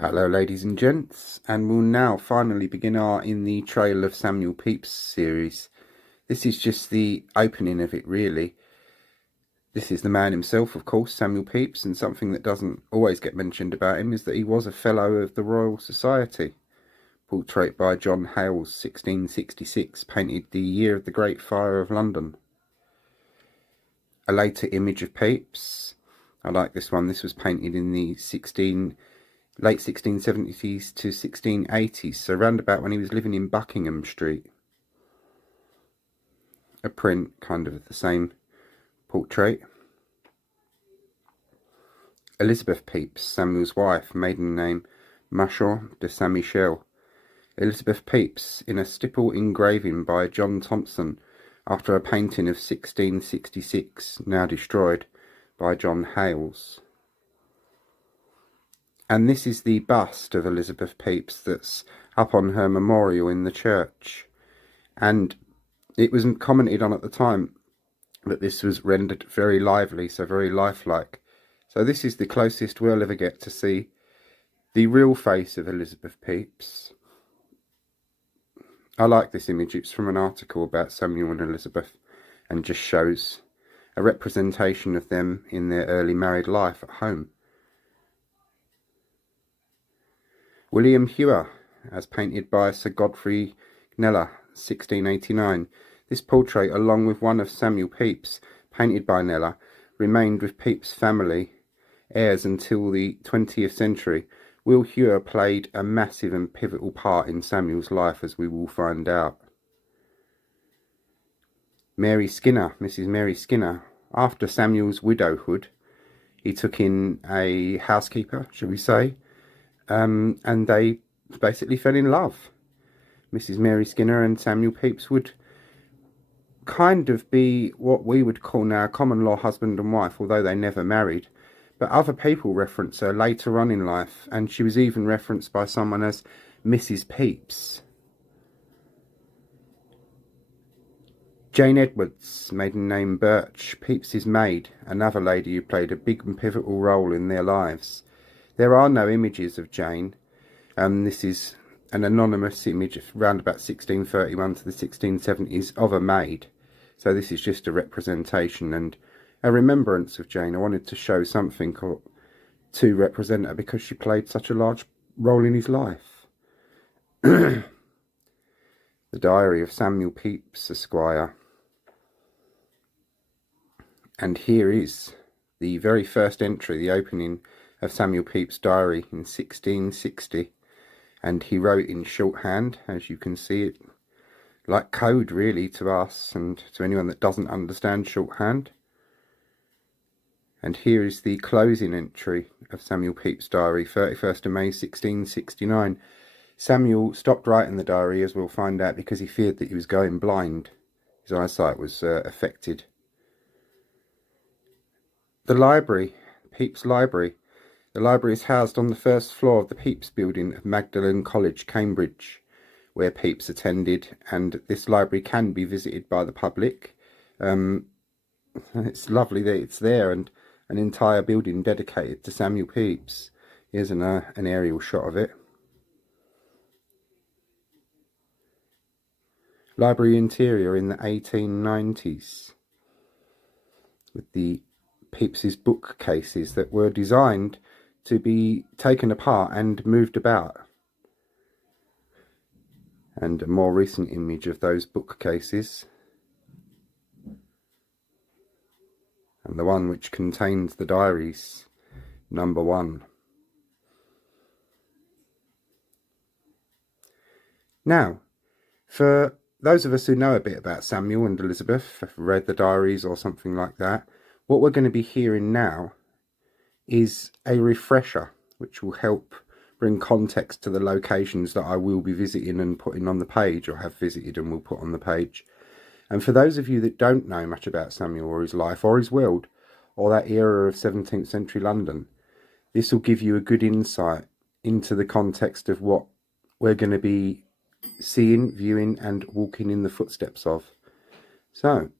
Hello ladies and gents, and we'll now finally begin our In the Trail of Samuel Pepys series. This is just the opening of it really. This is the man himself, of course, Samuel Pepys, and something that doesn't always get mentioned about him is that he was a Fellow of the Royal Society. Portrait by John Hales, 1666, painted the year of the Great Fire of London. A later image of Pepys. I like this one. This was painted in the late 1670s to 1680s, so round about when he was living in Buckingham Street. A print, kind of the same portrait. Elizabeth Pepys, Samuel's wife, maiden name Marchand de Saint-Michel. Elizabeth Pepys in a stipple engraving by John Thompson after a painting of 1666, now destroyed, by John Hales. And this is the bust of Elizabeth Pepys that's up on her memorial in the church. And it was commented on at the time that this was rendered very lively, so very lifelike. So this is the closest we'll ever get to see the real face of Elizabeth Pepys. I like this image. It's from an article about Samuel and Elizabeth and just shows a representation of them in their early married life at home. William Hewer, as painted by Sir Godfrey Kneller, 1689. This portrait, along with one of Samuel Pepys, painted by Kneller, remained with Pepys' family heirs until the 20th century. Will Hewer played a massive and pivotal part in Samuel's life, as we will find out. Mary Skinner, Mrs. Mary Skinner. After Samuel's widowhood, he took in a housekeeper, shall we say, and they basically fell in love. Mrs. Mary Skinner and Samuel Pepys would kind of be what we would call now common law husband and wife, although they never married. But other people reference her later on in life, and she was even referenced by someone as Mrs. Pepys. Jane Edwards, maiden name Birch, Pepys's maid, another lady who played a big and pivotal role in their lives. There are no images of Jane. This is an anonymous image around about 1631 to the 1670s of a maid. So this is just a representation and a remembrance of Jane. I wanted to show something to represent her because she played such a large role in his life. The Diary of Samuel Pepys, Esquire. And here is the very first entry, the opening of Samuel Pepys' diary in 1660. And he wrote in shorthand, as you can see, it like code really to us and to anyone that doesn't understand shorthand. And here is the closing entry of Samuel Pepys' diary, 31st of May 1669. Samuel stopped writing the diary, as we'll find out, because he feared that he was going blind. His eyesight was affected. The library, Pepys Library. The library is housed on the first floor of the Pepys building of Magdalen College, Cambridge, where Pepys attended, and this library can be visited by the public. It's lovely that it's there, and an entire building dedicated to Samuel Pepys. Here's an aerial shot of it. Library interior in the 1890s, with the Pepys's bookcases that were designed to be taken apart and moved about. And a more recent image of those bookcases, and the one which contains the diaries, number 1. Now, for those of us who know a bit about Samuel and Elizabeth, have read the diaries or something like that, what we're going to be hearing now is a refresher, which will help bring context to the locations that I will be visiting and putting on the page, or have visited and will put on the page. And for those of you that don't know much about Samuel or his life or his world, or that era of 17th century London, this will give you a good insight into the context of what we're going to be seeing, viewing and walking in the footsteps of. So,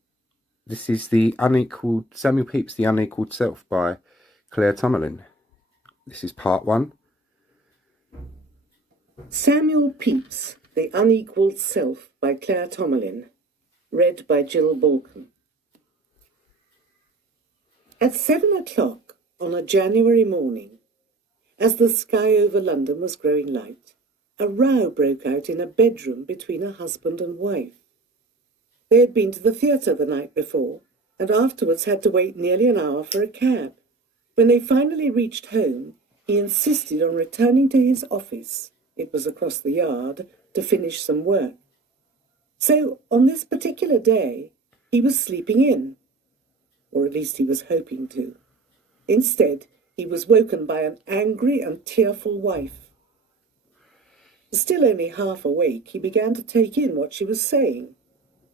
this is Samuel Pepys The Unequalled Self by Claire Tomerlin. This is part 1. Samuel Pepys The Unequalled Self by Claire Tomalin. Read by Jill Balkan. At 7 o'clock on a January morning, as the sky over London was growing light, a row broke out in a bedroom between a husband and wife. They had been to the theatre the night before, and afterwards had to wait nearly an hour for a cab. When they finally reached home, he insisted on returning to his office, it was across the yard, to finish some work. So, on this particular day, he was sleeping in, or at least he was hoping to. Instead, he was woken by an angry and tearful wife. Still only half awake, he began to take in what she was saying.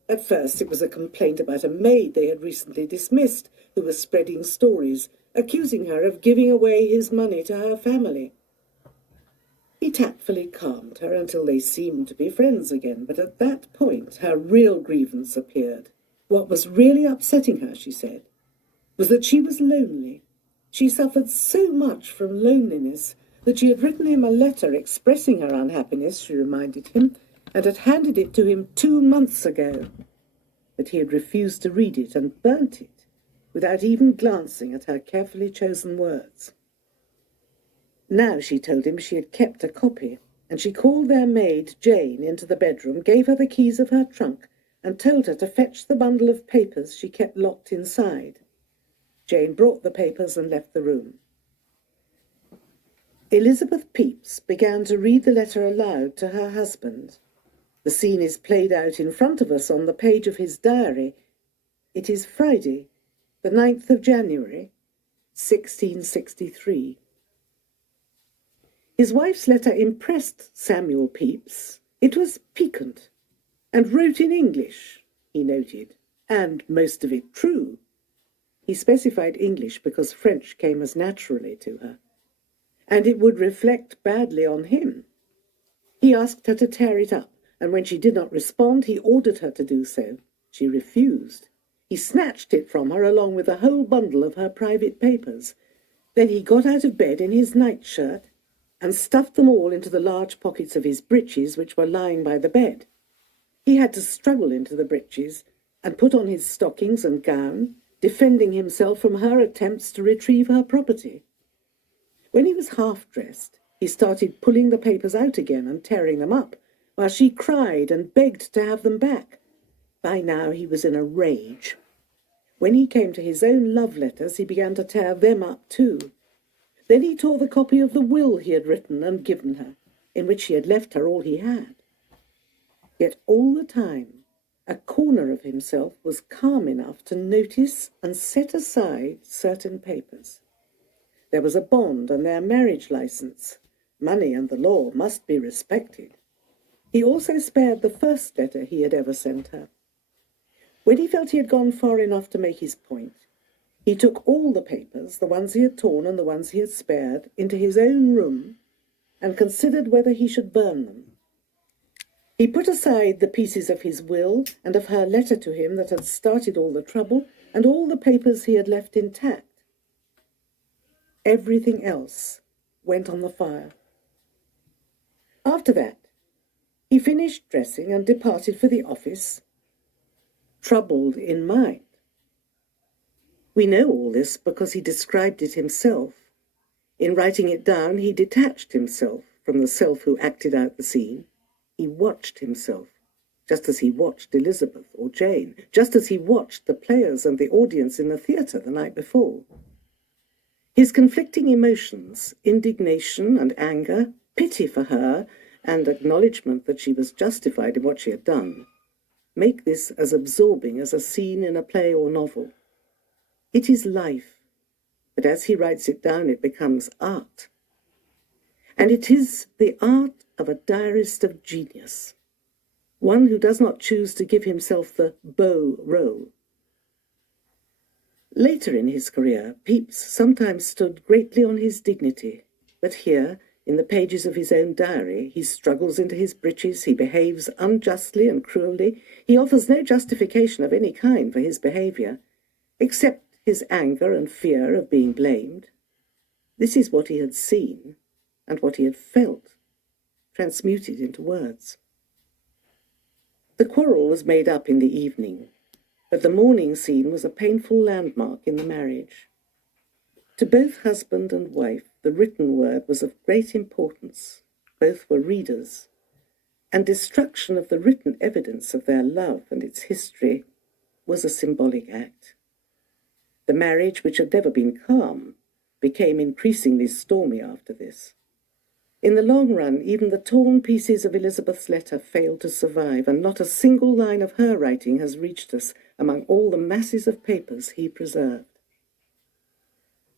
At first, it was a complaint about a maid they had recently dismissed, who was spreading stories, accusing her of giving away his money to her family. He tactfully calmed her until they seemed to be friends again, but at that point her real grievance appeared. What was really upsetting her, she said, was that she was lonely. She suffered so much from loneliness that she had written him a letter expressing her unhappiness, she reminded him, and had handed it to him 2 months ago. But he had refused to read it and burnt it, without even glancing at her carefully chosen words. Now, she told him, she had kept a copy, and she called their maid, Jane, into the bedroom, gave her the keys of her trunk, and told her to fetch the bundle of papers she kept locked inside. Jane brought the papers and left the room. Elizabeth Pepys began to read the letter aloud to her husband. The scene is played out in front of us on the page of his diary. It is Friday, the 9th of January, 1663. His wife's letter impressed Samuel Pepys. It was piquant, and wrote in English, he noted, and most of it true. He specified English because French came as naturally to her, and it would reflect badly on him. He asked her to tear it up, and when she did not respond, he ordered her to do so. She refused. He snatched it from her along with a whole bundle of her private papers. Then he got out of bed in his nightshirt and stuffed them all into the large pockets of his breeches, which were lying by the bed. He had to struggle into the breeches and put on his stockings and gown, defending himself from her attempts to retrieve her property. When he was half-dressed, he started pulling the papers out again and tearing them up, while she cried and begged to have them back. By now he was in a rage. When he came to his own love letters, he began to tear them up too. Then he tore the copy of the will he had written and given her, in which he had left her all he had. Yet all the time, a corner of himself was calm enough to notice and set aside certain papers. There was a bond and their marriage license. Money and the law must be respected. He also spared the first letter he had ever sent her. When he felt he had gone far enough to make his point, he took all the papers, the ones he had torn and the ones he had spared, into his own room and considered whether he should burn them. He put aside the pieces of his will and of her letter to him that had started all the trouble, and all the papers he had left intact. Everything else went on the fire. After that, he finished dressing and departed for the office, troubled in mind. We know all this because he described it himself. In writing it down, he detached himself from the self who acted out the scene. He watched himself, just as he watched Elizabeth or Jane, just as he watched the players and the audience in the theatre the night before. His conflicting emotions, indignation and anger, pity for her, and acknowledgement that she was justified in what she had done, make this as absorbing as a scene in a play or novel. It is life, but as he writes it down, it becomes art. And it is the art of a diarist of genius, one who does not choose to give himself the beau role. Later in his career, Pepys sometimes stood greatly on his dignity, but here, in the pages of his own diary, he struggles into his breeches, he behaves unjustly and cruelly, he offers no justification of any kind for his behaviour, except his anger and fear of being blamed. This is what he had seen and what he had felt. transmuted into words. The quarrel was made up in the evening, but the morning scene was a painful landmark in the marriage. To both husband and wife, the written word was of great importance. Both were readers, and destruction of the written evidence of their love and its history was a symbolic act. The marriage, which had never been calm, became increasingly stormy after this. In the long run, even the torn pieces of Elizabeth's letter failed to survive, and not a single line of her writing has reached us among all the masses of papers he preserved.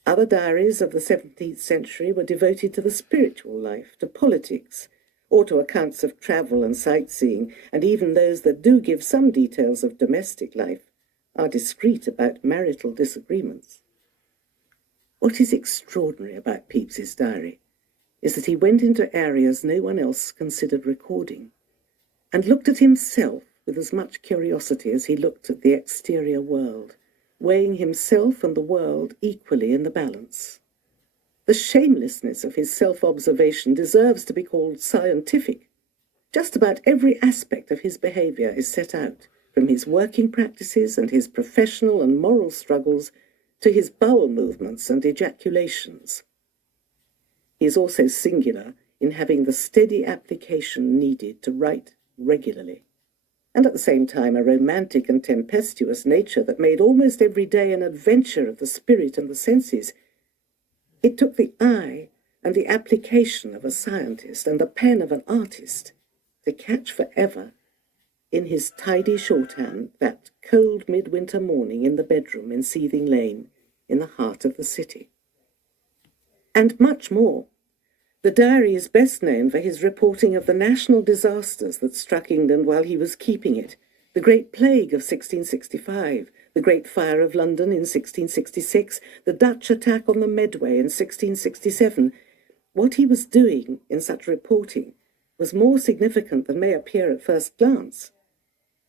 Other diaries of the 17th century were devoted to the spiritual life, to politics, or to accounts of travel and sightseeing, and even those that do give some details of domestic life are discreet about marital disagreements. What is extraordinary about Pepys's diary is that he went into areas no one else considered recording, and looked at himself with as much curiosity as he looked at the exterior world, weighing himself and the world equally in the balance. The shamelessness of his self-observation deserves to be called scientific. Just about every aspect of his behaviour is set out, from his working practices and his professional and moral struggles to his bowel movements and ejaculations. He is also singular in having the steady application needed to write regularly, and at the same time a romantic and tempestuous nature that made almost every day an adventure of the spirit and the senses. It took the eye and the application of a scientist and the pen of an artist to catch forever, in his tidy shorthand, that cold midwinter morning in the bedroom in Seething Lane, in the heart of the city. And much more. The diary is best known for his reporting of the national disasters that struck England while he was keeping it: the Great Plague of 1665, the Great Fire of London in 1666, the Dutch attack on the Medway in 1667. What he was doing in such reporting was more significant than may appear at first glance,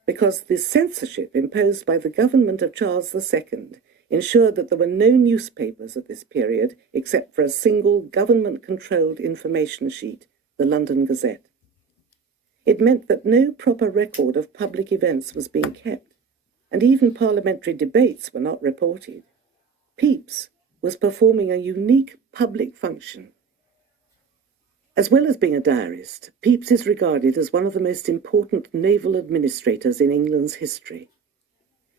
because the censorship imposed by the government of Charles II ensured that there were no newspapers at this period except for a single government-controlled information sheet, the London Gazette. It meant that no proper record of public events was being kept, and even parliamentary debates were not reported. Pepys was performing a unique public function. As well as being a diarist, Pepys is regarded as one of the most important naval administrators in England's history.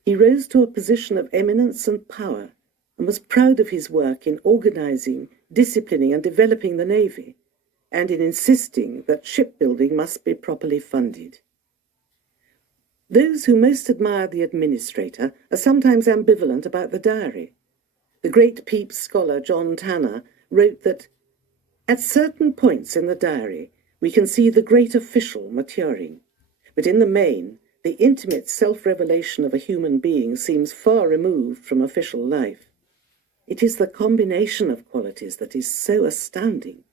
He rose to a position of eminence and power, and was proud of his work in organising, disciplining and developing the Navy, and in insisting that shipbuilding must be properly funded. Those who most admire the administrator are sometimes ambivalent about the diary. The great Pepys scholar John Tanner wrote that, "At certain points in the diary we can see the great official maturing, but in the main the intimate self-revelation of a human being seems far removed from official life. It is the combination of qualities that is so astounding,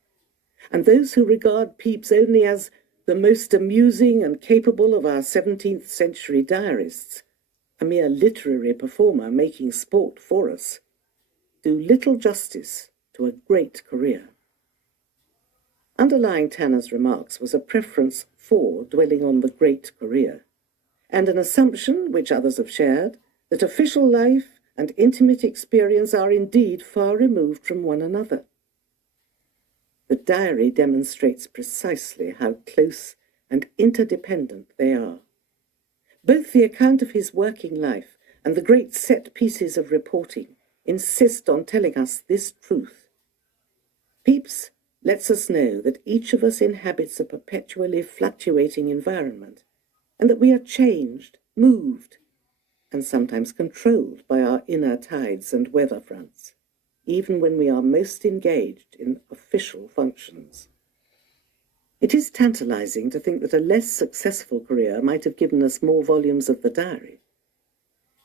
and those who regard Pepys only as the most amusing and capable of our 17th century diarists, a mere literary performer making sport for us, do little justice to a great career." Underlying Tanner's remarks was a preference for dwelling on the great career, and an assumption, which others have shared, that official life and intimate experience are indeed far removed from one another. The diary demonstrates precisely how close and interdependent they are. Both the account of his working life and the great set pieces of reporting insist on telling us this truth. Pepys lets us know that each of us inhabits a perpetually fluctuating environment, and that we are changed, moved, and sometimes controlled by our inner tides and weather fronts, even when we are most engaged in official functions. It is tantalizing to think that a less successful career might have given us more volumes of the diary.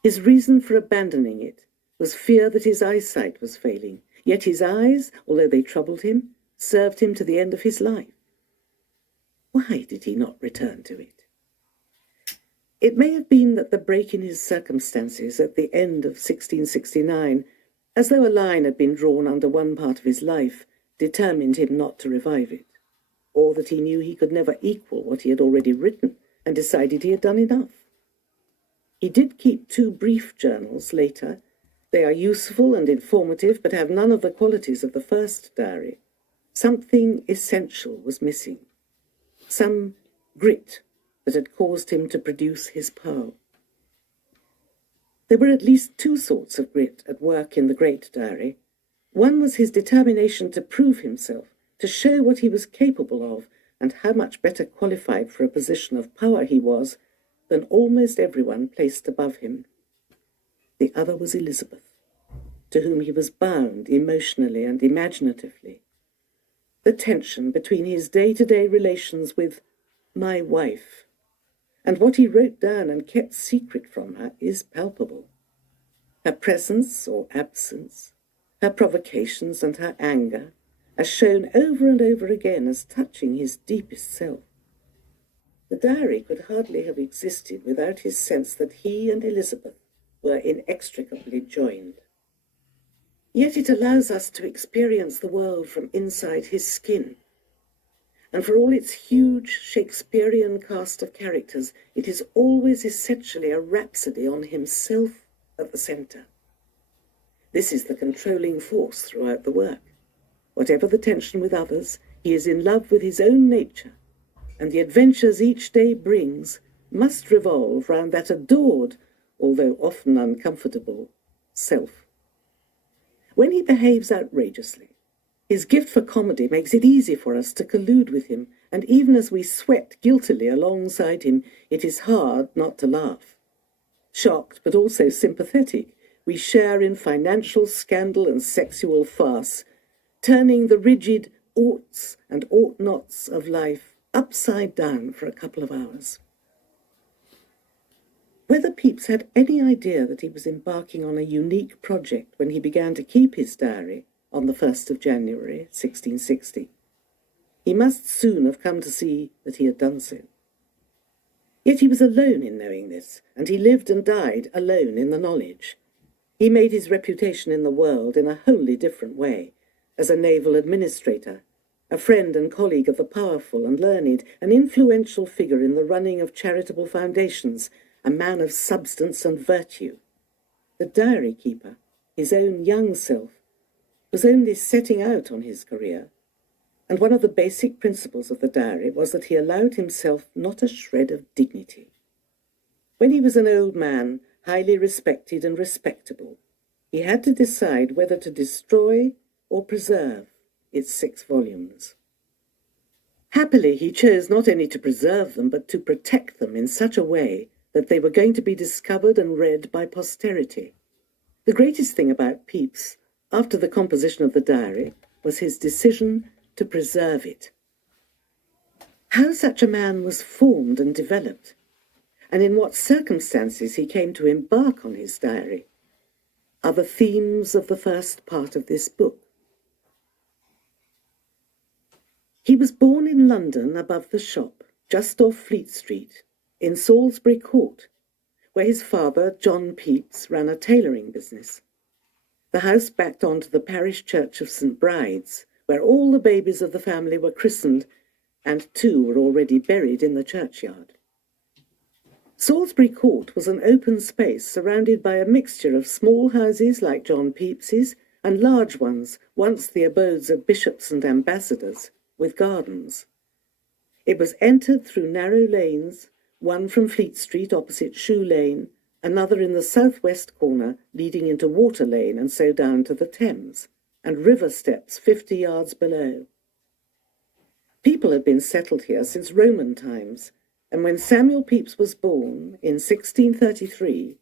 His reason for abandoning it was fear that his eyesight was failing, yet his eyes, although they troubled him, served him to the end of his life. Why did he not return to it? It may have been that the break in his circumstances at the end of 1669, as though a line had been drawn under one part of his life, determined him not to revive it. or that he knew he could never equal what he had already written and decided he had done enough. He did keep 2 brief journals later. They are useful and informative, but have none of the qualities of the first diary. Something essential was missing. Some grit that had caused him to produce his poem. There were at least 2 sorts of grit at work in the Great Diary. One was his determination to prove himself, to show what he was capable of, and how much better qualified for a position of power he was than almost everyone placed above him. The other was Elizabeth, to whom he was bound emotionally and imaginatively. The tension between his day-to-day relations with my wife and what he wrote down and kept secret from her is palpable. Her presence or absence, her provocations and her anger, are shown over and over again as touching his deepest self. The diary could hardly have existed without his sense that he and Elizabeth were inextricably joined. Yet it allows us to experience the world from inside his skin. And for all its huge Shakespearean cast of characters, it is always essentially a rhapsody on himself at the centre. This is the controlling force throughout the work. Whatever the tension with others, he is in love with his own nature, and the adventures each day brings must revolve round that adored, although often uncomfortable, self. When he behaves outrageously, his gift for comedy makes it easy for us to collude with him, and even as we sweat guiltily alongside him, it is hard not to laugh. Shocked, but also sympathetic, we share in financial scandal and sexual farce, turning the rigid oughts and ought-nots of life upside down for a couple of hours. Whether Pepys had any idea that he was embarking on a unique project when he began to keep his diary on the 1st of January, 1660, he must soon have come to see that he had done so. Yet he was alone in knowing this, and he lived and died alone in the knowledge. He made his reputation in the world in a wholly different way, as a naval administrator, a friend and colleague of the powerful and learned, an influential figure in the running of charitable foundations, a man of substance and virtue. The diary keeper, his own young self, was only setting out on his career, and one of the basic principles of the diary was that he allowed himself not a shred of dignity. When he was an old man, highly respected and respectable, he had to decide whether to destroy or preserve its 6 volumes. Happily, he chose not only to preserve them, but to protect them in such a way that they were going to be discovered and read by posterity. The greatest thing about Pepys, after the composition of the diary, was his decision to preserve it. How such a man was formed and developed, and in what circumstances he came to embark on his diary, are the themes of the first part of this book. He was born in London above the shop, just off Fleet Street, in Salisbury Court, where his father, John Pepys, ran a tailoring business. The house backed onto the parish church of St. Bride's, where all the babies of the family were christened, and 2 were already buried in the churchyard. Salisbury Court was an open space surrounded by a mixture of small houses like John Pepys's and large ones, once the abodes of bishops and ambassadors, with gardens. It was entered through narrow lanes, one from Fleet Street opposite Shoe Lane, another in the southwest corner leading into Water Lane and so down to the Thames, and river steps 50 yards below. People had been settled here since Roman times, and when Samuel Pepys was born in 1633,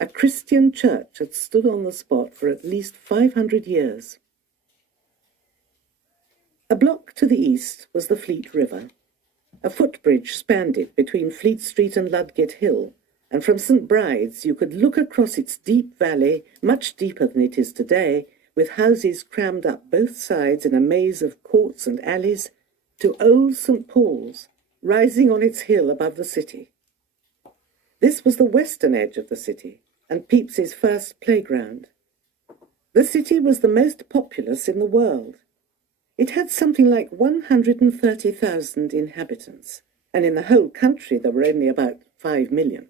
a Christian church had stood on the spot for at least 500 years. A block to the east was the Fleet River. A footbridge spanned it between Fleet Street and Ludgate Hill, and from St. Bride's you could look across its deep valley, much deeper than it is today, with houses crammed up both sides in a maze of courts and alleys, to old St. Paul's, rising on its hill above the city. This was the western edge of the city, and Pepys's first playground. The city was the most populous in the world. It had something like 130,000 inhabitants, and in the whole country there were only about 5 million.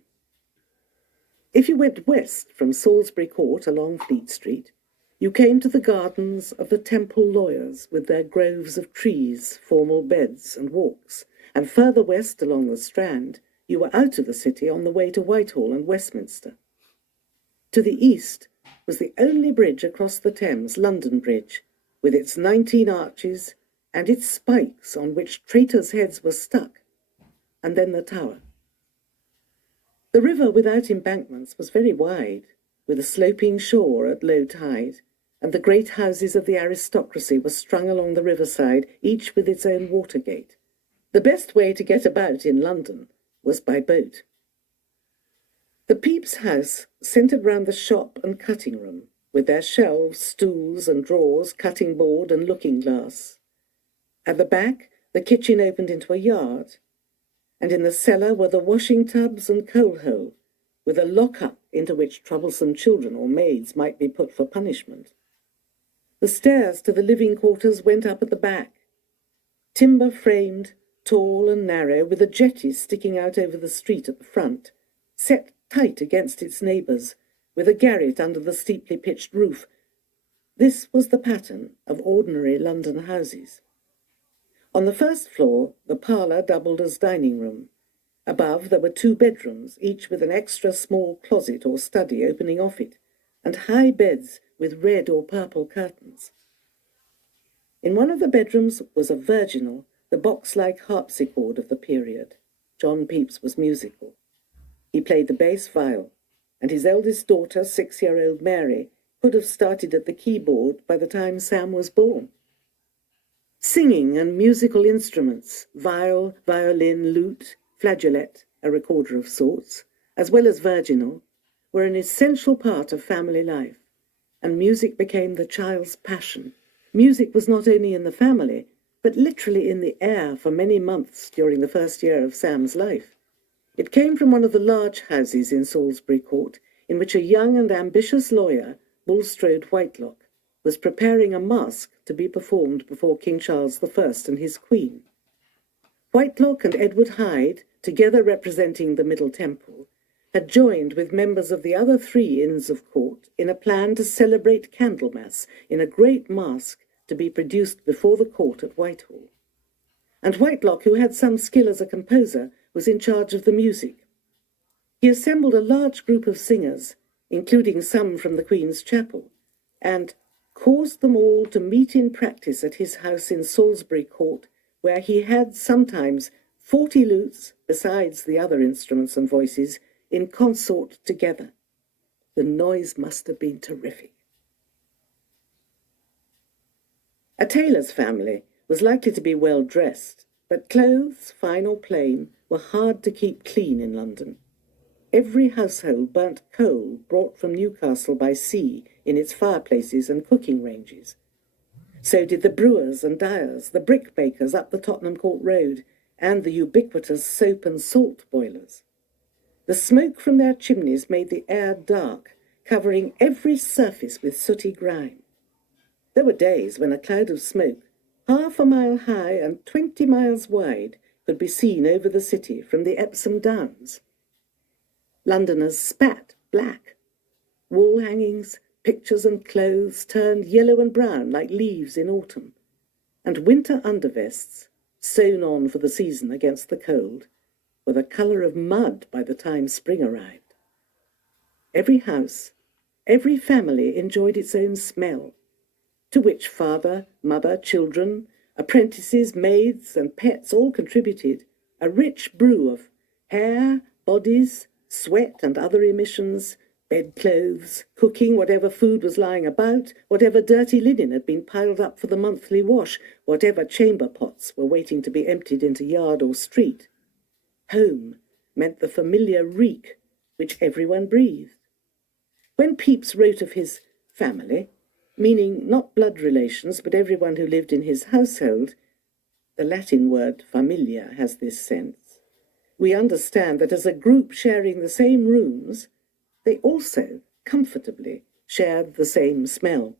If you went west from Salisbury Court along Fleet Street, you came to the gardens of the Temple lawyers with their groves of trees, formal beds and walks, and further west along the Strand, you were out of the city on the way to Whitehall and Westminster. To the east was the only bridge across the Thames, London Bridge, with its 19 arches and its spikes on which traitors' heads were stuck, and then the Tower. The river without embankments was very wide, with a sloping shore at low tide, and the great houses of the aristocracy were strung along the riverside, each with its own water gate. The best way to get about in London was by boat. The Pepys house centred round the shop and cutting room, with their shelves, stools and drawers, cutting board and looking-glass. At the back, the kitchen opened into a yard, and in the cellar were the washing tubs and coal-hole, with a lock-up into which troublesome children or maids might be put for punishment. The stairs to the living quarters went up at the back, timber-framed, tall and narrow, with a jetty sticking out over the street at the front, set tight against its neighbours, with a garret under the steeply pitched roof. This was the pattern of ordinary London houses. On the first floor, the parlour doubled as dining room. Above, there were 2 bedrooms, each with an extra small closet or study opening off it, and high beds with red or purple curtains. In one of the bedrooms was a virginal, the box-like harpsichord of the period. John Pepys was musical. He played the bass viol, and his eldest daughter, 6-year-old Mary, could have started at the keyboard by the time Sam was born. Singing and musical instruments, viol, violin, lute, flageolet, a recorder of sorts, as well as virginal, were an essential part of family life, and music became the child's passion. Music was not only in the family, but literally in the air for many months during the first year of Sam's life. It came from one of the large houses in Salisbury Court, in which a young and ambitious lawyer, Bulstrode Whitelock, was preparing a masque to be performed before King Charles I and his Queen. Whitelock and Edward Hyde, together representing the Middle Temple, had joined with members of the other 3 Inns of Court in a plan to celebrate Candlemas in a great masque to be produced before the court at Whitehall. And Whitelock, who had some skill as a composer, was in charge of the music. He assembled a large group of singers, including some from the Queen's Chapel, and caused them all to meet in practice at his house in Salisbury Court, where he had sometimes 40 lutes, besides the other instruments and voices, in consort together. The noise must have been terrific. A tailor's family was likely to be well dressed, but clothes, fine or plain, were hard to keep clean in London. Every household burnt coal brought from Newcastle by sea in its fireplaces and cooking ranges. So did the brewers and dyers, the brickmakers up the Tottenham Court Road, and the ubiquitous soap and salt boilers. The smoke from their chimneys made the air dark, covering every surface with sooty grime. There were days when a cloud of smoke, half a mile high and 20 miles wide, could be seen over the city from the Epsom Downs. Londoners spat black. Wall hangings, pictures and clothes turned yellow and brown like leaves in autumn, and winter undervests, sewn on for the season against the cold, were the colour of mud by the time spring arrived. Every house, every family enjoyed its own smell, to which father, mother, children, apprentices, maids, and pets all contributed, a rich brew of hair, bodies, sweat and other emissions, bedclothes, cooking whatever food was lying about, whatever dirty linen had been piled up for the monthly wash, whatever chamber pots were waiting to be emptied into yard or street. Home meant the familiar reek which everyone breathed. When Pepys wrote of his family, meaning not blood relations but everyone who lived in his household, the Latin word familia has this sense. We understand that as a group sharing the same rooms, they also comfortably shared the same smell.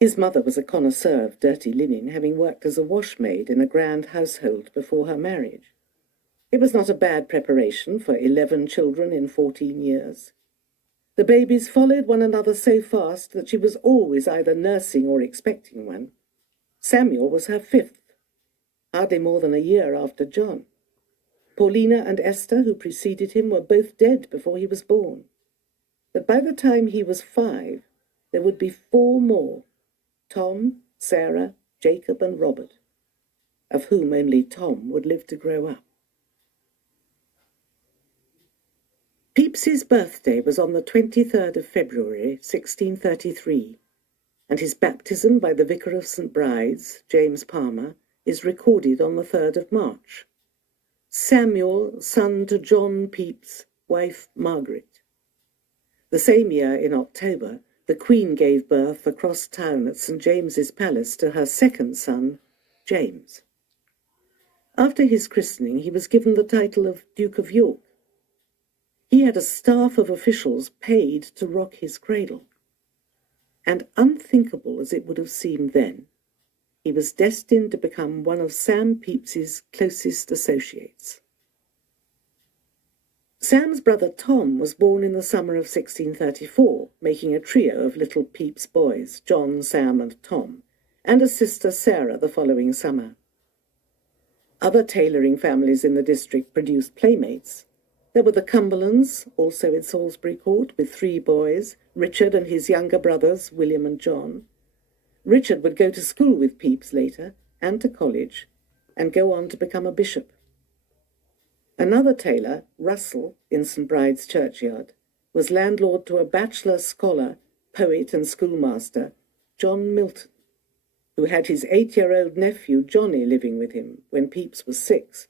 His mother was a connoisseur of dirty linen, having worked as a washmaid in a grand household before her marriage. It was not a bad preparation for 11 children in 14 years. The babies followed one another so fast that she was always either nursing or expecting one. Samuel was her 5th, hardly more than a year after John. Paulina and Esther, who preceded him, were both dead before he was born. But by the time he was 5, there would be 4 more: Tom, Sarah, Jacob, and Robert, of whom only Tom would live to grow up. Pepys's birthday was on the 23rd of February, 1633, and his baptism by the Vicar of St. Bride's, James Palmer, is recorded on the 3rd of March. Samuel, son to John Pepys, wife Margaret. The same year, in October, the Queen gave birth across town at St. James's Palace to her 2nd son, James. After his christening, he was given the title of Duke of York. He had a staff of officials paid to rock his cradle. And unthinkable as it would have seemed then, he was destined to become one of Sam Pepys's closest associates. Sam's brother Tom was born in the summer of 1634, making a trio of little Pepys boys, John, Sam, and Tom, and a sister Sarah the following summer. Other tailoring families in the district produced playmates. There were the Cumberlands, also in Salisbury Court, with 3 boys, Richard and his younger brothers, William and John. Richard would go to school with Pepys later, and to college, and go on to become a bishop. Another tailor, Russell, in St. Bride's churchyard, was landlord to a bachelor scholar, poet and schoolmaster, John Milton, who had his 8-year-old nephew Johnny living with him when Pepys was 6.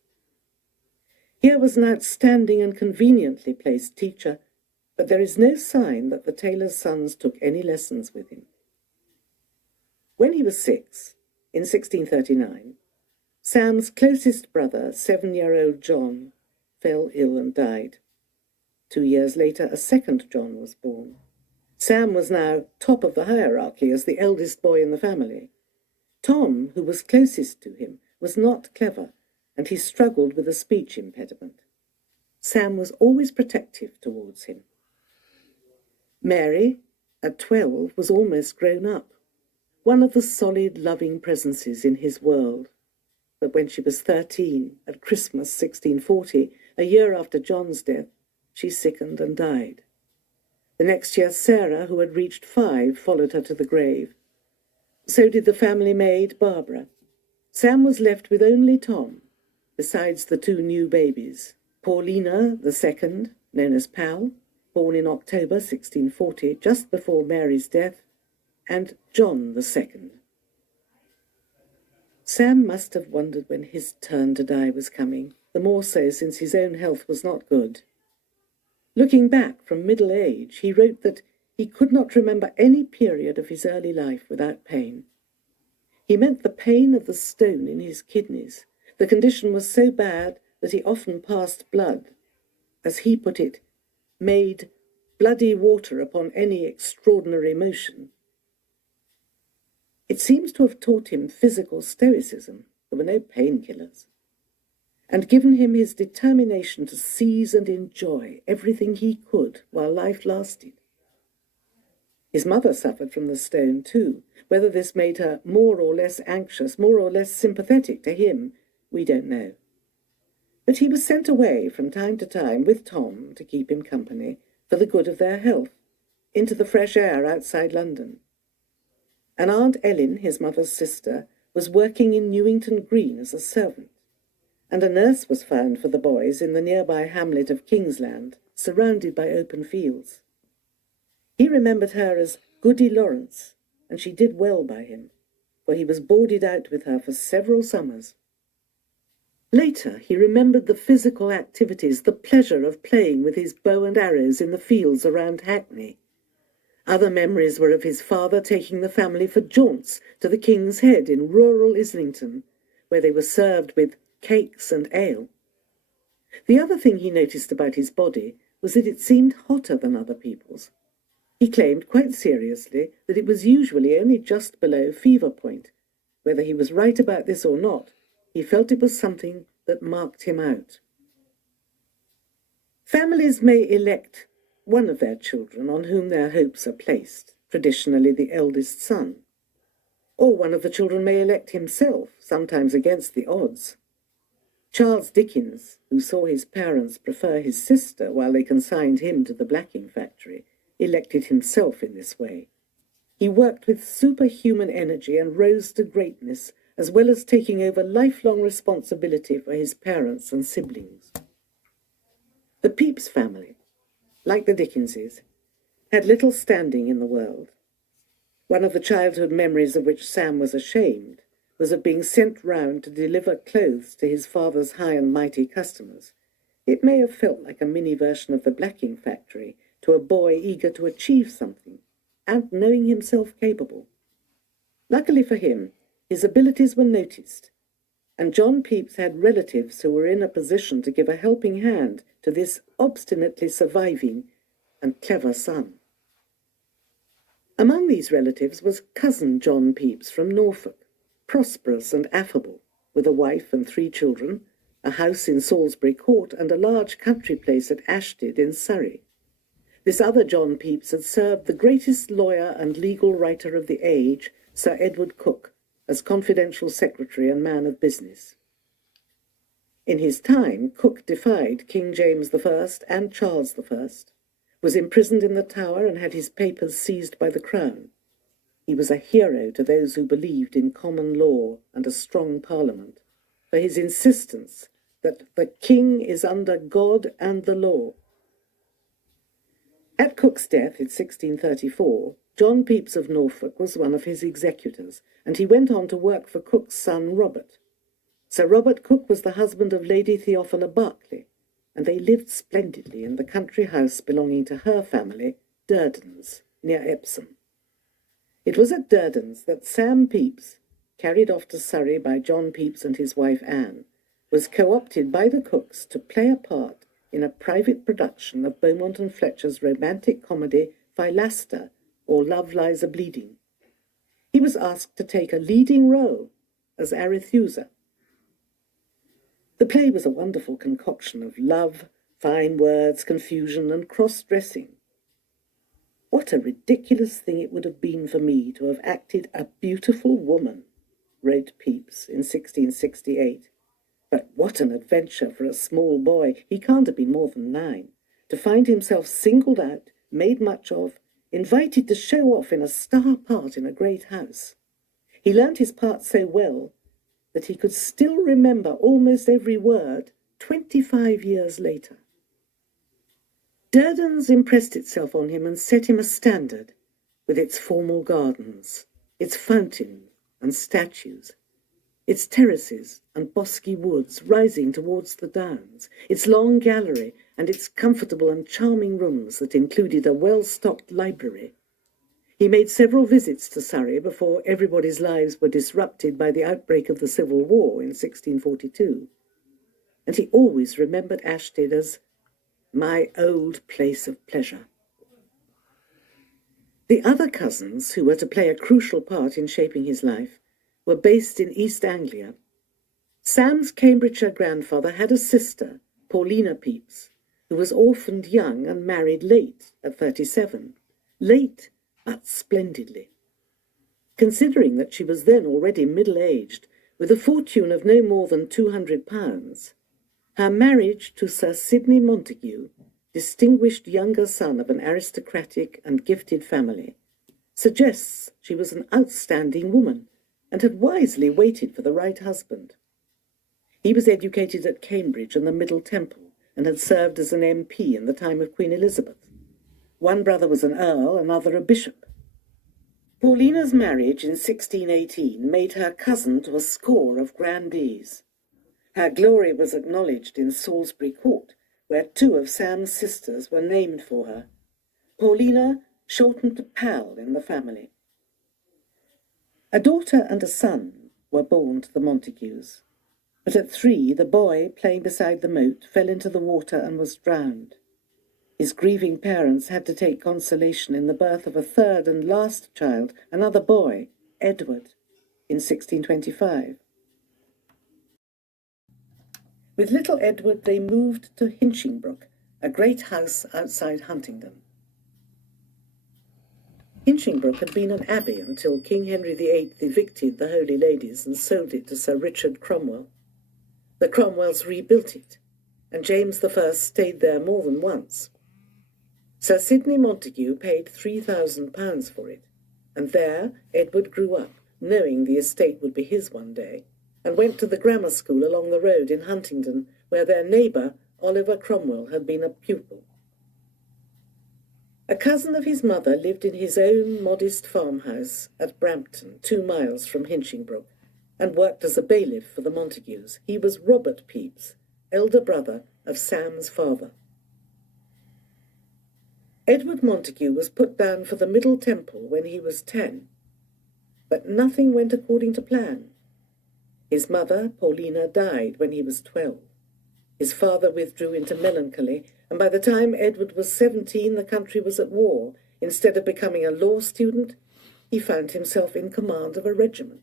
Here was an outstanding and conveniently placed teacher, but there is no sign that the tailor's sons took any lessons with him. When he was 6, in 1639, Sam's closest brother, 7-year-old John, fell ill and died. 2 years later, a second John was born. Sam was now top of the hierarchy as the eldest boy in the family. Tom, who was closest to him, was not clever, and he struggled with a speech impediment. Sam was always protective towards him. Mary, at 12, was almost grown up, one of the solid, loving presences in his world. But when she was 13, at Christmas 1640, a year after John's death, she sickened and died. The next year, Sarah, who had reached 5, followed her to the grave. So did the family maid, Barbara. Sam was left with only Tom, besides the 2 new babies, Paulina, the 2nd, known as Pal, born in October 1640, just before Mary's death, and John the 2nd. Sam must have wondered when his turn to die was coming, the more so since his own health was not good. Looking back from middle age, he wrote that he could not remember any period of his early life without pain. He meant the pain of the stone in his kidneys. The condition was so bad that he often passed blood, as he put it, made bloody water upon any extraordinary motion. It seems to have taught him physical stoicism. There were no painkillers, and given him his determination to seize and enjoy everything he could while life lasted. His mother suffered from the stone too. Whether this made her more or less anxious, more or less sympathetic to him, we don't know. But he was sent away from time to time with Tom to keep him company, for the good of their health, into the fresh air outside London. And Aunt Ellen, his mother's sister, was working in Newington Green as a servant, and a nurse was found for the boys in the nearby hamlet of Kingsland, surrounded by open fields. He remembered her as Goody Lawrence, and she did well by him, for he was boarded out with her for several summers. Later, he remembered the physical activities, the pleasure of playing with his bow and arrows in the fields around Hackney. Other memories were of his father taking the family for jaunts to the King's Head in rural Islington, where they were served with cakes and ale. The other thing he noticed about his body was that it seemed hotter than other people's. He claimed quite seriously that it was usually only just below fever point. Whether he was right about this or not, he felt it was something that marked him out. Families may elect one of their children on whom their hopes are placed, traditionally the eldest son. Or one of the children may elect himself, sometimes against the odds. Charles Dickens, who saw his parents prefer his sister while they consigned him to the blacking factory, elected himself in this way. He worked with superhuman energy and rose to greatness, as well as taking over lifelong responsibility for his parents and siblings. The Pepys family, like the Dickenses, had little standing in the world. One of the childhood memories of which Sam was ashamed was of being sent round to deliver clothes to his father's high and mighty customers. It may have felt like a mini version of the blacking factory to a boy eager to achieve something and knowing himself capable. Luckily for him, his abilities were noticed, and John Pepys had relatives who were in a position to give a helping hand to this obstinately surviving and clever son. Among these relatives was cousin John Pepys from Norfolk, prosperous and affable, with a wife and 3 children, a house in Salisbury Court, and a large country place at Ashted in Surrey. This other John Pepys had served the greatest lawyer and legal writer of the age, Sir Edward Coke, as confidential secretary and man of business. In his time, Coke defied King James I and Charles I, was imprisoned in the Tower and had his papers seized by the Crown. He was a hero to those who believed in common law and a strong parliament, for his insistence that the king is under God and the law. At Cook's death in 1634, John Pepys of Norfolk was one of his executors, and he went on to work for Cook's son Robert. Sir Robert Cook was the husband of Lady Theophila Berkeley, and they lived splendidly in the country house belonging to her family, Durdens, near Epsom. It was at Durdens that Sam Pepys, carried off to Surrey by John Pepys and his wife Anne, was co-opted by the Cooks to play a part in a private production of Beaumont and Fletcher's romantic comedy Philaster, or Love Lies a Bleeding. He was asked to take a leading role as Arethusa. The play was a wonderful concoction of love, fine words, confusion, and cross-dressing. "What a ridiculous thing it would have been for me to have acted a beautiful woman," wrote Pepys in 1668. "But what an adventure for a small boy, he can't have been more than 9, to find himself singled out, made much of, invited to show off in a star part in a great house. He learnt his part so well that he could still remember almost every word 25 years later." Durdens impressed itself on him and set him a standard, with its formal gardens, its fountains and statues, its terraces and bosky woods rising towards the downs, its long gallery and its comfortable and charming rooms that included a well-stocked library. He made several visits to Surrey before everybody's lives were disrupted by the outbreak of the Civil War in 1642, and he always remembered Ashted as "my old place of pleasure." The other cousins, who were to play a crucial part in shaping his life, were based in East Anglia. Sam's Cambridgeshire grandfather had a sister, Paulina Pepys, who was orphaned young and married late, at 37. Late, but splendidly. Considering that she was then already middle-aged, with a fortune of no more than £200, her marriage to Sir Sidney Montague, distinguished younger son of an aristocratic and gifted family, suggests she was an outstanding woman and had wisely waited for the right husband. He was educated at Cambridge and the Middle Temple and had served as an MP in the time of Queen Elizabeth. One brother was an earl, another a bishop. Paulina's marriage in 1618 made her cousin to a score of grandees. Her glory was acknowledged in Salisbury Court, where 2 of Sam's sisters were named for her. Paulina shortened to Pal in the family. A daughter and a son were born to the Montagues, but at 3 the boy, playing beside the moat, fell into the water and was drowned. His grieving parents had to take consolation in the birth of a third and last child, another boy, Edward, in 1625. With little Edward, they moved to Hinchingbrook, a great house outside Huntingdon. Hinchingbrook had been an abbey until King Henry VIII evicted the Holy Ladies and sold it to Sir Richard Cromwell. The Cromwells rebuilt it, and James I stayed there more than once. Sir Sidney Montague paid £3,000 for it, and there Edward grew up, knowing the estate would be his one day, and went to the grammar school along the road in Huntingdon, where their neighbour, Oliver Cromwell, had been a pupil. A cousin of his mother lived in his own modest farmhouse at Brampton, 2 miles from Hinchingbrook, and worked as a bailiff for the Montagues. He was Robert Pepys, elder brother of Sam's father. Edward Montague was put down for the Middle Temple when he was 10, but nothing went according to plan. His mother, Paulina, died when he was 12. His father withdrew into melancholy, and by the time Edward was 17, the country was at war. Instead of becoming a law student, he found himself in command of a regiment.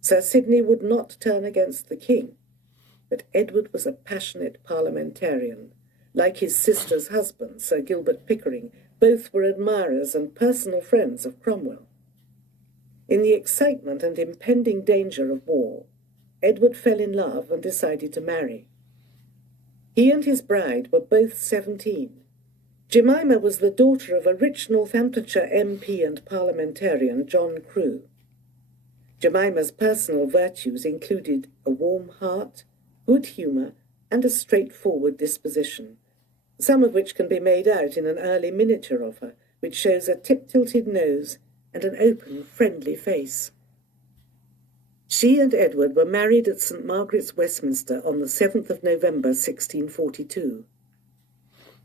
Sir Sidney would not turn against the king, but Edward was a passionate parliamentarian. Like his sister's husband, Sir Gilbert Pickering, both were admirers and personal friends of Cromwell. In the excitement and impending danger of war, Edward fell in love and decided to marry. He and his bride were both 17. Jemima was the daughter of a rich Northamptonshire MP and parliamentarian, John Crewe. Jemima's personal virtues included a warm heart, good humour, and a straightforward disposition, some of which can be made out in an early miniature of her, which shows a tip-tilted nose and an open, friendly face. She and Edward were married at St. Margaret's, Westminster, on the 7th of November, 1642.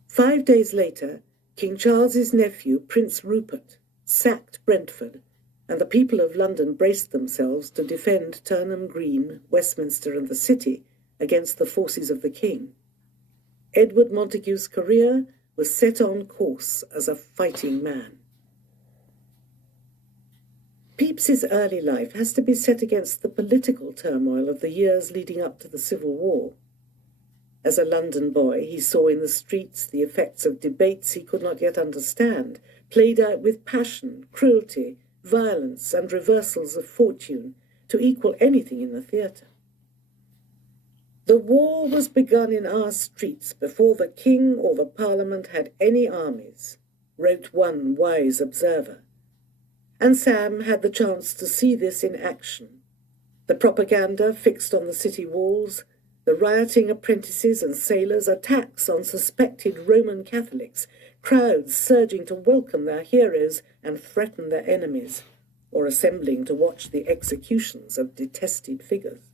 5 days later, King Charles's nephew, Prince Rupert, sacked Brentford, and the people of London braced themselves to defend Turnham Green, Westminster, and the city against the forces of the king. Edward Montague's career was set on course as a fighting man. Pepys's early life has to be set against the political turmoil of the years leading up to the Civil War. As a London boy, he saw in the streets the effects of debates he could not yet understand, played out with passion, cruelty, violence, and reversals of fortune to equal anything in the theatre. The war was begun in our streets before the king or the parliament had any armies, wrote one wise observer. And Sam had the chance to see this in action. The propaganda fixed on the city walls, the rioting apprentices and sailors, attacks on suspected Roman Catholics, crowds surging to welcome their heroes and threaten their enemies, or assembling to watch the executions of detested figures.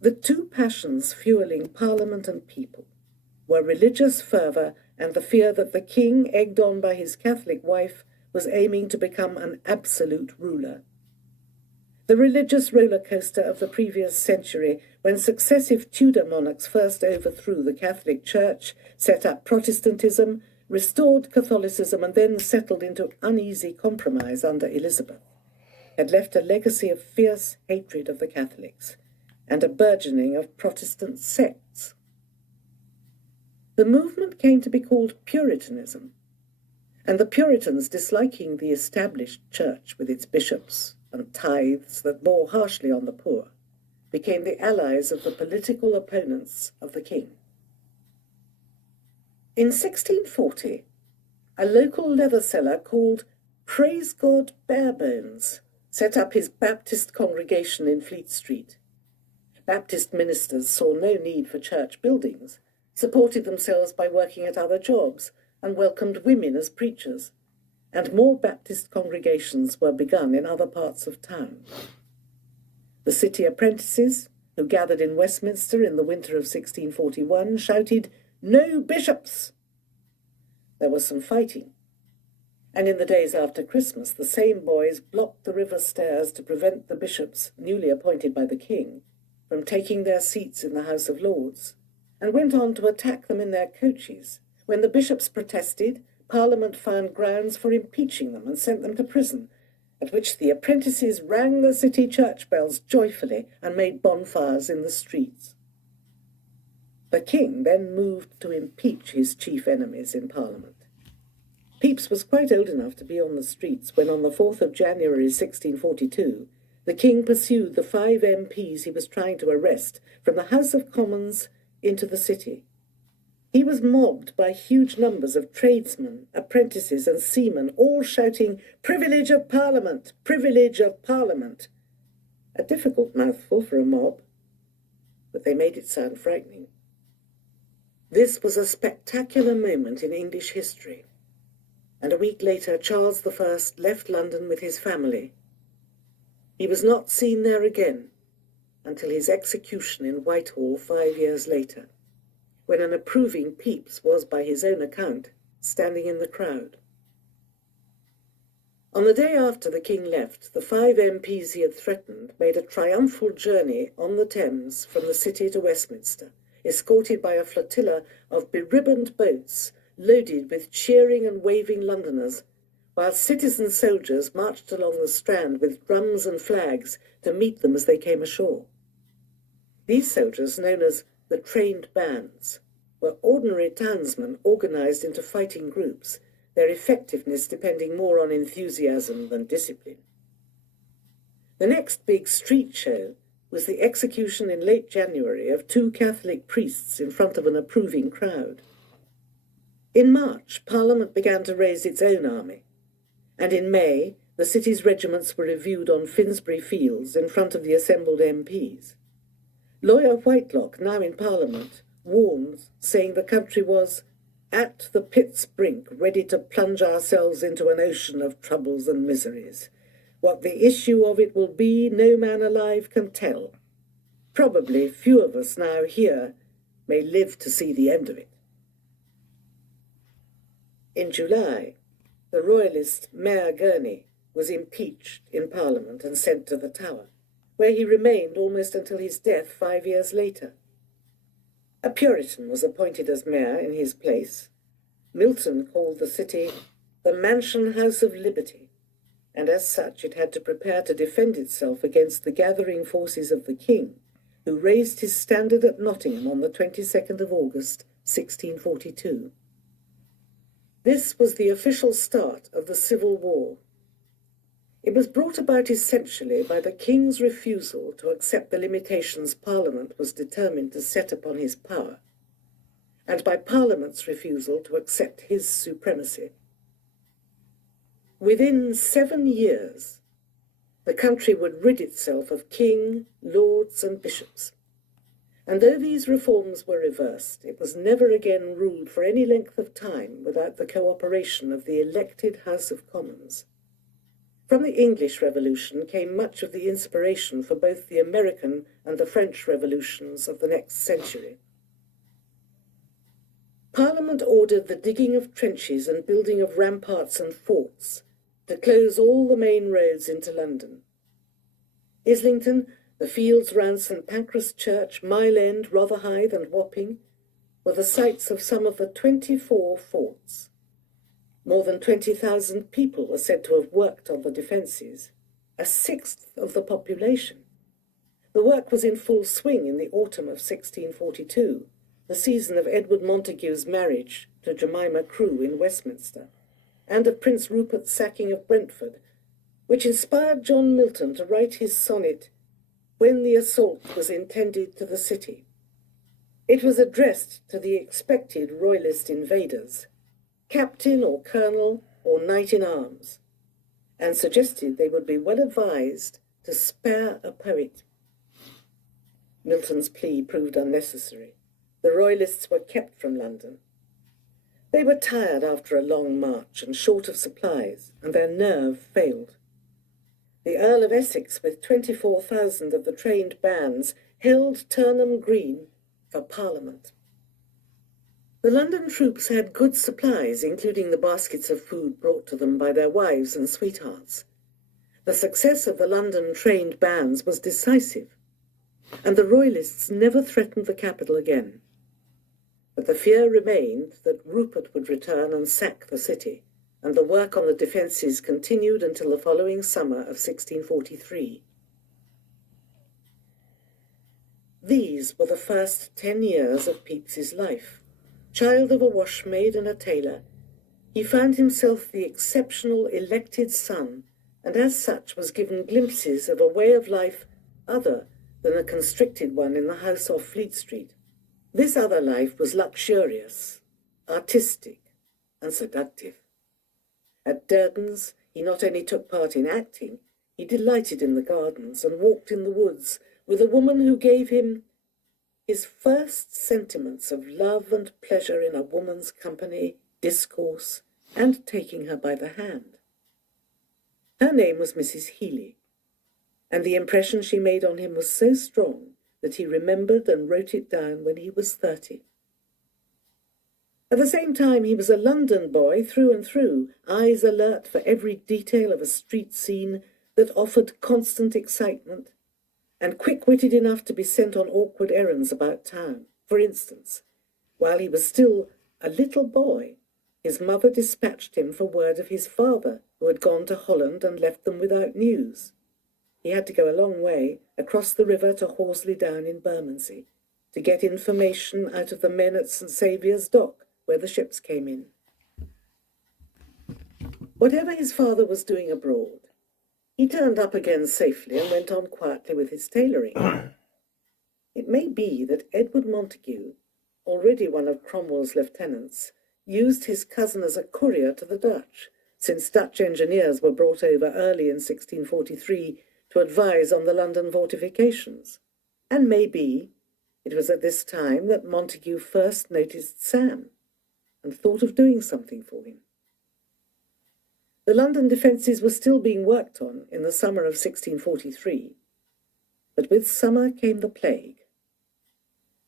The two passions fueling Parliament and people were religious fervour and the fear that the king, egged on by his Catholic wife, was aiming to become an absolute ruler. The religious roller coaster of the previous century, when successive Tudor monarchs first overthrew the Catholic Church, set up Protestantism, restored Catholicism, and then settled into uneasy compromise under Elizabeth, had left a legacy of fierce hatred of the Catholics and a burgeoning of Protestant sects. The movement came to be called Puritanism, and the Puritans, disliking the established church with its bishops and tithes that bore harshly on the poor, became the allies of the political opponents of the king. In 1640, a local leather seller called Praise God Barebones set up his Baptist congregation in Fleet Street. Baptist ministers saw no need for church buildings, supported themselves by working at other jobs, and welcomed women as preachers, and more Baptist congregations were begun in other parts of town. The city apprentices, who gathered in Westminster in the winter of 1641, shouted, "No bishops!" There was some fighting, and in the days after Christmas the same boys blocked the river stairs to prevent the bishops, newly appointed by the king, from taking their seats in the House of Lords. and went on to attack them in their coaches. When the bishops protested, Parliament found grounds for impeaching them and sent them to prison, at which the apprentices rang the city church bells joyfully and made bonfires in the streets. The king then moved to impeach his chief enemies in Parliament. Pepys was quite old enough to be on the streets when, on the 4th of January 1642, the king pursued the 5 MPs he was trying to arrest from the House of Commons into the city. He was mobbed by huge numbers of tradesmen, apprentices and seamen, all shouting, "Privilege of Parliament! Privilege of Parliament!" A difficult mouthful for a mob, but they made it sound frightening. This was a spectacular moment in English history, and a week later Charles I left London with his family. He was not seen there again until his execution in Whitehall 5 years later, when an approving Pepys was, by his own account, standing in the crowd. On the day after the king left, the 5 MPs he had threatened made a triumphal journey on the Thames from the city to Westminster, escorted by a flotilla of beribboned boats loaded with cheering and waving Londoners, while citizen soldiers marched along the Strand with drums and flags to meet them as they came ashore. These soldiers, known as the trained bands, were ordinary townsmen organised into fighting groups, their effectiveness depending more on enthusiasm than discipline. The next big street show was the execution in late January of 2 Catholic priests in front of an approving crowd. In March, Parliament began to raise its own army, and in May, the city's regiments were reviewed on Finsbury Fields in front of the assembled MPs. Lawyer Whitelock, now in Parliament, warned, saying the country was at the pit's brink, ready to plunge ourselves into an ocean of troubles and miseries. What the issue of it will be, no man alive can tell. Probably few of us now here may live to see the end of it. In July, the royalist Mayor Gurney was impeached in Parliament and sent to the Tower, where he remained almost until his death 5 years later. A Puritan was appointed as mayor in his place. Milton called the city the Mansion House of Liberty, and as such it had to prepare to defend itself against the gathering forces of the king, who raised his standard at Nottingham on the 22nd of August, 1642. This was the official start of the Civil War. It was brought about essentially by the king's refusal to accept the limitations Parliament was determined to set upon his power, and by Parliament's refusal to accept his supremacy. Within 7 years, the country would rid itself of king, lords, and bishops. And though these reforms were reversed, it was never again ruled for any length of time without the cooperation of the elected House of Commons. From the English Revolution came much of the inspiration for both the American and the French revolutions of the next century. Parliament ordered the digging of trenches and building of ramparts and forts to close all the main roads into London. Islington, the fields round St Pancras Church, Mile End, Rotherhithe and Wapping were the sites of some of the 24 forts. More than 20,000 people were said to have worked on the defences, a sixth of the population. The work was in full swing in the autumn of 1642, the season of Edward Montagu's marriage to Jemima Crewe in Westminster, and of Prince Rupert's sacking of Brentford, which inspired John Milton to write his sonnet, "When the Assault was intended to the city." It was addressed to the expected royalist invaders, captain or colonel or knight-in-arms, and suggested they would be well advised to spare a poet. Milton's plea proved unnecessary. The royalists were kept from London. They were tired after a long march and short of supplies, and their nerve failed. The Earl of Essex, with 24,000 of the trained bands, held Turnham Green for Parliament. The London troops had good supplies, including the baskets of food brought to them by their wives and sweethearts. The success of the London trained bands was decisive, and the royalists never threatened the capital again. but the fear remained that Rupert would return and sack the city, and the work on the defences continued until the following summer of 1643. These were the first 10 years of Pepys's life. Child of a washmaid and a tailor, he found himself the exceptional elected son, and as such was given glimpses of a way of life other than a constricted one in the house off Fleet Street. This other life was luxurious, artistic, and seductive. At Durden's, he not only took part in acting, he delighted in the gardens and walked in the woods with a woman who gave him his first sentiments of love and pleasure in a woman's company, discourse, and taking her by the hand. Her name was Mrs. Healy, and the impression she made on him was so strong that he remembered and wrote it down when he was 30. At the same time, he was a London boy through and through, eyes alert for every detail of a street scene that offered constant excitement, and quick-witted enough to be sent on awkward errands about town. For instance, while he was still a little boy, his mother dispatched him for word of his father, who had gone to Holland and left them without news. He had to go a long way, across the river to Horsley Down in Bermondsey, to get information out of the men at St. Saviour's Dock, where the ships came in. Whatever his father was doing abroad, he turned up again safely and went on quietly with his tailoring. It may be that Edward Montagu, already one of Cromwell's lieutenants, used his cousin as a courier to the Dutch, since Dutch engineers were brought over early in 1643 to advise on the London fortifications. And maybe it was at this time that Montagu first noticed Sam and thought of doing something for him. The London defences were still being worked on in the summer of 1643, but with summer came the plague.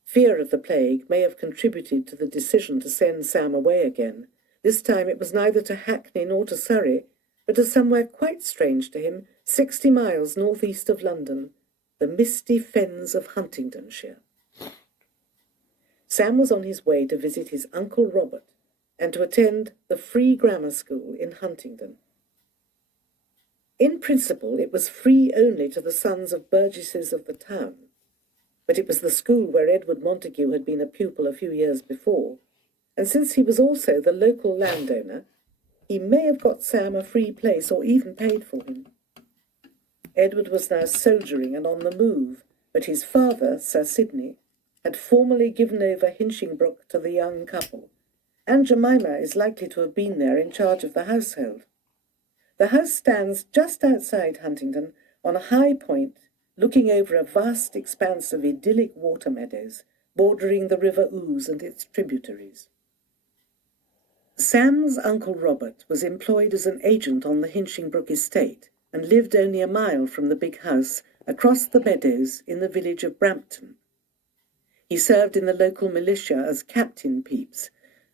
Fear of the plague may have contributed to the decision to send Sam away again. This time it was neither to Hackney nor to Surrey, but to somewhere quite strange to him, 60 miles northeast of London, the misty fens of Huntingdonshire. Sam was on his way to visit his Uncle Robert and to attend the free grammar school in Huntingdon. In principle, it was free only to the sons of burgesses of the town, but it was the school where Edward Montagu had been a pupil a few years before, and since he was also the local landowner, he may have got Sam a free place or even paid for him. Edward was now soldiering and on the move, but his father, Sir Sidney, had formally given over Hinchingbrooke to the young couple, and Jemima is likely to have been there in charge of the household. The house stands just outside Huntingdon on a high point, looking over a vast expanse of idyllic water meadows, bordering the River Ouse and its tributaries. Sam's Uncle Robert was employed as an agent on the Hinchingbrooke estate and lived only a mile from the big house across the meadows in the village of Brampton. He served in the local militia as Captain Pepys,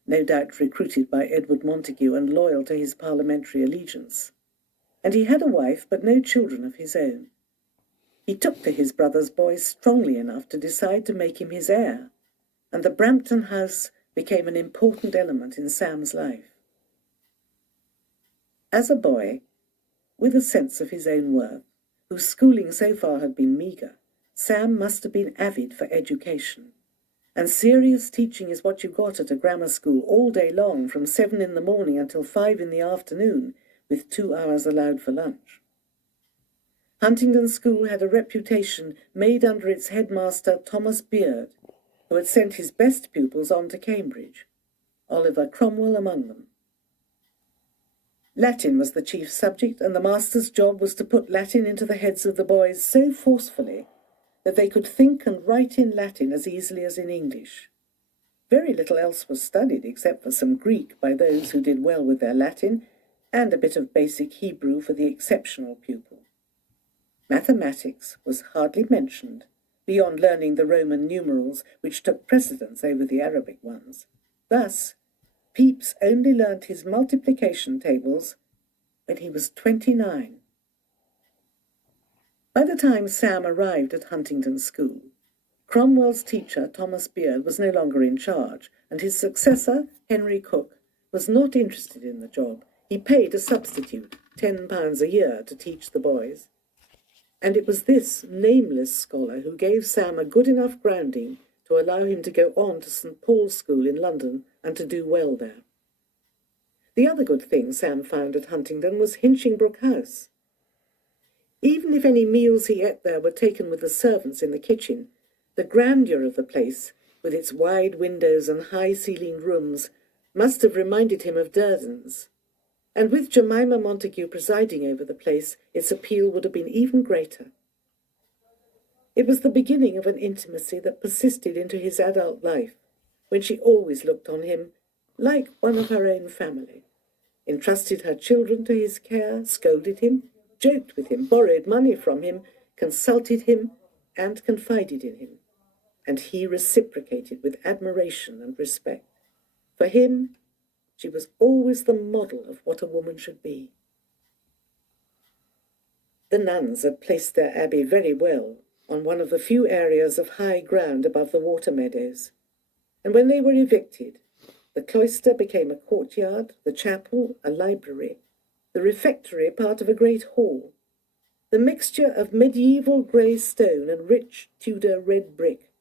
no doubt recruited by Edward Montagu and loyal to his parliamentary allegiance. And he had a wife but no children of his own. He took to his brother's boy strongly enough to decide to make him his heir, and the Brampton house became an important element in Sam's life. As a boy, with a sense of his own worth, whose schooling so far had been meagre, Sam must have been avid for education. And serious teaching is what you got at a grammar school all day long, from 7 in the morning until 5 in the afternoon, with 2 hours allowed for lunch. Huntingdon School had a reputation made under its headmaster Thomas Beard, who had sent his best pupils on to Cambridge, Oliver Cromwell among them. Latin was the chief subject, and the master's job was to put Latin into the heads of the boys so forcefully that they could think and write in Latin as easily as in English. Very little else was studied except for some Greek by those who did well with their Latin, and a bit of basic Hebrew for the exceptional pupil. Mathematics was hardly mentioned, beyond learning the Roman numerals, which took precedence over the Arabic ones. Thus, Pepys only learnt his multiplication tables when he was 29. By the time Sam arrived at Huntingdon School, Cromwell's teacher, Thomas Beard, was no longer in charge, and his successor, Henry Cook, was not interested in the job. He paid a substitute, £10 a year, to teach the boys. And it was this nameless scholar who gave Sam a good enough grounding to allow him to go on to St. Paul's School in London and to do well there. The other good thing Sam found at Huntingdon was Hinchingbrook House. Even if any meals he ate there were taken with the servants in the kitchen, the grandeur of the place, with its wide windows and high-ceilinged rooms, must have reminded him of Durden's. And with Jemima Montague presiding over the place, its appeal would have been even greater. It was the beginning of an intimacy that persisted into his adult life, when she always looked on him like one of her own family, entrusted her children to his care, scolded him, joked with him, borrowed money from him, consulted him, and confided in him. And he reciprocated with admiration and respect. For him, she was always the model of what a woman should be. The nuns had placed their abbey very well on one of the few areas of high ground above the water meadows, and when they were evicted, the cloister became a courtyard, the chapel a library, the refectory part of a great hall. The mixture of medieval grey stone and rich Tudor red brick,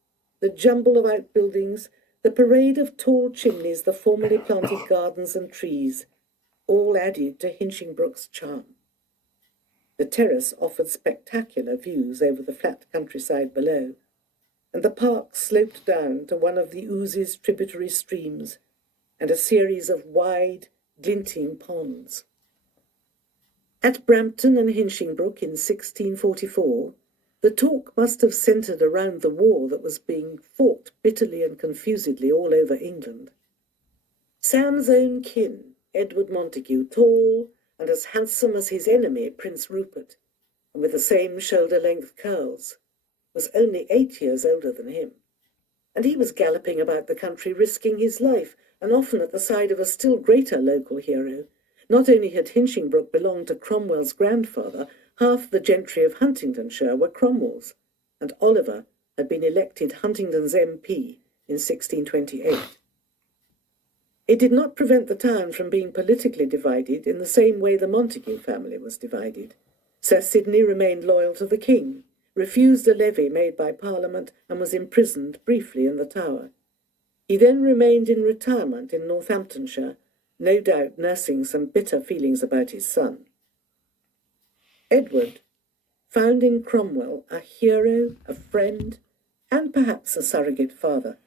the jumble of outbuildings, the parade of tall chimneys, the formerly planted gardens and trees, all added to Hinchingbrook's charm. The terrace offered spectacular views over the flat countryside below, and the park sloped down to one of the Ouse's tributary streams and a series of wide, glinting ponds. At Brampton and Hinchingbrook in 1644, the talk must have centred around the war that was being fought bitterly and confusedly all over England. Sam's own kin, Edward Montague, tall and as handsome as his enemy, Prince Rupert, and with the same shoulder-length curls, was only 8 years older than him. And he was galloping about the country, risking his life, and often at the side of a still greater local hero. Not only had Hinchingbrook belonged to Cromwell's grandfather, half the gentry of Huntingdonshire were Cromwell's, and Oliver had been elected Huntingdon's MP in 1628. It did not prevent the town from being politically divided in the same way the Montague family was divided. Sir Sidney remained loyal to the king, refused a levy made by Parliament, and was imprisoned briefly in the Tower. He then remained in retirement in Northamptonshire, no doubt nursing some bitter feelings about his son. Edward found in Cromwell a hero, a friend, and perhaps a surrogate father,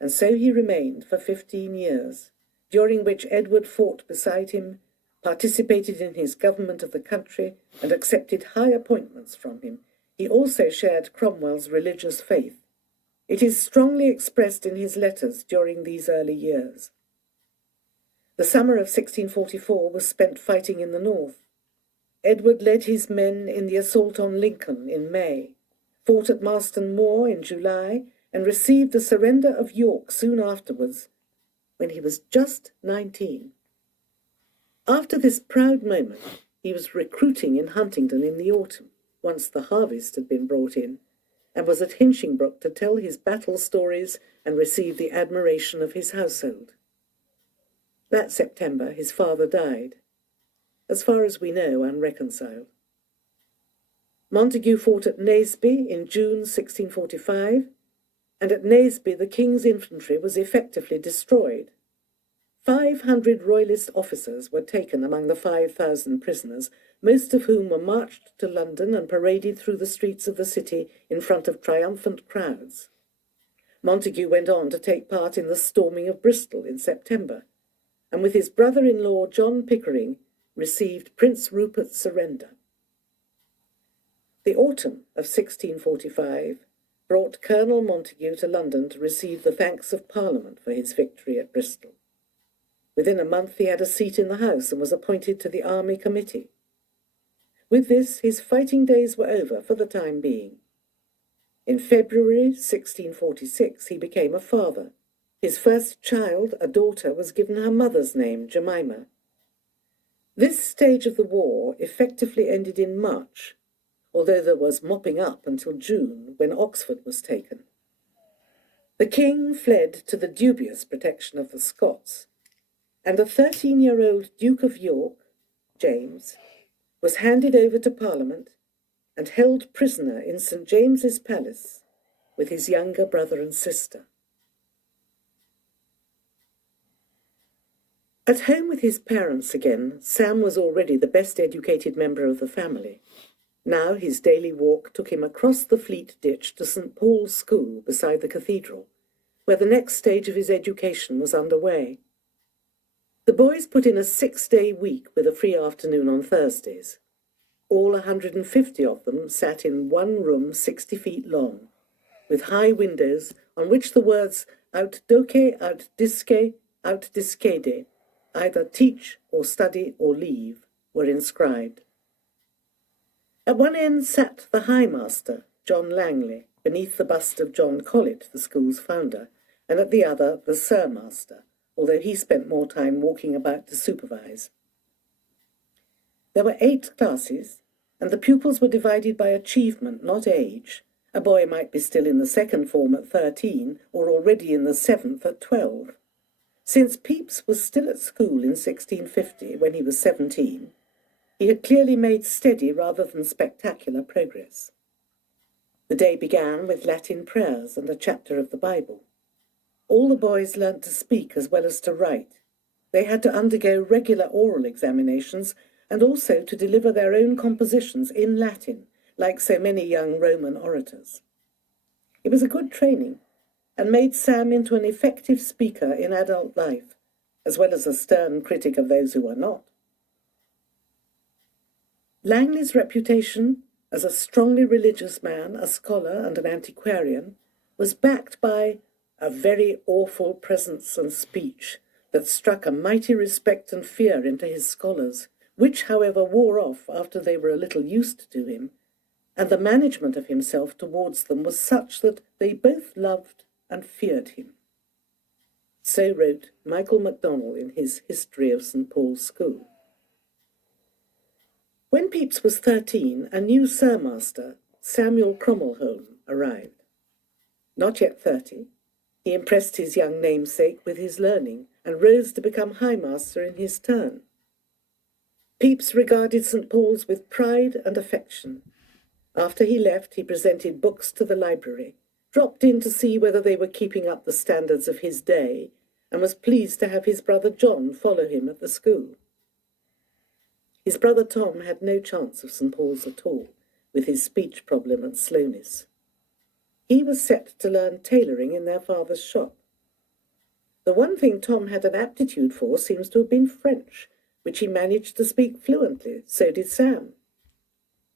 and so he remained for 15 years, during which Edward fought beside him, participated in his government of the country, and accepted high appointments from him. He also shared Cromwell's religious faith. It is strongly expressed in his letters during these early years. The summer of 1644 was spent fighting in the north. Edward led his men in the assault on Lincoln in May, fought at Marston Moor in July, and received the surrender of York soon afterwards, when he was just 19. After this proud moment, he was recruiting in Huntingdon in the autumn, once the harvest had been brought in, and was at Hinchingbrook to tell his battle stories and receive the admiration of his household. That September his father died, as far as we know, unreconciled. Montague fought at Naseby in June 1645, and at Naseby the king's infantry was effectively destroyed. 500 royalist officers were taken among the 5,000 prisoners, most of whom were marched to London and paraded through the streets of the city in front of triumphant crowds. Montague went on to take part in the storming of Bristol in September, and with his brother-in-law John Pickering received Prince Rupert's surrender. The autumn of 1645 brought Colonel Montague to London to receive the thanks of Parliament for his victory at Bristol. Within a month he had a seat in the House and was appointed to the Army Committee. With this, his fighting days were over for the time being. In February 1646 he became a father. His first child, a daughter, was given her mother's name, Jemima. This stage of the war effectively ended in March, although there was mopping up until June, when Oxford was taken. The king fled to the dubious protection of the Scots, and the 13-year-old Duke of York, James, was handed over to Parliament and held prisoner in St. James's Palace with his younger brother and sister. At home with his parents again, Sam was already the best educated member of the family. Now his daily walk took him across the Fleet Ditch to St. Paul's School beside the cathedral, where the next stage of his education was underway. The boys put in a 6-day week with a free afternoon on Thursdays. All 150 of them sat in one room 60 feet long, with high windows on which the words aut doce, aut disce, aut discede, either teach or study or leave, were inscribed. At one end sat the High Master, John Langley, beneath the bust of John Colet, the school's founder, and at the other the Sir Master, although he spent more time walking about to supervise. There were 8 classes, and the pupils were divided by achievement, not age. A boy might be still in the second form at 13, or already in the 7th at 12. Since Pepys was still at school in 1650, when he was 17, he had clearly made steady rather than spectacular progress. The day began with Latin prayers and a chapter of the Bible. All the boys learnt to speak as well as to write. They had to undergo regular oral examinations and also to deliver their own compositions in Latin, like so many young Roman orators. It was a good training, and made Sam into an effective speaker in adult life, as well as a stern critic of those who were not. Langley's reputation as a strongly religious man, a scholar and an antiquarian, was backed by a very awful presence and speech that struck a mighty respect and fear into his scholars, which, however, wore off after they were a little used to him, and the management of himself towards them was such that they both loved and feared him. So wrote Michael MacDonald in his History of St. Paul's School. When Pepys was 13, a new Sir Master, Samuel Cromwell, arrived. Not yet 30, he impressed his young namesake with his learning and rose to become High Master in his turn. Pepys regarded St. Paul's with pride and affection. After he left, he presented books to the library, dropped in to see whether they were keeping up the standards of his day, and was pleased to have his brother John follow him at the school. His brother Tom had no chance of St. Paul's at all, with his speech problem and slowness. He was set to learn tailoring in their father's shop. The one thing Tom had an aptitude for seems to have been French, which he managed to speak fluently. So did Sam.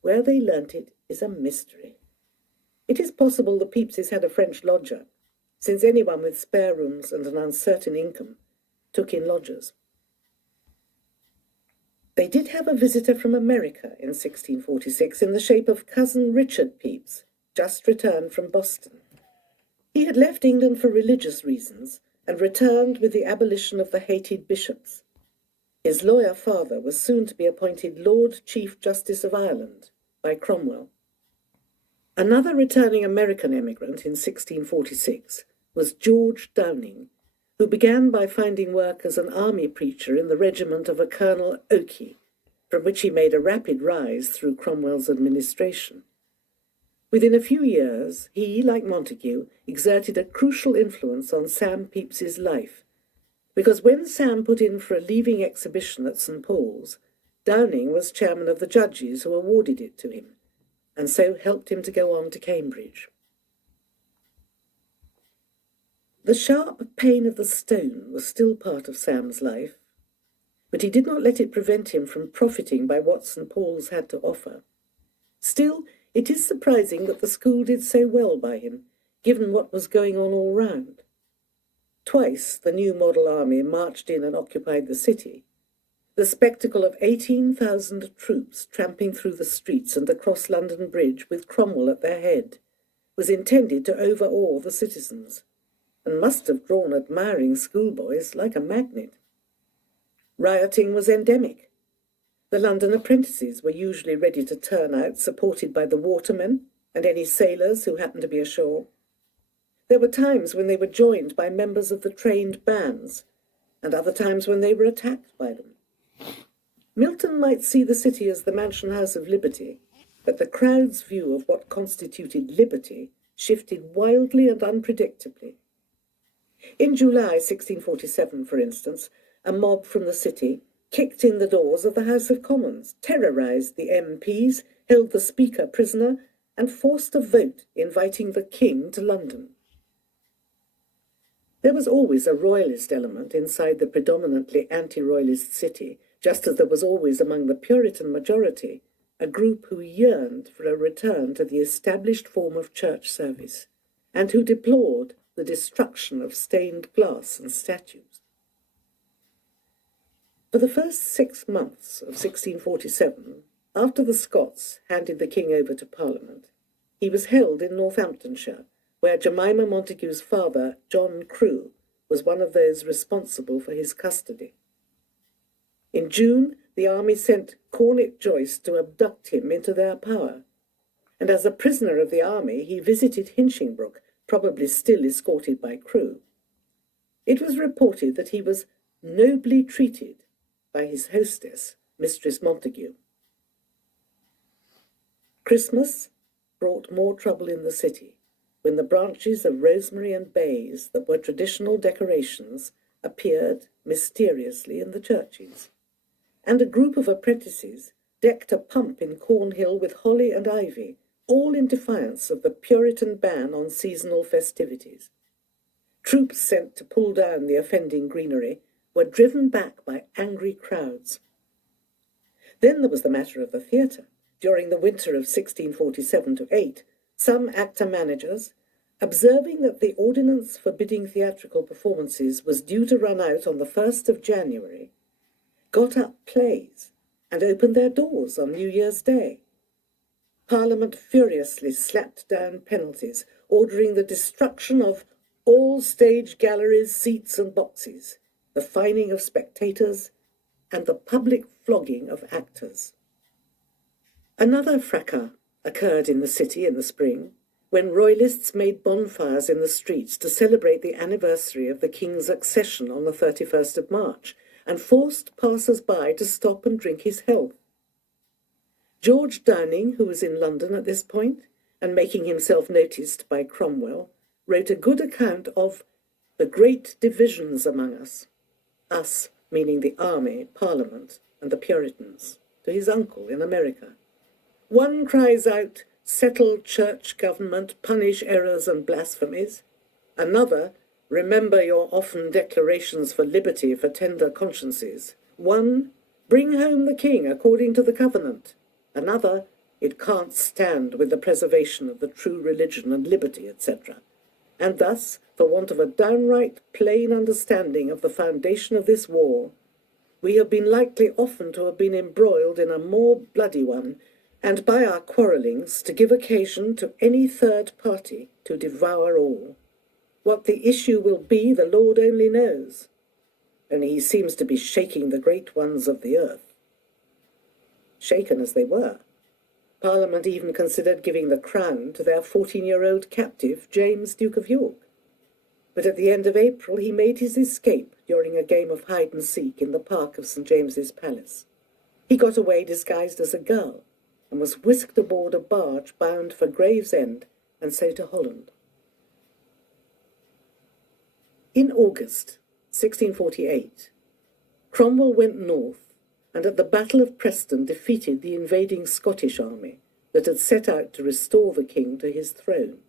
Where they learnt it is a mystery. It is possible the Pepyses had a French lodger, since anyone with spare rooms and an uncertain income took in lodgers. They did have a visitor from America in 1646 in the shape of cousin Richard Pepys, just returned from Boston. He had left England for religious reasons and returned with the abolition of the hated bishops. His lawyer father was soon to be appointed Lord Chief Justice of Ireland by Cromwell. Another returning American emigrant in 1646 was George Downing, who began by finding work as an army preacher in the regiment of a Colonel Oakey, from which he made a rapid rise through Cromwell's administration. Within a few years, he, like Montague, exerted a crucial influence on Sam Pepys's life, because when Sam put in for a leaving exhibition at St. Paul's, Downing was chairman of the judges who awarded it to him, and so helped him to go on to Cambridge. The sharp pain of the stone was still part of Sam's life, but he did not let it prevent him from profiting by what St. Paul's had to offer. Still, it is surprising that the school did so well by him, given what was going on all round. Twice the new model army marched in and occupied the city. The spectacle of 18,000 troops tramping through the streets and across London Bridge with Cromwell at their head was intended to overawe the citizens, and must have drawn admiring schoolboys like a magnet. Rioting was endemic. The London apprentices were usually ready to turn out, supported by the watermen and any sailors who happened to be ashore. There were times when they were joined by members of the trained bands, and other times when they were attacked by them. Milton might see the city as the mansion house of liberty, but the crowd's view of what constituted liberty shifted wildly and unpredictably. In July 1647, for instance, a mob from the city kicked in the doors of the House of Commons, terrorised the MPs, held the Speaker prisoner, and forced a vote inviting the King to London. There was always a royalist element inside the predominantly anti-royalist city, just as there was always among the Puritan majority a group who yearned for a return to the established form of church service, and who deplored the destruction of stained glass and statues. For the first 6 months of 1647, after the Scots handed the king over to Parliament, he was held in Northamptonshire, where Jemima Montagu's father, John Crewe, was one of those responsible for his custody. In June, the army sent Cornet Joyce to abduct him into their power, and as a prisoner of the army he visited Hinchingbrook, probably still escorted by Crewe. It was reported that he was nobly treated by his hostess, Mistress Montague. Christmas brought more trouble in the city, when the branches of rosemary and bays that were traditional decorations appeared mysteriously in the churches, and a group of apprentices decked a pump in Cornhill with holly and ivy, all in defiance of the Puritan ban on seasonal festivities. Troops sent to pull down the offending greenery were driven back by angry crowds. Then there was the matter of the theatre. During the winter of 1647-8, some actor-managers, observing that the ordinance forbidding theatrical performances was due to run out on the 1st of January, got up plays and opened their doors on New Year's Day. Parliament furiously slapped down penalties, ordering the destruction of all stage galleries, seats and boxes, the fining of spectators, and the public flogging of actors. Another fracas occurred in the city in the spring, when royalists made bonfires in the streets to celebrate the anniversary of the king's accession on the 31st of March, and forced passers-by to stop and drink his health. George Downing, who was in London at this point, and making himself noticed by Cromwell, wrote a good account of the great divisions among us meaning the army, Parliament, and the Puritans, to his uncle in America. One cries out, "Settle church government, punish errors and blasphemies." Another, "Remember your often declarations for liberty for tender consciences." One, "Bring home the king according to the covenant." Another, "It can't stand with the preservation of the true religion and liberty," etc. And thus, for want of a downright plain understanding of the foundation of this war, we have been likely often to have been embroiled in a more bloody one, and by our quarrellings to give occasion to any third party to devour all. What the issue will be, the Lord only knows, only he seems to be shaking the great ones of the earth. Shaken as they were, Parliament even considered giving the crown to their 14-year-old captive, James, Duke of York. But at the end of April he made his escape during a game of hide-and-seek in the park of St. James's Palace. He got away disguised as a girl, and was whisked aboard a barge bound for Gravesend and so to Holland. In August 1648, Cromwell went north and at the Battle of Preston defeated the invading Scottish army that had set out to restore the king to his throne.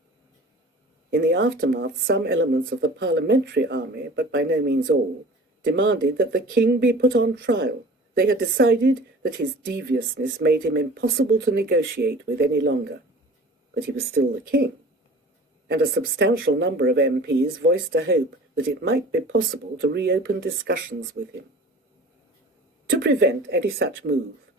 In the aftermath, some elements of the parliamentary army, but by no means all, demanded that the king be put on trial. They had decided that his deviousness made him impossible to negotiate with any longer. But he was still the king, and a substantial number of MPs voiced a hope that it might be possible to reopen discussions with him. To prevent any such move,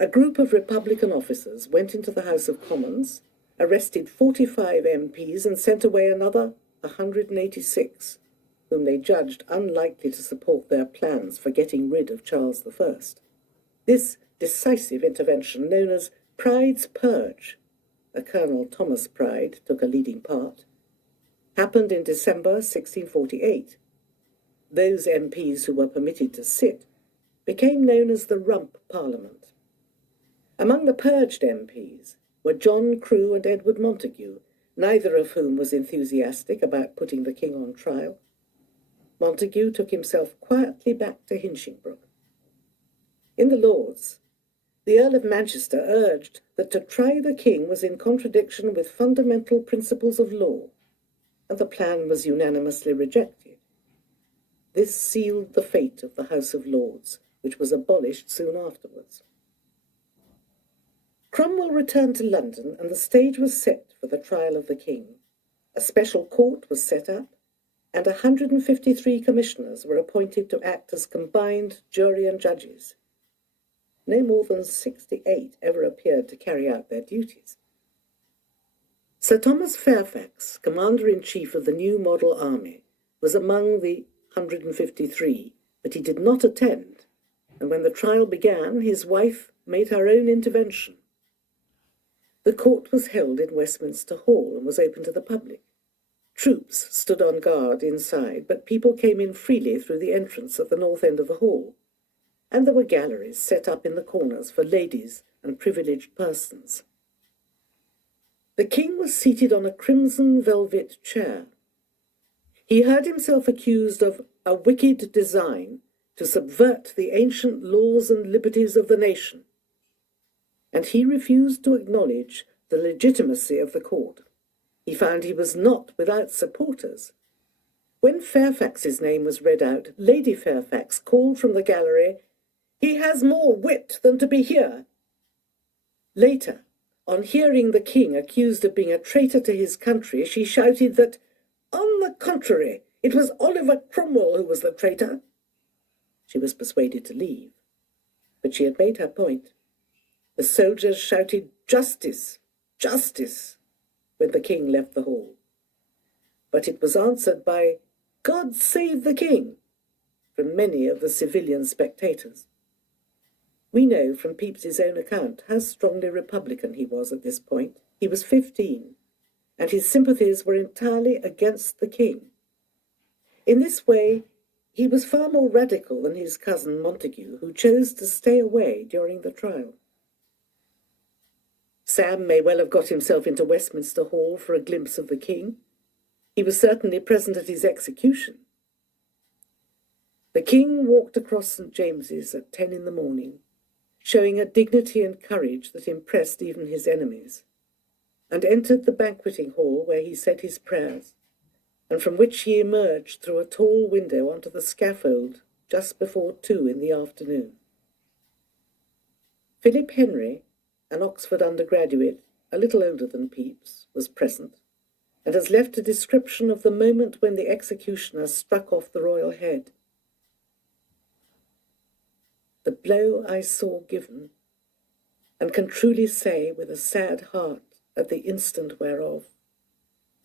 a group of Republican officers went into the House of Commons, arrested 45 MPs and sent away another 186, whom they judged unlikely to support their plans for getting rid of Charles I. This decisive intervention, known as Pride's Purge, a Colonel Thomas Pride took a leading part, happened in December 1648. Those MPs who were permitted to sit became known as the Rump Parliament. Among the purged MPs were John Crewe and Edward Montagu, neither of whom was enthusiastic about putting the king on trial. Montagu took himself quietly back to Hinchingbrooke. In the Lords, the Earl of Manchester urged that to try the king was in contradiction with fundamental principles of law, and the plan was unanimously rejected. This sealed the fate of the House of Lords, which was abolished soon afterwards. Cromwell returned to London, and the stage was set for the trial of the king. A special court was set up, and 153 commissioners were appointed to act as combined jury and judges. No more than 68 ever appeared to carry out their duties. Sir Thomas Fairfax, Commander-in-Chief of the new model army, was among the 153, but he did not attend, and when the trial began, his wife made her own intervention. The court was held in Westminster Hall and was open to the public. Troops stood on guard inside, but people came in freely through the entrance at the north end of the hall, and there were galleries set up in the corners for ladies and privileged persons. The king was seated on a crimson velvet chair. He heard himself accused of a wicked design to subvert the ancient laws and liberties of the nation, and he refused to acknowledge the legitimacy of the court. He found he was not without supporters. When Fairfax's name was read out, Lady Fairfax called from the gallery, "He has more wit than to be here." Later, on hearing the king accused of being a traitor to his country, she shouted that, on the contrary, it was Oliver Cromwell who was the traitor. She was persuaded to leave, but she had made her point. The soldiers shouted, "Justice! Justice!" when the king left the hall. But it was answered by, "God save the king!" from many of the civilian spectators. We know from Pepys's own account how strongly Republican he was at this point. He was 15, and his sympathies were entirely against the king. In this way, he was far more radical than his cousin Montagu, who chose to stay away during the trial. Sam may well have got himself into Westminster Hall for a glimpse of the king. He was certainly present at his execution. The king walked across St. James's at 10 in the morning, showing a dignity and courage that impressed even his enemies, and entered the banqueting hall where he said his prayers, and from which he emerged through a tall window onto the scaffold just before 2 in the afternoon. Philip Henry, an Oxford undergraduate, a little older than Pepys, was present, and has left a description of the moment when the executioner struck off the royal head. "The blow I saw given, and can truly say with a sad heart at the instant whereof,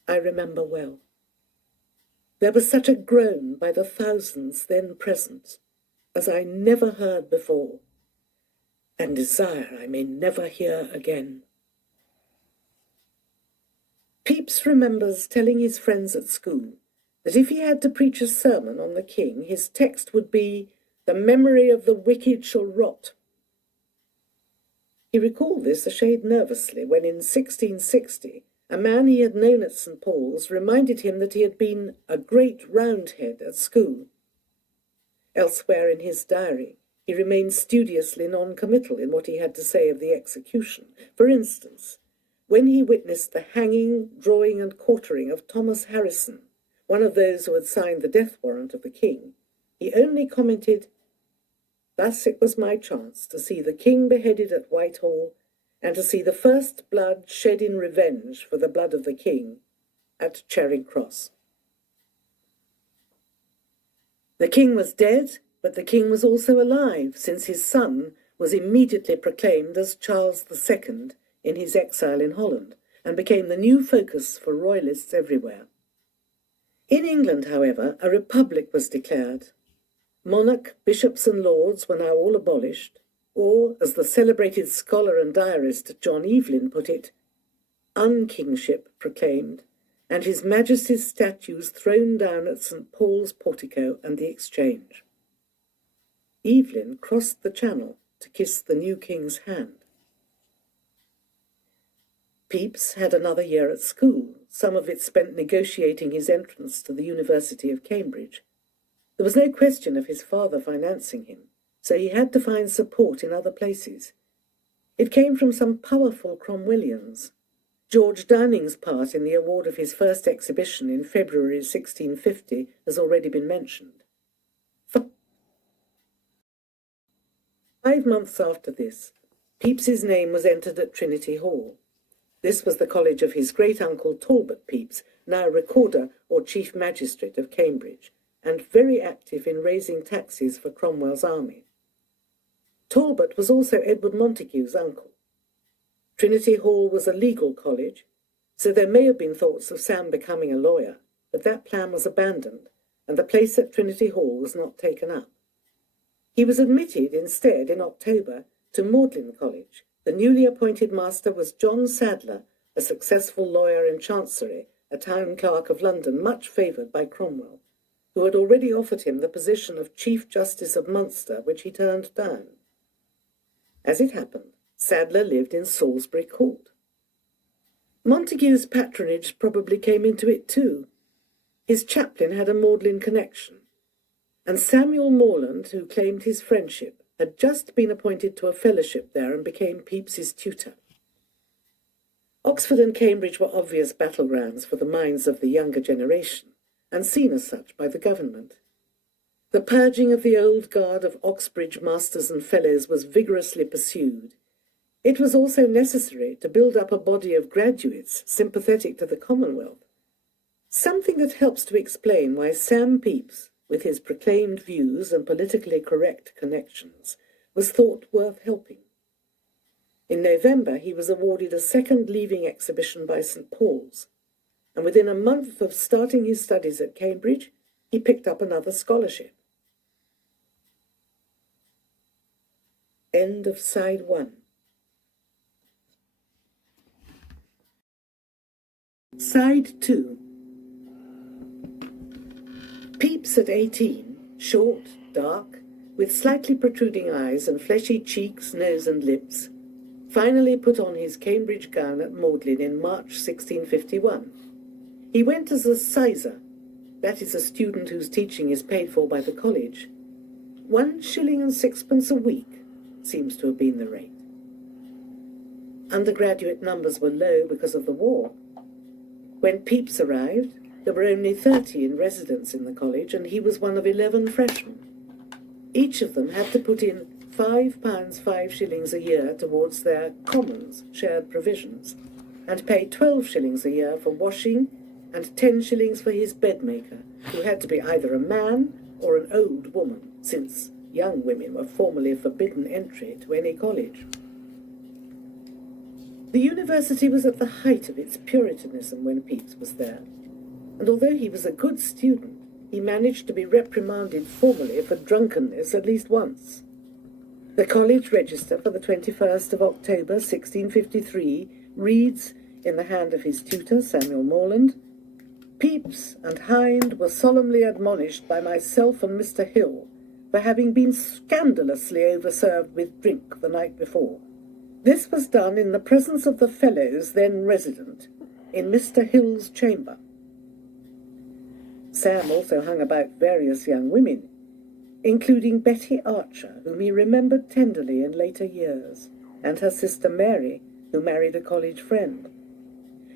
I remember well. There was such a groan by the thousands then present as I never heard before, and desire I may never hear again." Pepys remembers telling his friends at school that if he had to preach a sermon on the king, his text would be, "The memory of the wicked shall rot." He recalled this a shade nervously when in 1660 a man he had known at St. Paul's reminded him that he had been a great Roundhead at school. Elsewhere in his diary, he remained studiously non-committal in what he had to say of the execution. For instance, when he witnessed the hanging, drawing and quartering of Thomas Harrison, one of those who had signed the death warrant of the king, he only commented, "Thus it was my chance to see the king beheaded at Whitehall, and to see the first blood shed in revenge for the blood of the king at Charing Cross." The king was dead, but the king was also alive, since his son was immediately proclaimed as Charles II in his exile in Holland, and became the new focus for royalists everywhere. In England, however, a republic was declared. Monarch, bishops and lords were now all abolished, or, as the celebrated scholar and diarist John Evelyn put it, unkingship proclaimed, and His Majesty's statues thrown down at St. Paul's portico and the Exchange. Evelyn crossed the Channel to kiss the new king's hand. Pepys had another year at school, some of it spent negotiating his entrance to the University of Cambridge. There was no question of his father financing him, so he had to find support in other places. It came from some powerful Cromwellians. George Downing's part in the award of his first exhibition in February 1650 has already been mentioned. 5 months after this, Pepys's name was entered at Trinity Hall. This was the college of his great-uncle Talbot Pepys, now Recorder or Chief Magistrate of Cambridge, and very active in raising taxes for Cromwell's army. Talbot was also Edward Montagu's uncle. Trinity Hall was a legal college, so there may have been thoughts of Sam becoming a lawyer, but that plan was abandoned, and the place at Trinity Hall was not taken up. He was admitted instead in October to Magdalen College. The newly appointed master was John Sadler, a successful lawyer in Chancery, a town clerk of London much favoured by Cromwell, who had already offered him the position of Chief Justice of Munster, which he turned down. As it happened, Sadler lived in Salisbury Court. Montagu's patronage probably came into it too. His chaplain had a Magdalen connection, and Samuel Morland, who claimed his friendship, had just been appointed to a fellowship there and became Pepys's tutor. Oxford and Cambridge were obvious battlegrounds for the minds of the younger generation, and seen as such by the government. The purging of the old guard of Oxbridge masters and fellows was vigorously pursued. It was also necessary to build up a body of graduates sympathetic to the Commonwealth, something that helps to explain why Sam Pepys, with his proclaimed views and politically correct connections, was thought worth helping. In November, he was awarded a second leaving exhibition by St. Paul's, and within a month of starting his studies at Cambridge, he picked up another scholarship. End of Side 1. Side 2. Pepys at 18, short, dark, with slightly protruding eyes and fleshy cheeks, nose and lips, finally put on his Cambridge gown at Magdalen in March 1651. He went as a sizer, that is a student whose teaching is paid for by the college. 1 shilling and sixpence a week seems to have been the rate. Undergraduate numbers were low because of the war. When Pepys arrived, there were only 30 in residence in the college, and he was one of 11 freshmen. Each of them had to put in £5 5 shillings a year towards their commons shared provisions, and pay 12 shillings a year for washing and 10 shillings for his bedmaker, who had to be either a man or an old woman, since young women were formally forbidden entry to any college. The university was at the height of its Puritanism when Pepys was there, and although he was a good student, he managed to be reprimanded formally for drunkenness at least once. The college register for the 21st of October 1653 reads, in the hand of his tutor, Samuel Morland, "Pepys and Hind were solemnly admonished by myself and Mr. Hill for having been scandalously overserved with drink the night before. This was done in the presence of the fellows then resident, in Mr. Hill's chamber." Sam also hung about various young women, including Betty Archer, whom he remembered tenderly in later years, and her sister Mary, who married a college friend.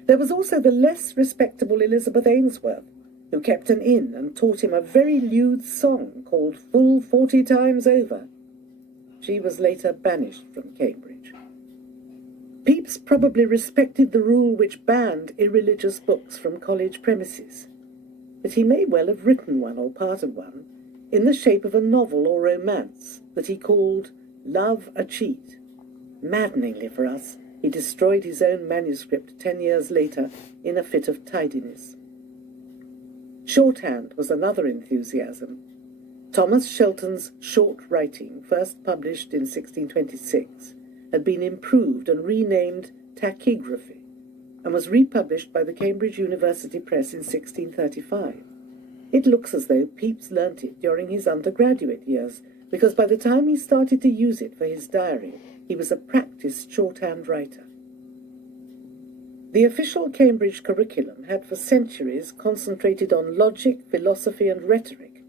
There was also the less respectable Elizabeth Ainsworth, who kept an inn and taught him a very lewd song called "Full 40 Times Over." She was later banished from Cambridge. Pepys probably respected the rule which banned irreligious books from college premises, but he may well have written one or part of one in the shape of a novel or romance that he called Love a Cheat. Maddeningly for us, he destroyed his own manuscript 10 years later in a fit of tidiness. Shorthand was another enthusiasm. Thomas Shelton's short writing, first published in 1626, had been improved and renamed tachygraphy, and was republished by the Cambridge University Press in 1635. It looks as though Pepys learnt it during his undergraduate years, because by the time he started to use it for his diary, he was a practiced shorthand writer. The official Cambridge curriculum had for centuries concentrated on logic, philosophy, and rhetoric,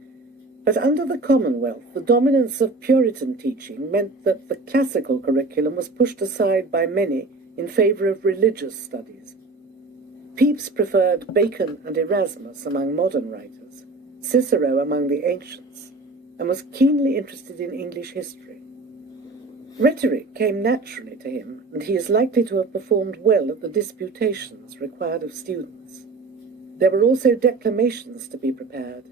but under the Commonwealth, the dominance of Puritan teaching meant that the classical curriculum was pushed aside by many in favour of religious studies. Pepys preferred Bacon and Erasmus among modern writers, Cicero among the ancients, and was keenly interested in English history. Rhetoric came naturally to him, and he is likely to have performed well at the disputations required of students. There were also declamations to be prepared.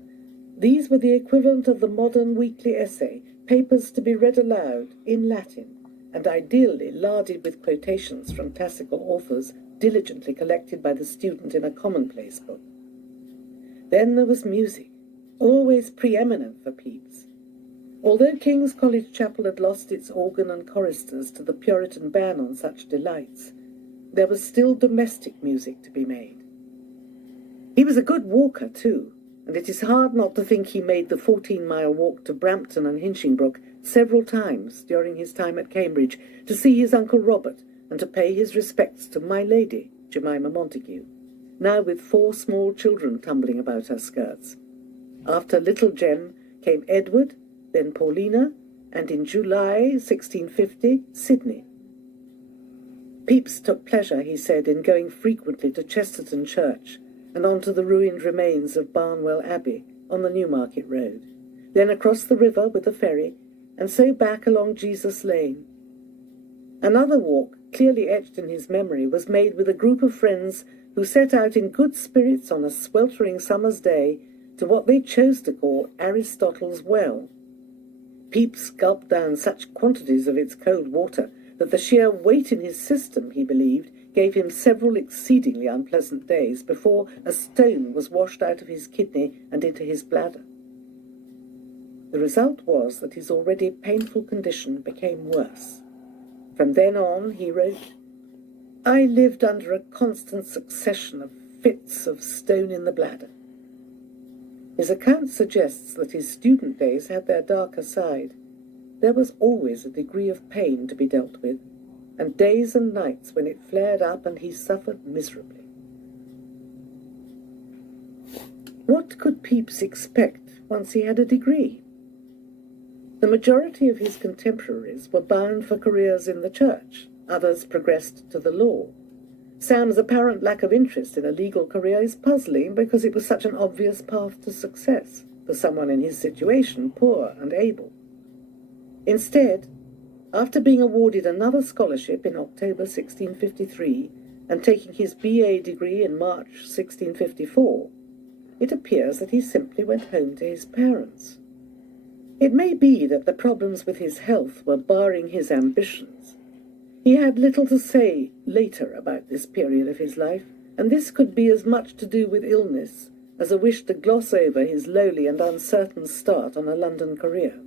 These were the equivalent of the modern weekly essay, papers to be read aloud in Latin, and ideally larded with quotations from classical authors diligently collected by the student in a commonplace book. Then there was music, always preeminent for Pepys. Although King's College Chapel had lost its organ and choristers to the Puritan ban on such delights, there was still domestic music to be made. He was a good walker, too, and it is hard not to think he made the 14-mile walk to Brampton and Hinchingbrook several times during his time at Cambridge to see his Uncle Robert and to pay his respects to my lady, Jemima Montague, now with 4 small children tumbling about her skirts. After little Jem came Edward, then Paulina, and in July 1650, Sydney. Pepys took pleasure, he said, in going frequently to Chesterton Church and on to the ruined remains of Barnwell Abbey on the Newmarket Road, then across the river with the ferry, and so back along Jesus Lane. Another walk, clearly etched in his memory, was made with a group of friends who set out in good spirits on a sweltering summer's day to what they chose to call Aristotle's Well. Pepys gulped down such quantities of its cold water that the sheer weight in his system, he believed, gave him several exceedingly unpleasant days before a stone was washed out of his kidney and into his bladder. The result was that his already painful condition became worse. From then on, he wrote, "I lived under a constant succession of fits of stone in the bladder." His account suggests that his student days had their darker side. There was always a degree of pain to be dealt with, and days and nights when it flared up and he suffered miserably. What could Pepys expect once he had a degree? The majority of his contemporaries were bound for careers in the church. Others progressed to the law. Sam's apparent lack of interest in a legal career is puzzling because it was such an obvious path to success for someone in his situation, poor and able. Instead, after being awarded another scholarship in October 1653 and taking his BA degree in March 1654, it appears that he simply went home to his parents. It may be that the problems with his health were barring his ambitions. He had little to say later about this period of his life, and this could be as much to do with illness as a wish to gloss over his lowly and uncertain start on a London career.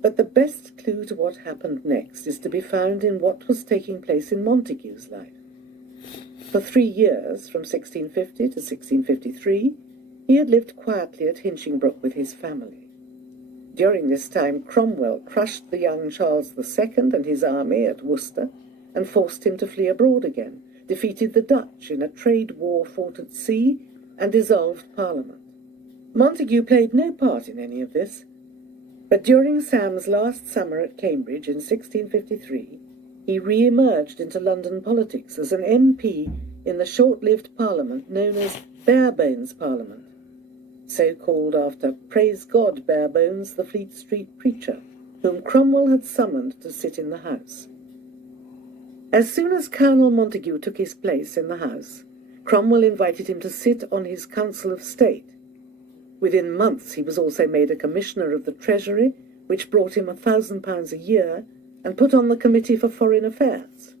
But the best clue to what happened next is to be found in what was taking place in Montague's life. For 3 years, from 1650 to 1653, he had lived quietly at Hinchingbrook with his family. During this time, Cromwell crushed the young Charles II and his army at Worcester and forced him to flee abroad again, defeated the Dutch in a trade war fought at sea, and dissolved Parliament. Montague played no part in any of this, but during Sam's last summer at Cambridge in 1653, he re-emerged into London politics as an MP in the short-lived Parliament known as Barebones Parliament, so called after Praise God Barebones, the Fleet Street preacher, whom Cromwell had summoned to sit in the House. As soon as Colonel Montague took his place in the House, Cromwell invited him to sit on his Council of State. Within months he was also made a Commissioner of the Treasury, which brought him £1,000 a year, and put on the Committee for Foreign Affairs.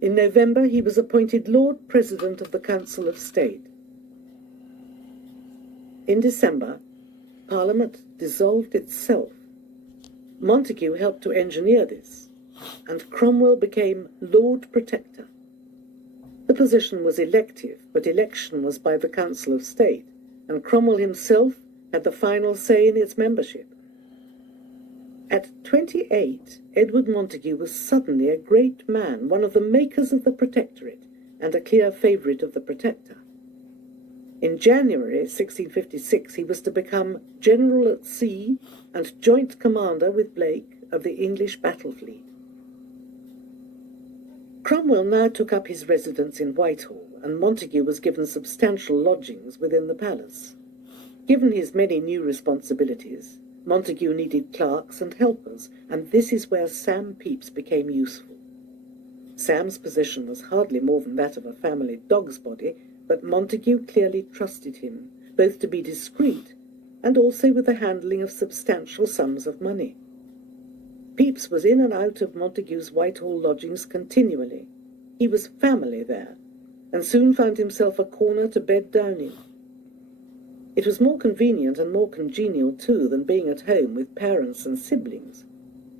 In November he was appointed Lord President of the Council of State. In December, Parliament dissolved itself. Montague helped to engineer this, and Cromwell became Lord Protector. The position was elective, but election was by the Council of State, and Cromwell himself had the final say in its membership. At 28, Edward Montagu was suddenly a great man, one of the makers of the Protectorate, and a clear favourite of the Protector. In January 1656, he was to become General at Sea and Joint Commander with Blake of the English battle fleet. Cromwell now took up his residence in Whitehall, and Montagu was given substantial lodgings within the palace. Given his many new responsibilities, Montagu needed clerks and helpers, and this is where Sam Pepys became useful. Sam's position was hardly more than that of a family dog's body, but Montagu clearly trusted him, both to be discreet and also with the handling of substantial sums of money. Pepys was in and out of Montagu's Whitehall lodgings continually. He was family there, and soon found himself a corner to bed down in. It was more convenient and more congenial, too, than being at home with parents and siblings,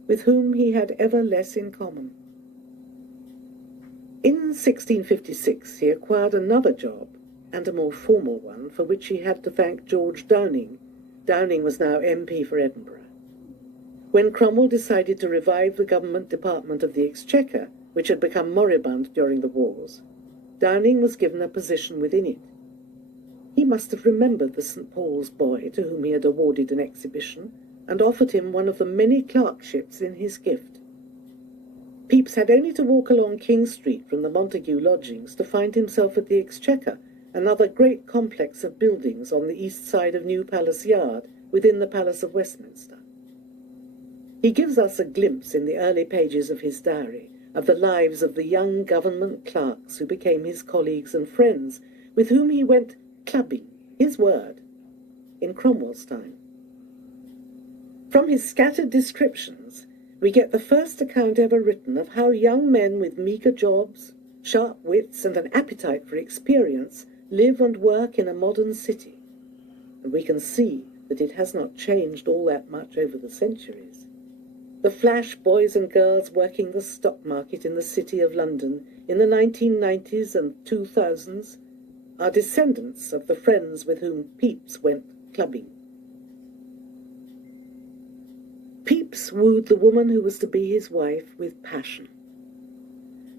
with whom he had ever less in common. In 1656 he acquired another job, and a more formal one, for which he had to thank George Downing. Downing was now MP for Edinburgh. When Cromwell decided to revive the government department of the Exchequer, which had become moribund during the wars, Downing was given a position within it. He must have remembered the St. Paul's boy to whom he had awarded an exhibition, and offered him one of the many clerkships in his gift. Pepys had only to walk along King Street from the Montagu lodgings to find himself at the Exchequer, another great complex of buildings on the east side of New Palace Yard, within the Palace of Westminster. He gives us a glimpse in the early pages of his diary of the lives of the young government clerks who became his colleagues and friends, with whom he went clubbing, his word, in Cromwell's time. From his scattered descriptions, we get the first account ever written of how young men with meagre jobs, sharp wits, and an appetite for experience live and work in a modern city, and we can see that it has not changed all that much over the centuries. The flash boys and girls working the stock market in the City of London in the 1990s and 2000s are descendants of the friends with whom Pepys went clubbing. Pepys wooed the woman who was to be his wife with passion.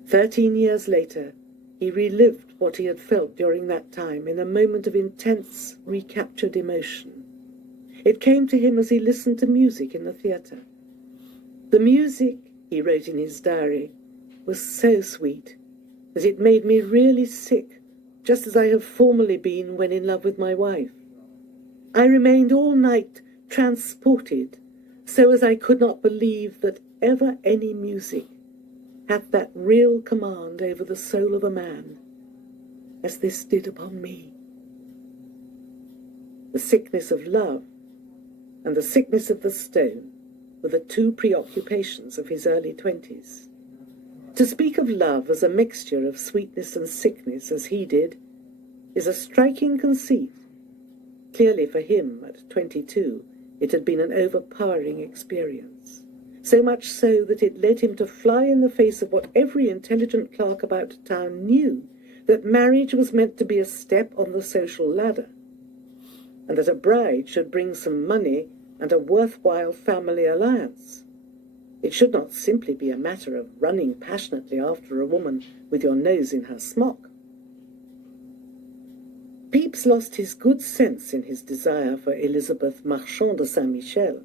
13 years later, he relived what he had felt during that time in a moment of intense, recaptured emotion. It came to him as he listened to music in the theatre. The music, he wrote in his diary, was so sweet that it made me really sick, just as I have formerly been when in love with my wife. I remained all night transported, so as I could not believe that ever any music hath that real command over the soul of a man, as this did upon me. The sickness of love and the sickness of the stone were the two preoccupations of his early 20s. To speak of love as a mixture of sweetness and sickness, as he did, is a striking conceit. Clearly for him, at 22, it had been an overpowering experience, so much so that it led him to fly in the face of what every intelligent clerk about town knew, that marriage was meant to be a step on the social ladder, and that a bride should bring some money and a worthwhile family alliance. It should not simply be a matter of running passionately after a woman with your nose in her smock. Pepys lost his good sense in his desire for Elizabeth Marchand de Saint-Michel.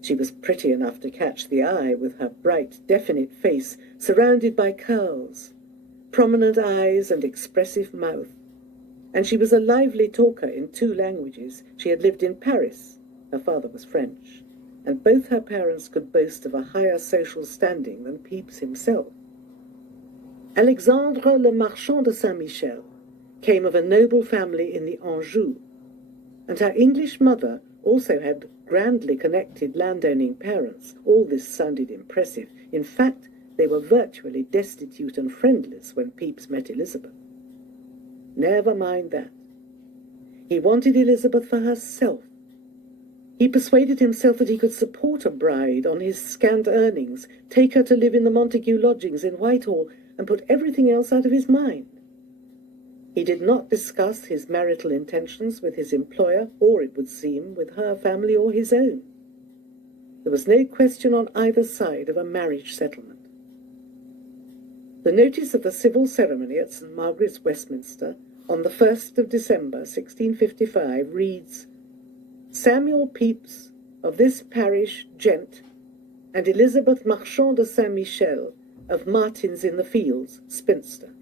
She was pretty enough to catch the eye, with her bright, definite face surrounded by curls, prominent eyes and expressive mouth, and she was a lively talker in 2 languages. She had lived in Paris, her father was French, and both her parents could boast of a higher social standing than Pepys himself. Alexandre le Marchand de Saint-Michel came of a noble family in the Anjou, and her English mother also had grandly connected landowning parents. All this sounded impressive. In fact, they were virtually destitute and friendless when Pepys met Elizabeth. Never mind that. He wanted Elizabeth for herself. He persuaded himself that he could support a bride on his scant earnings, take her to live in the Montagu lodgings in Whitehall, and put everything else out of his mind. He did not discuss his marital intentions with his employer, or, it would seem, with her family or his own. There was no question on either side of a marriage settlement. The notice of the civil ceremony at St. Margaret's, Westminster, on the 1st of December, 1655, reads, "Samuel Pepys, of this parish, Gent, and Elizabeth Marchand de Saint-Michel, of Martins in the Fields, Spinster.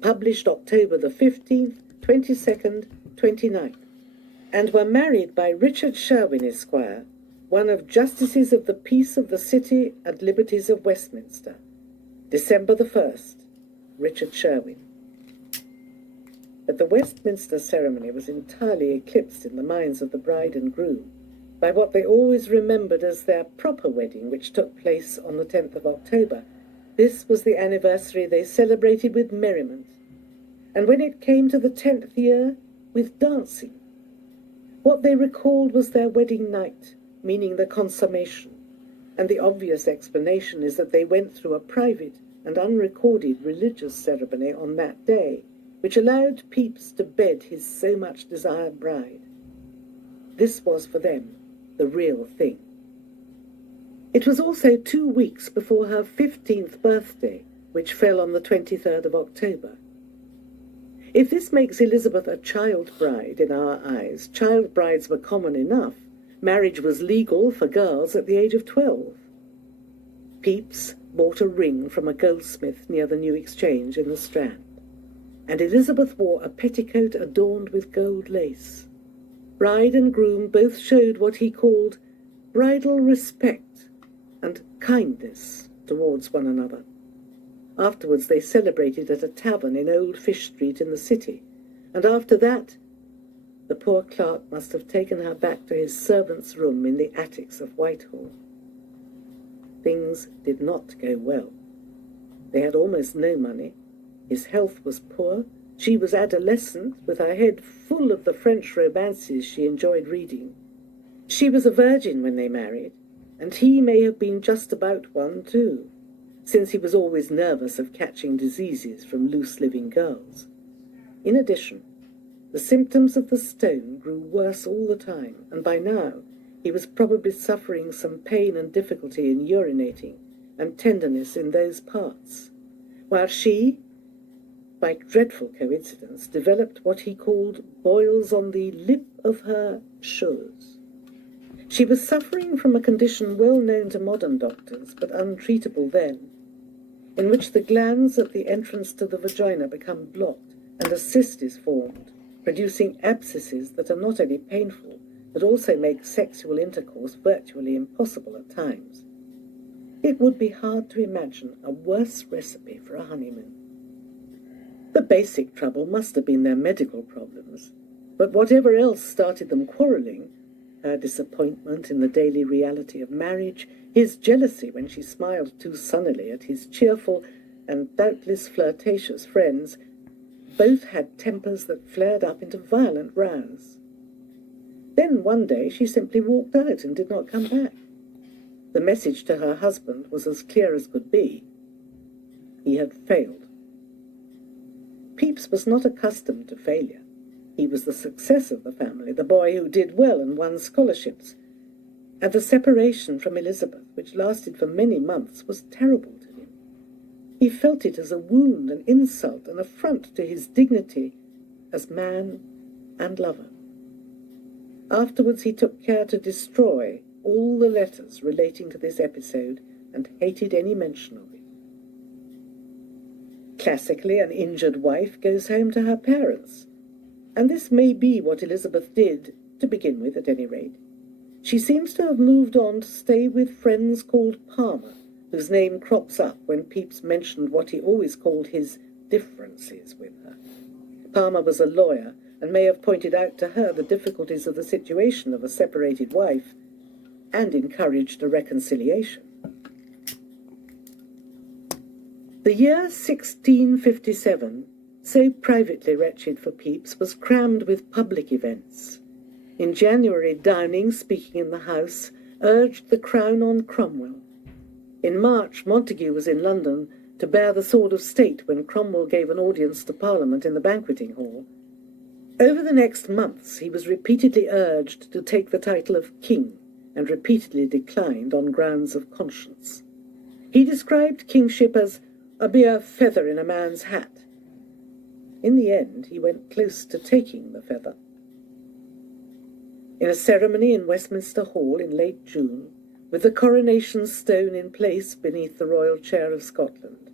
Published October the 15th, 22nd, 29th, and were married by Richard Sherwin, Esquire, one of Justices of the Peace of the City and Liberties of Westminster. December the 1st, Richard Sherwin." But the Westminster ceremony was entirely eclipsed in the minds of the bride and groom by what they always remembered as their proper wedding, which took place on the 10th of October. This was the anniversary they celebrated with merriment, and when it came to the 10th year, with dancing. What they recalled was their wedding night, meaning the consummation, and the obvious explanation is that they went through a private and unrecorded religious ceremony on that day, which allowed Pepys to bed his so much desired bride. This was for them the real thing. It was also 2 weeks before her 15th birthday, which fell on the 23rd of October. If this makes Elizabeth a child bride in our eyes, child brides were common enough. Marriage was legal for girls at the age of 12. Pepys bought a ring from a goldsmith near the New Exchange in the Strand, and Elizabeth wore a petticoat adorned with gold lace. Bride and groom both showed what he called bridal respect and kindness towards one another. Afterwards they celebrated at a tavern in Old Fish Street in the city, and after that the poor clerk must have taken her back to his servant's room in the attics of Whitehall. Things did not go well. They had almost no money. His health was poor. She was adolescent, with her head full of the French romances she enjoyed reading. She was a virgin when they married, and he may have been just about one too, since he was always nervous of catching diseases from loose-living girls. In addition, the symptoms of the stone grew worse all the time, and by now he was probably suffering some pain and difficulty in urinating and tenderness in those parts, while she, by dreadful coincidence, developed what he called boils on the lip of her chose. She was suffering from a condition well known to modern doctors, but untreatable then, in which the glands at the entrance to the vagina become blocked and a cyst is formed, producing abscesses that are not only painful, but also make sexual intercourse virtually impossible at times. It would be hard to imagine a worse recipe for a honeymoon. The basic trouble must have been their medical problems, but whatever else started them quarrelling, her disappointment in the daily reality of marriage, his jealousy when she smiled too sunnily at his cheerful and doubtless flirtatious friends, both had tempers that flared up into violent rows. Then one day she simply walked out and did not come back. The message to her husband was as clear as could be. He had failed. Pepys was not accustomed to failure. He was the success of the family, the boy who did well and won scholarships. And the separation from Elizabeth, which lasted for many months, was terrible to him. He felt it as a wound, an insult, an affront to his dignity as man and lover. Afterwards he took care to destroy all the letters relating to this episode and hated any mention of it. Classically, an injured wife goes home to her parents, and this may be what Elizabeth did, to begin with at any rate. She seems to have moved on to stay with friends called Palmer, whose name crops up when Pepys mentioned what he always called his differences with her. Palmer was a lawyer and may have pointed out to her the difficulties of the situation of a separated wife and encouraged a reconciliation. The year 1657, so privately wretched for Pepys, was crammed with public events. In January, Downing, speaking in the House, urged the crown on Cromwell. In March, Montague was in London to bear the sword of state when Cromwell gave an audience to Parliament in the banqueting hall. Over the next months he was repeatedly urged to take the title of king, and repeatedly declined on grounds of conscience. He described kingship as a mere feather in a man's hat. In the end, he went close to taking the feather. In a ceremony in Westminster Hall in late June, with the coronation stone in place beneath the royal chair of Scotland,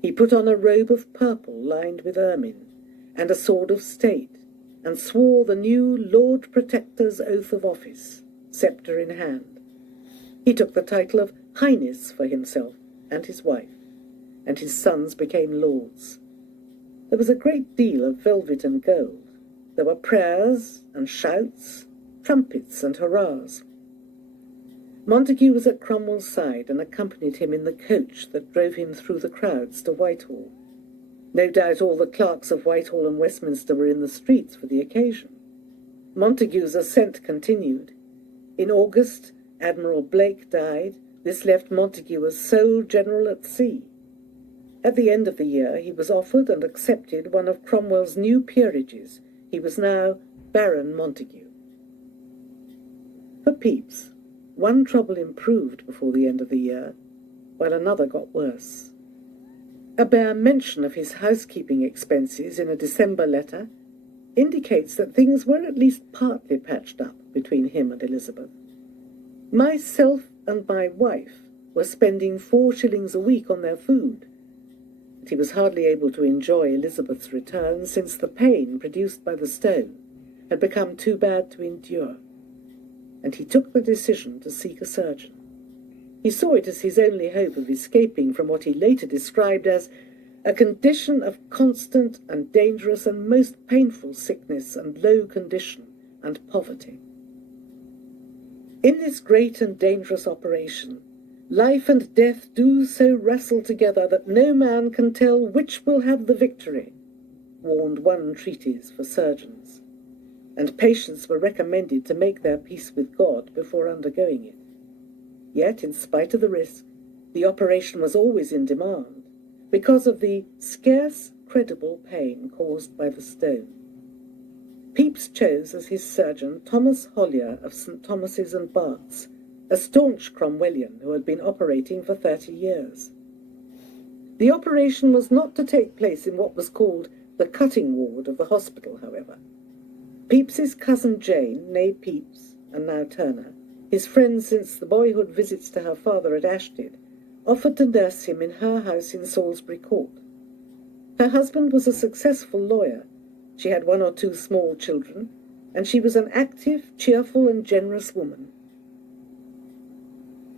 he put on a robe of purple lined with ermine, and a sword of state, and swore the new Lord Protector's oath of office, sceptre in hand. He took the title of Highness for himself and his wife, and his sons became lords. There was a great deal of velvet and gold. There were prayers and shouts, trumpets and hurrahs. Montague was at Cromwell's side and accompanied him in the coach that drove him through the crowds to Whitehall. No doubt all the clerks of Whitehall and Westminster were in the streets for the occasion. Montague's ascent continued. In August, Admiral Blake died. This left Montague as sole general at sea. At the end of the year, he was offered and accepted one of Cromwell's new peerages. He was now Baron Montague. For Pepys, one trouble improved before the end of the year, while another got worse. A bare mention of his housekeeping expenses in a December letter indicates that things were at least partly patched up between him and Elizabeth. Myself and my wife were spending 4 shillings a week on their food, but he was hardly able to enjoy Elizabeth's return since the pain produced by the stone had become too bad to endure, and he took the decision to seek a surgeon. He saw it as his only hope of escaping from what he later described as a condition of constant and dangerous and most painful sickness and low condition and poverty. In this great and dangerous operation, life and death do so wrestle together that no man can tell which will have the victory, warned one treatise for surgeons, and patients were recommended to make their peace with God before undergoing it. Yet, in spite of the risk, the operation was always in demand because of the scarce credible pain caused by the stone. Pepys chose as his surgeon Thomas Hollier of St. Thomas's and Berks, a staunch Cromwellian who had been operating for 30 years. The operation was not to take place in what was called the cutting ward of the hospital, however. Pepys's cousin Jane, née Pepys, and now Turner, his friend since the boyhood visits to her father at Ashtead, offered to nurse him in her house in Salisbury Court. Her husband was a successful lawyer. She had 1 or 2 small children, and she was an active, cheerful, and generous woman.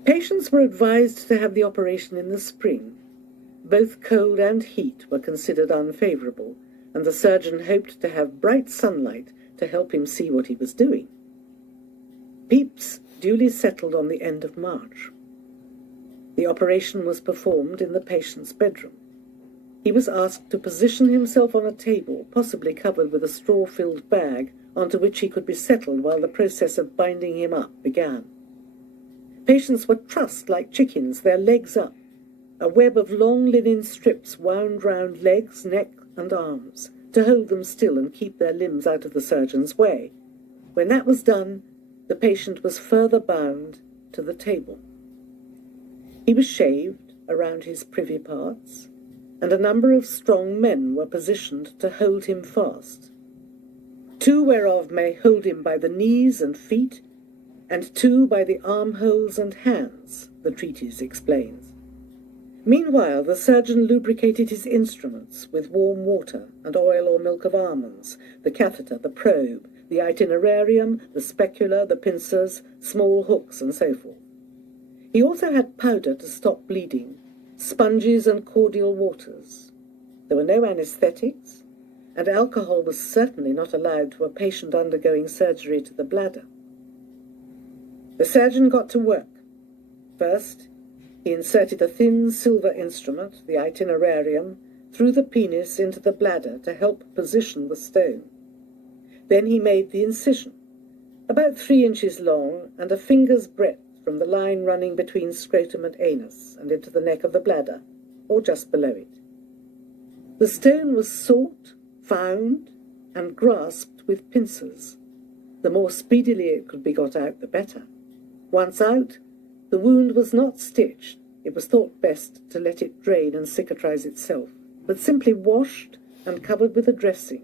Patients were advised to have the operation in the spring. Both cold and heat were considered unfavourable, and the surgeon hoped to have bright sunlight to help him see what he was doing. Pepys duly settled on the end of March. The operation was performed in the patient's bedroom. He was asked to position himself on a table, possibly covered with a straw-filled bag, onto which he could be settled while the process of binding him up began. Patients were trussed like chickens, their legs up. A web of long linen strips wound round legs, neck, and arms, to hold them still and keep their limbs out of the surgeon's way. When that was done, the patient was further bound to the table. He was shaved around his privy parts, and a number of strong men were positioned to hold him fast. 2 whereof may hold him by the knees and feet, and 2 by the armholes and hands, the treatise explains. Meanwhile, the surgeon lubricated his instruments with warm water and oil or milk of almonds, the catheter, the probe, the itinerarium, the specula, the pincers, small hooks, and so forth. He also had powder to stop bleeding, sponges and cordial waters. There were no anaesthetics, and alcohol was certainly not allowed to a patient undergoing surgery to the bladder. The surgeon got to work. First, he inserted a thin silver instrument, the itinerarium, through the penis into the bladder to help position the stone. Then he made the incision, about 3 inches long and a finger's breadth from the line running between scrotum and anus and into the neck of the bladder. or just below it. The stone was sought, found, and grasped with pincers. The more speedily it could be got out, the better. Once out, the wound was not stitched. It was thought best to let it drain and cicatrize itself, but simply washed and covered with a dressing,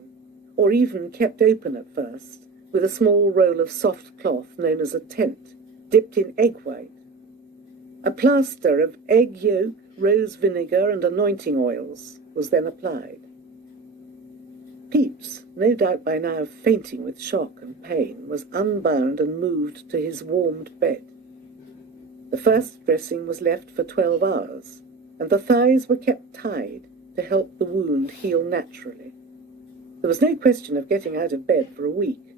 or even kept open at first, with a small roll of soft cloth known as a tent, dipped in egg white. A plaster of egg yolk, rose vinegar, and anointing oils was then applied. Pepys, no doubt by now fainting with shock and pain, was unbound and moved to his warmed bed. The first dressing was left for 12 hours, and the thighs were kept tied to help the wound heal naturally. There was no question of getting out of bed for a week.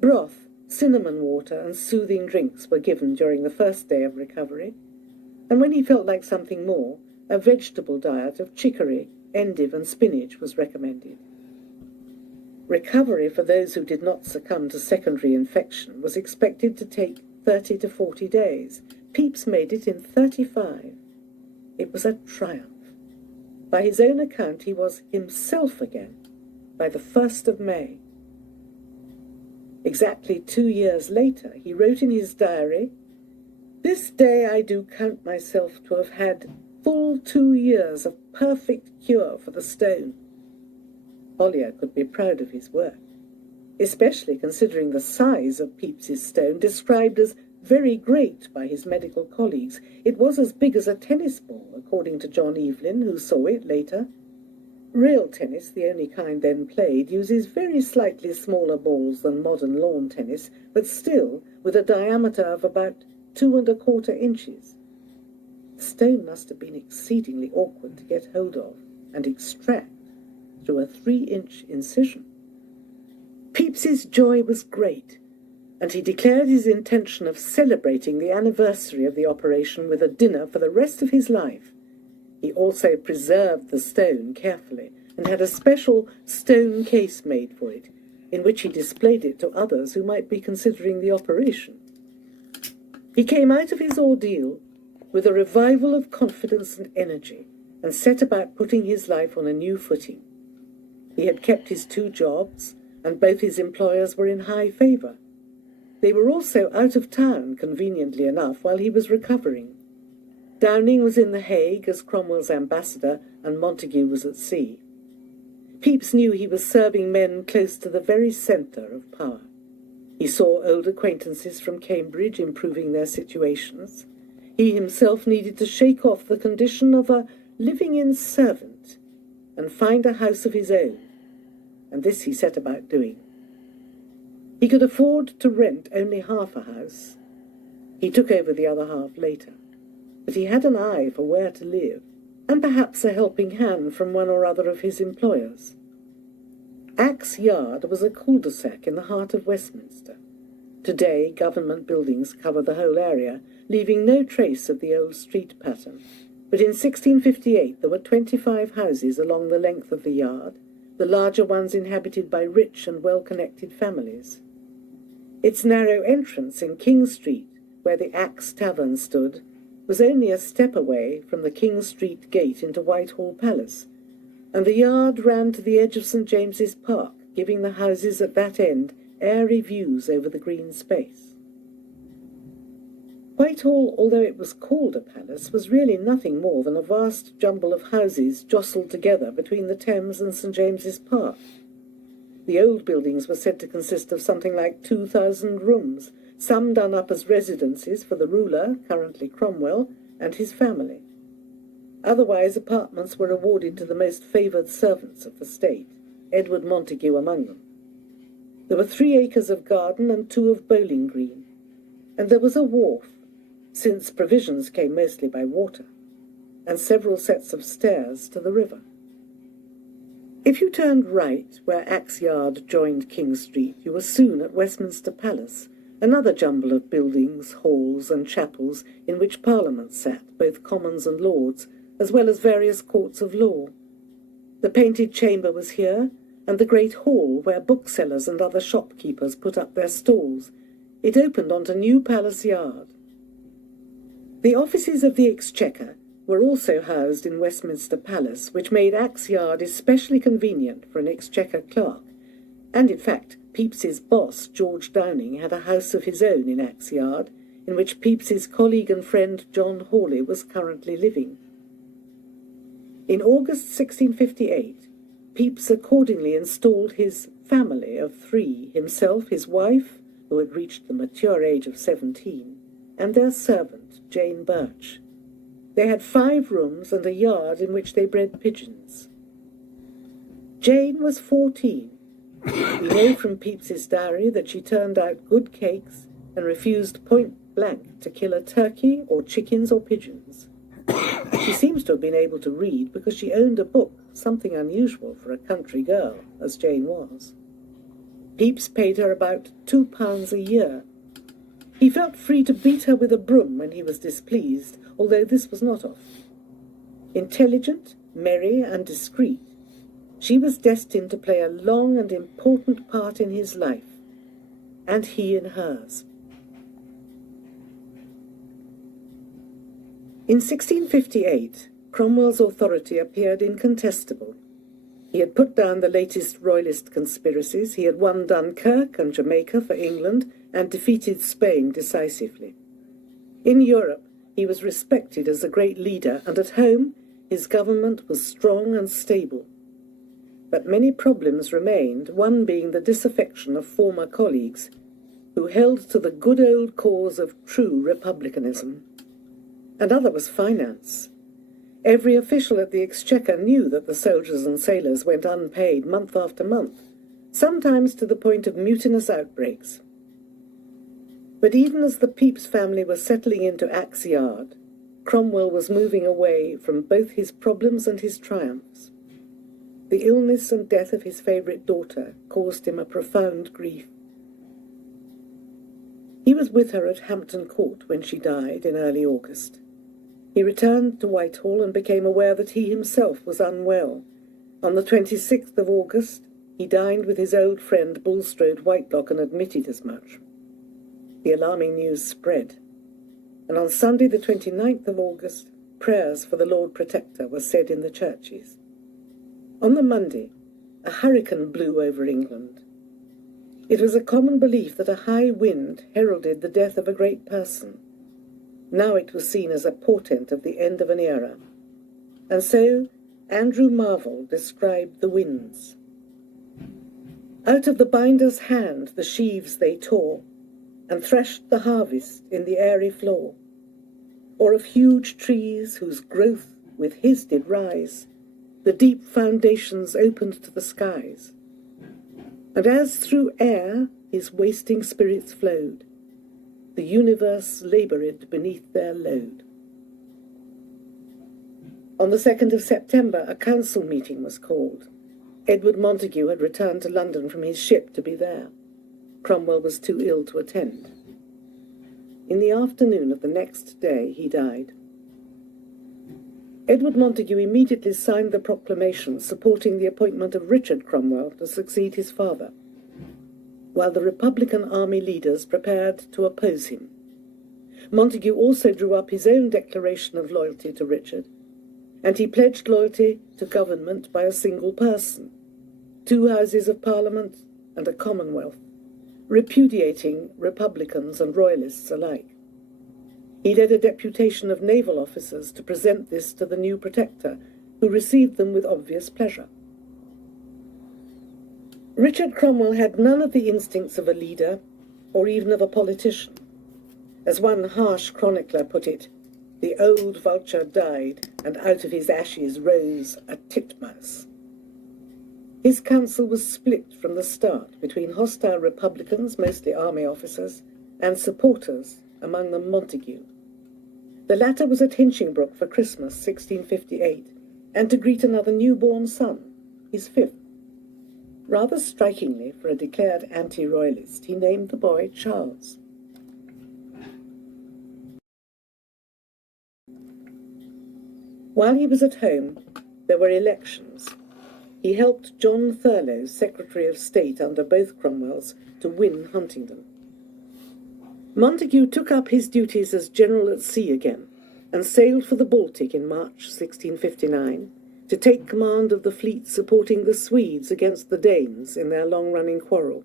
Broth, cinnamon water, and soothing drinks were given during the first day of recovery, and when he felt like something more, a vegetable diet of chicory, endive, and spinach was recommended. Recovery for those who did not succumb to secondary infection was expected to take 30 to 40 days. Pepys made it in 35. It was a triumph. By his own account, he was himself again by the 1st of May. Exactly 2 years later, he wrote in his diary, "This day I do count myself to have had full 2 years of perfect cure for the stone." Ollier could be proud of his work, especially considering the size of Pepys's stone, described as very great by his medical colleagues. It was as big as a tennis ball, according to John Evelyn, who saw it later. Real tennis, the only kind then played, uses very slightly smaller balls than modern lawn tennis, but still with a diameter of about 2¼ inches. The stone must have been exceedingly awkward to get hold of and extract through a 3-inch incision. Pepys's joy was great, and he declared his intention of celebrating the anniversary of the operation with a dinner for the rest of his life. He also preserved the stone carefully and had a special stone case made for it, in which he displayed it to others who might be considering the operation. He came out of his ordeal with a revival of confidence and energy, and set about putting his life on a new footing. He had kept his 2 jobs, and both his employers were in high favour. They were also out of town, conveniently enough, while he was recovering. Downing was in The Hague as Cromwell's ambassador, and Montagu was at sea. Pepys knew he was serving men close to the very centre of power. He saw old acquaintances from Cambridge improving their situations. He himself needed to shake off the condition of a living-in servant and find a house of his own, and this he set about doing. He could afford to rent only half a house. He took over the other half later, but he had an eye for where to live, and perhaps a helping hand from one or other of his employers. Axe Yard was a cul-de-sac in the heart of Westminster. Today, government buildings cover the whole area, leaving no trace of the old street pattern. But in 1658 there were 25 houses along the length of the yard, the larger ones inhabited by rich and well-connected families. Its narrow entrance in King Street, where the Axe Tavern stood, was only a step away from the King Street gate into Whitehall Palace, and the yard ran to the edge of St. James's Park, giving the houses at that end airy views over the green space. Whitehall, although it was called a palace, was really nothing more than a vast jumble of houses jostled together between the Thames and St. James's Park. The old buildings were said to consist of something like 2,000 rooms, some done up as residences for the ruler, currently Cromwell, and his family. Otherwise, apartments were awarded to the most favoured servants of the state, Edward Montagu among them. There were 3 acres of garden and 2 of bowling green, and there was a wharf, since provisions came mostly by water, and several sets of stairs to the river. If you turned right, where Axe Yard joined King Street, you were soon at Westminster Palace, another jumble of buildings, halls, and chapels in which Parliament sat, both Commons and Lords, as well as various courts of law. The Painted Chamber was here, and the great hall where booksellers and other shopkeepers put up their stalls. It opened onto New Palace Yard. The offices of the Exchequer were also housed in Westminster Palace, which made Axe Yard especially convenient for an Exchequer clerk. And in fact, Pepys's boss, George Downing, had a house of his own in Axe Yard, in which Pepys's colleague and friend John Hawley was currently living. In August 1658, Pepys accordingly installed his family of three, himself, his wife, who had reached the mature age of 17, and their servant, Jane Birch. They had 5 rooms and a yard in which they bred pigeons. Jane was 14. We know from Pepys's diary that she turned out good cakes and refused point blank to kill a turkey or chickens or pigeons. She seems to have been able to read because she owned a book, something unusual for a country girl, as Jane was. Pepys paid her about £2 a year. He felt free to beat her with a broom when he was displeased, although this was not often. Intelligent, merry, and discreet, she was destined to play a long and important part in his life, and he in hers. In 1658, Cromwell's authority appeared incontestable. He had put down the latest royalist conspiracies, he had won Dunkirk and Jamaica for England, and defeated Spain decisively. In Europe, he was respected as a great leader, and at home, his government was strong and stable. But many problems remained, one being the disaffection of former colleagues, who held to the good old cause of true republicanism. Another was finance. Every official at the Exchequer knew that the soldiers and sailors went unpaid month after month, sometimes to the point of mutinous outbreaks. But even as the Pepys family was settling into Axe Yard, Cromwell was moving away from both his problems and his triumphs. The illness and death of his favourite daughter caused him a profound grief. He was with her at Hampton Court when she died in early August. He returned to Whitehall and became aware that he himself was unwell. On the 26th of August, he dined with his old friend Bulstrode Whitelocke and admitted as much. The alarming news spread, and on Sunday the 29th of August, prayers for the Lord Protector were said in the churches. On the Monday, a hurricane blew over England. It was a common belief that a high wind heralded the death of a great person. Now it was seen as a portent of the end of an era. And so Andrew Marvell described the winds. Out of the binder's hand the sheaves they tore, and threshed the harvest in the airy floor, or of huge trees whose growth with his did rise, the deep foundations opened to the skies. And as through air his wasting spirits flowed, the universe laboured beneath their load. On the 2nd of September, a council meeting was called. Edward Montagu had returned to London from his ship to be there. Cromwell was too ill to attend. In the afternoon of the next day, he died. Edward Montagu immediately signed the proclamation supporting the appointment of Richard Cromwell to succeed his father, while the Republican army leaders prepared to oppose him. Montagu also drew up his own declaration of loyalty to Richard, and he pledged loyalty to government by a single person, 2 Houses of Parliament and a Commonwealth, repudiating Republicans and Royalists alike. He led a deputation of naval officers to present this to the new Protector, who received them with obvious pleasure. Richard Cromwell had none of the instincts of a leader, or even of a politician. As one harsh chronicler put it, the old vulture died, and out of his ashes rose a titmouse. His council was split from the start between hostile Republicans, mostly army officers, and supporters, among them Montagu. The latter was at Hinchingbrook for Christmas 1658, and to greet another newborn son, his 5th. Rather strikingly, for a declared anti-royalist, he named the boy Charles. While he was at home, there were elections. He helped John Thurlow, Secretary of State under both Cromwells, to win Huntingdon. Montagu took up his duties as general at sea again, and sailed for the Baltic in March 1659 to take command of the fleet supporting the Swedes against the Danes in their long-running quarrel.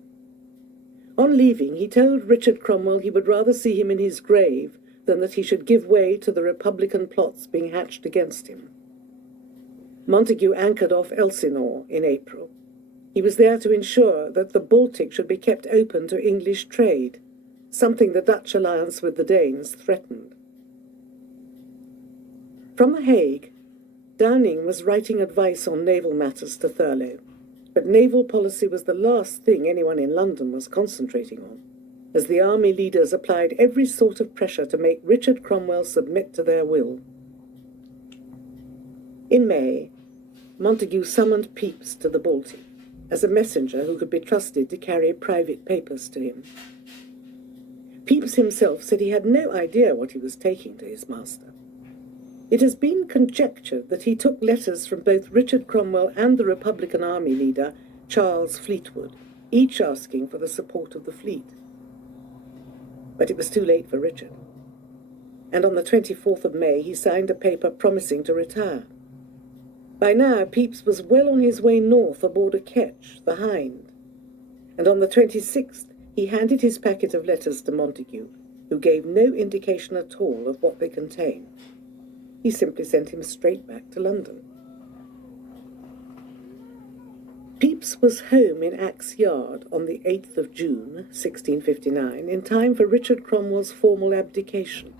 On leaving, he told Richard Cromwell he would rather see him in his grave than that he should give way to the Republican plots being hatched against him. Montagu anchored off Elsinore in April. He was there to ensure that the Baltic should be kept open to English trade, something the Dutch alliance with the Danes threatened. From The Hague, Downing was writing advice on naval matters to Thurlow, but naval policy was the last thing anyone in London was concentrating on, as the army leaders applied every sort of pressure to make Richard Cromwell submit to their will. In May, Montagu summoned Pepys to the Baltic as a messenger who could be trusted to carry private papers to him. Pepys himself said he had no idea what he was taking to his master. It has been conjectured that he took letters from both Richard Cromwell and the Republican army leader, Charles Fleetwood, each asking for the support of the fleet. But it was too late for Richard, and on the 24th of May he signed a paper promising to retire. By now, Pepys was well on his way north aboard a ketch, the Hind, and on the 26th he handed his packet of letters to Montagu, who gave no indication at all of what they contained. He simply sent him straight back to London. Pepys was home in Axe Yard on the 8th of June, 1659, in time for Richard Cromwell's formal abdication.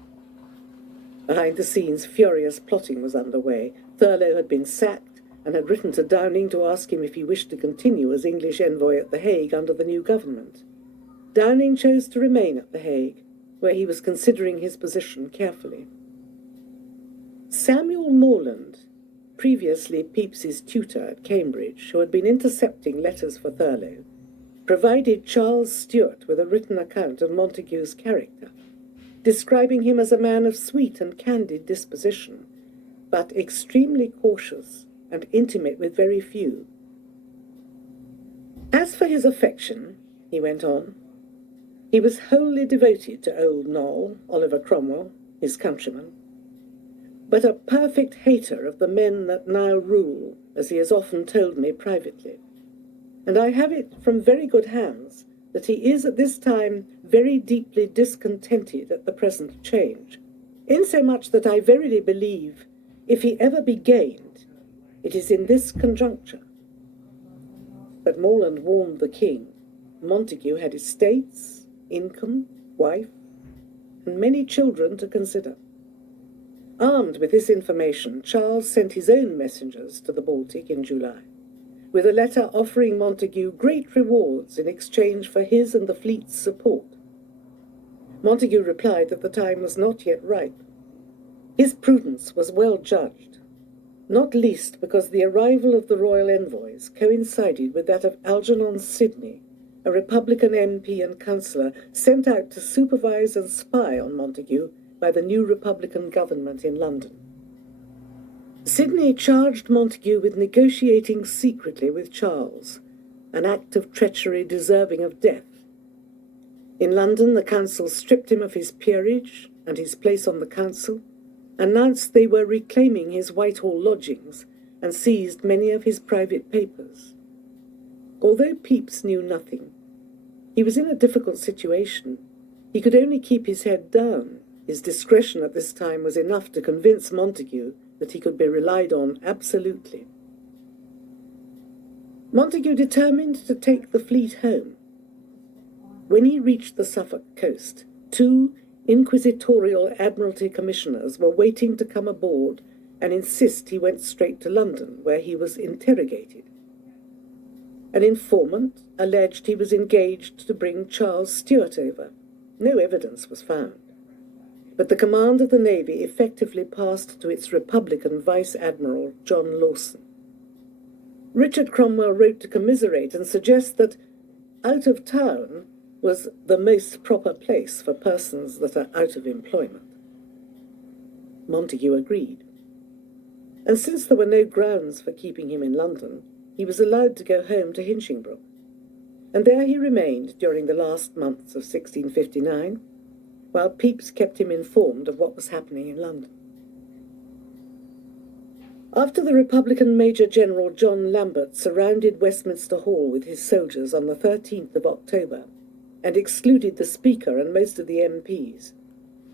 Behind the scenes, furious plotting was underway. Thurlow had been sacked and had written to Downing to ask him if he wished to continue as English envoy at The Hague under the new government. Downing chose to remain at The Hague, where he was considering his position carefully. Samuel Morland, previously Pepys's tutor at Cambridge, who had been intercepting letters for Thurlow, provided Charles Stuart with a written account of Montagu's character, describing him as a man of sweet and candid disposition, but extremely cautious and intimate with very few. As for his affection, he went on, he was wholly devoted to old Noll, Oliver Cromwell, his countryman, but a perfect hater of the men that now rule, as he has often told me privately. And I have it from very good hands that he is at this time very deeply discontented at the present change, insomuch that I verily believe, if he ever be gained, it is in this conjuncture. But Morland warned the king. Montagu had estates, income, wife, and many children to consider. Armed with this information, Charles sent his own messengers to the Baltic in July, with a letter offering Montagu great rewards in exchange for his and the fleet's support. Montagu replied that the time was not yet ripe. His prudence was well judged, not least because the arrival of the royal envoys coincided with that of Algernon Sidney, a Republican MP and councillor sent out to supervise and spy on Montagu by the new Republican government in London. Sidney charged Montagu with negotiating secretly with Charles, an act of treachery deserving of death. In London, the council stripped him of his peerage and his place on the council, announced they were reclaiming his Whitehall lodgings, and seized many of his private papers. Although Pepys knew nothing, he was in a difficult situation. He could only keep his head down. His discretion at this time was enough to convince Montagu that he could be relied on absolutely. Montagu determined to take the fleet home. When he reached the Suffolk coast, 2 inquisitorial Admiralty commissioners were waiting to come aboard and insist he went straight to London, where he was interrogated. An informant alleged he was engaged to bring Charles Stuart over. No evidence was found, but the command of the Navy effectively passed to its Republican Vice Admiral, John Lawson. Richard Cromwell wrote to commiserate and suggest that out of town was the most proper place for persons that are out of employment. Montagu agreed, and since there were no grounds for keeping him in London, he was allowed to go home to Hinchingbrooke, and there he remained during the last months of 1659, while Pepys kept him informed of what was happening in London. After the Republican Major General John Lambert surrounded Westminster Hall with his soldiers on the 13th of October and excluded the Speaker and most of the MPs,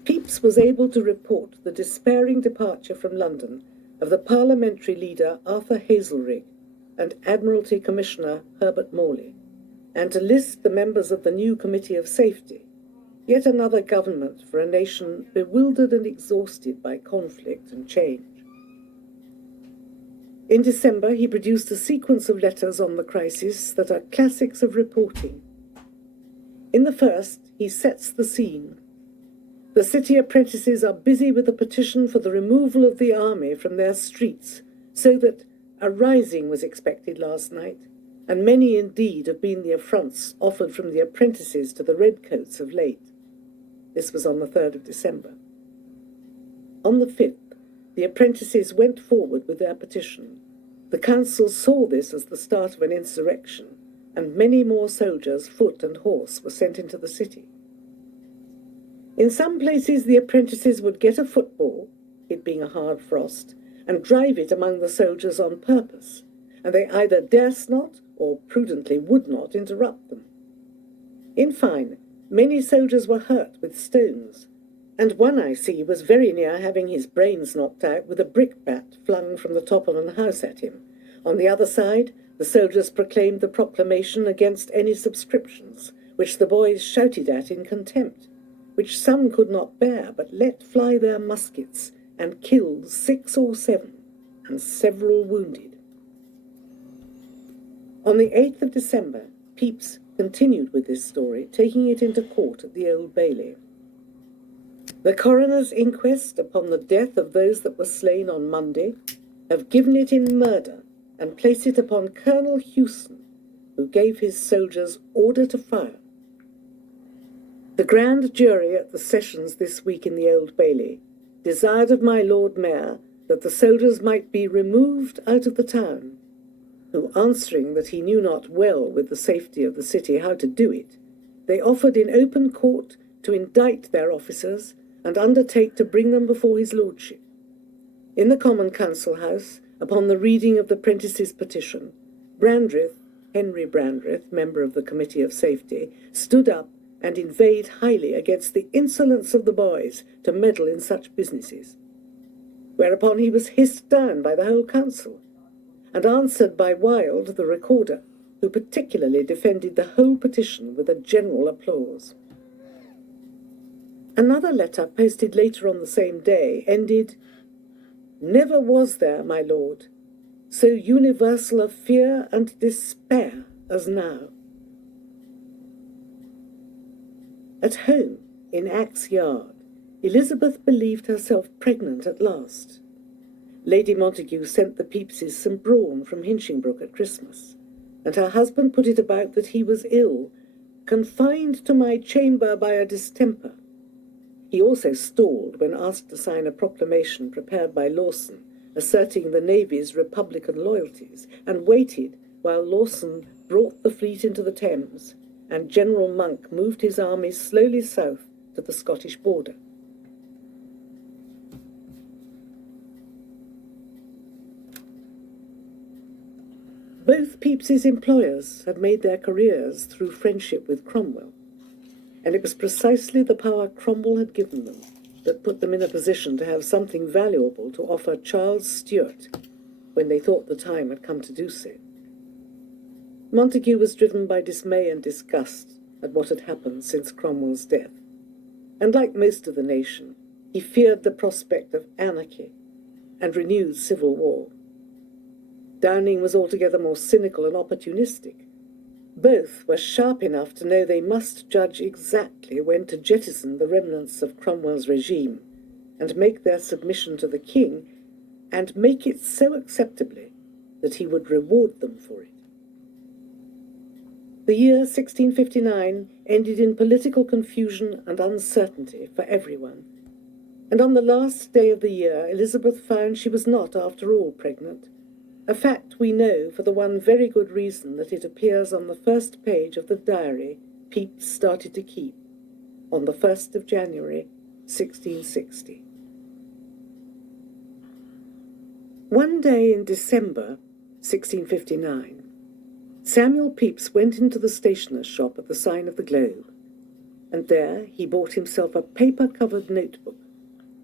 Pepys was able to report the despairing departure from London of the parliamentary leader Arthur Hazelrig and Admiralty Commissioner Herbert Morley, and to list the members of the new Committee of Safety, yet another government for a nation bewildered and exhausted by conflict and change. In December, he produced a sequence of letters on the crisis that are classics of reporting. In the first, he sets the scene. The city apprentices are busy with a petition for the removal of the army from their streets, so that a rising was expected last night, and many indeed have been the affronts offered from the apprentices to the redcoats of late. This was on the 3rd of December. On the 5th, the apprentices went forward with their petition. The council saw this as the start of an insurrection, and many more soldiers, foot and horse, were sent into the city. In some places the apprentices would get a football, it being a hard frost, and drive it among the soldiers on purpose, and they either durst not or prudently would not interrupt them. In fine, many soldiers were hurt with stones, and one I see was very near having his brains knocked out with a brickbat flung from the top of an house at him. On the other side, the soldiers proclaimed the proclamation against any subscriptions, which the boys shouted at in contempt, which some could not bear, but let fly their muskets, and killed 6 or 7, and several wounded. On the 8th of December, Pepys continued with this story, taking it into court at the Old Bailey. The coroner's inquest upon the death of those that were slain on Monday have given it in murder, and placed it upon Colonel Hewson, who gave his soldiers order to fire. The grand jury at the sessions this week in the Old Bailey desired of my Lord Mayor that the soldiers might be removed out of the town, who, answering that he knew not well with the safety of the city how to do it, they offered in open court to indict their officers and undertake to bring them before his lordship. In the Common Council House, upon the reading of the prentices' petition, Brandreth, Henry Brandreth, member of the Committee of Safety, stood up and inveighed highly against the insolence of the boys to meddle in such businesses, whereupon he was hissed down by the whole council, and answered by Wilde, the recorder, who particularly defended the whole petition with a general applause. Another letter, posted later on the same day, ended, "Never was there, my lord, so universal a fear and despair as now." At home, in Axe Yard, Elizabeth believed herself pregnant at last. Lady Montague sent the Pepeses some brawn from Hinchingbrook at Christmas, and her husband put it about that he was ill, confined to my chamber by a distemper. He also stalled when asked to sign a proclamation prepared by Lawson, asserting the Navy's republican loyalties, and waited while Lawson brought the fleet into the Thames, and General Monk moved his army slowly south to the Scottish border. Both Pepys's employers had made their careers through friendship with Cromwell, and it was precisely the power Cromwell had given them that put them in a position to have something valuable to offer Charles Stuart when they thought the time had come to do so. Montague was driven by dismay and disgust at what had happened since Cromwell's death, and like most of the nation, he feared the prospect of anarchy and renewed civil war. Downing was altogether more cynical and opportunistic. Both were sharp enough to know they must judge exactly when to jettison the remnants of Cromwell's regime and make their submission to the king, and make it so acceptably that he would reward them for it. The year 1659 ended in political confusion and uncertainty for everyone, and on the last day of the year Elizabeth found she was not, after all, pregnant, a fact we know for the one very good reason that it appears on the first page of the diary Pepys started to keep on the 1st of January, 1660. One day in December 1659, Samuel Pepys went into the stationer's shop at the sign of the Globe, and there he bought himself a paper-covered notebook,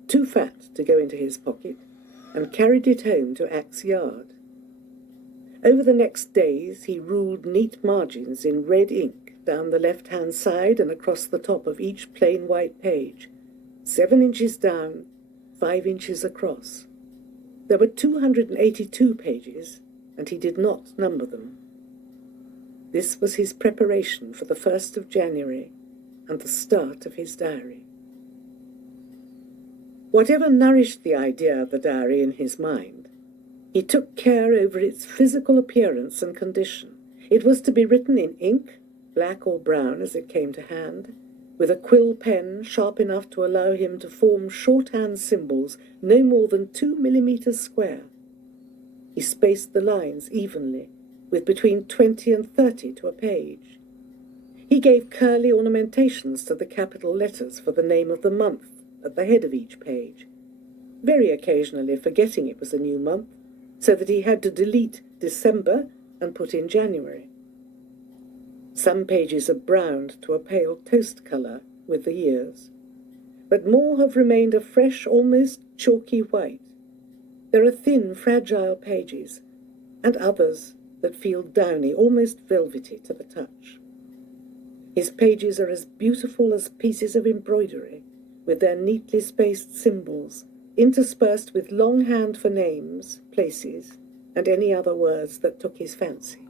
too fat to go into his pocket, and carried it home to Axe Yard. Over the next days he ruled neat margins in red ink down the left-hand side and across the top of each plain white page, 7 inches down, 5 inches across. There were 282 pages, and he did not number them. This was his preparation for the 1st of January and the start of his diary. Whatever nourished the idea of the diary in his mind, he took care over its physical appearance and condition. It was to be written in ink, black or brown as it came to hand, with a quill pen sharp enough to allow him to form shorthand symbols no more than 2 millimeters square. He spaced the lines evenly, with between 20 and 30 to a page. He gave curly ornamentations to the capital letters for the name of the month at the head of each page, very occasionally forgetting it was a new month, so that he had to delete December and put in January. Some pages are browned to a pale toast colour with the years, but more have remained a fresh, almost chalky white. There are thin, fragile pages, and others that feel downy, almost velvety to the touch. His pages are as beautiful as pieces of embroidery, with their neatly spaced symbols, interspersed with longhand for names, places, and any other words that took his fancy.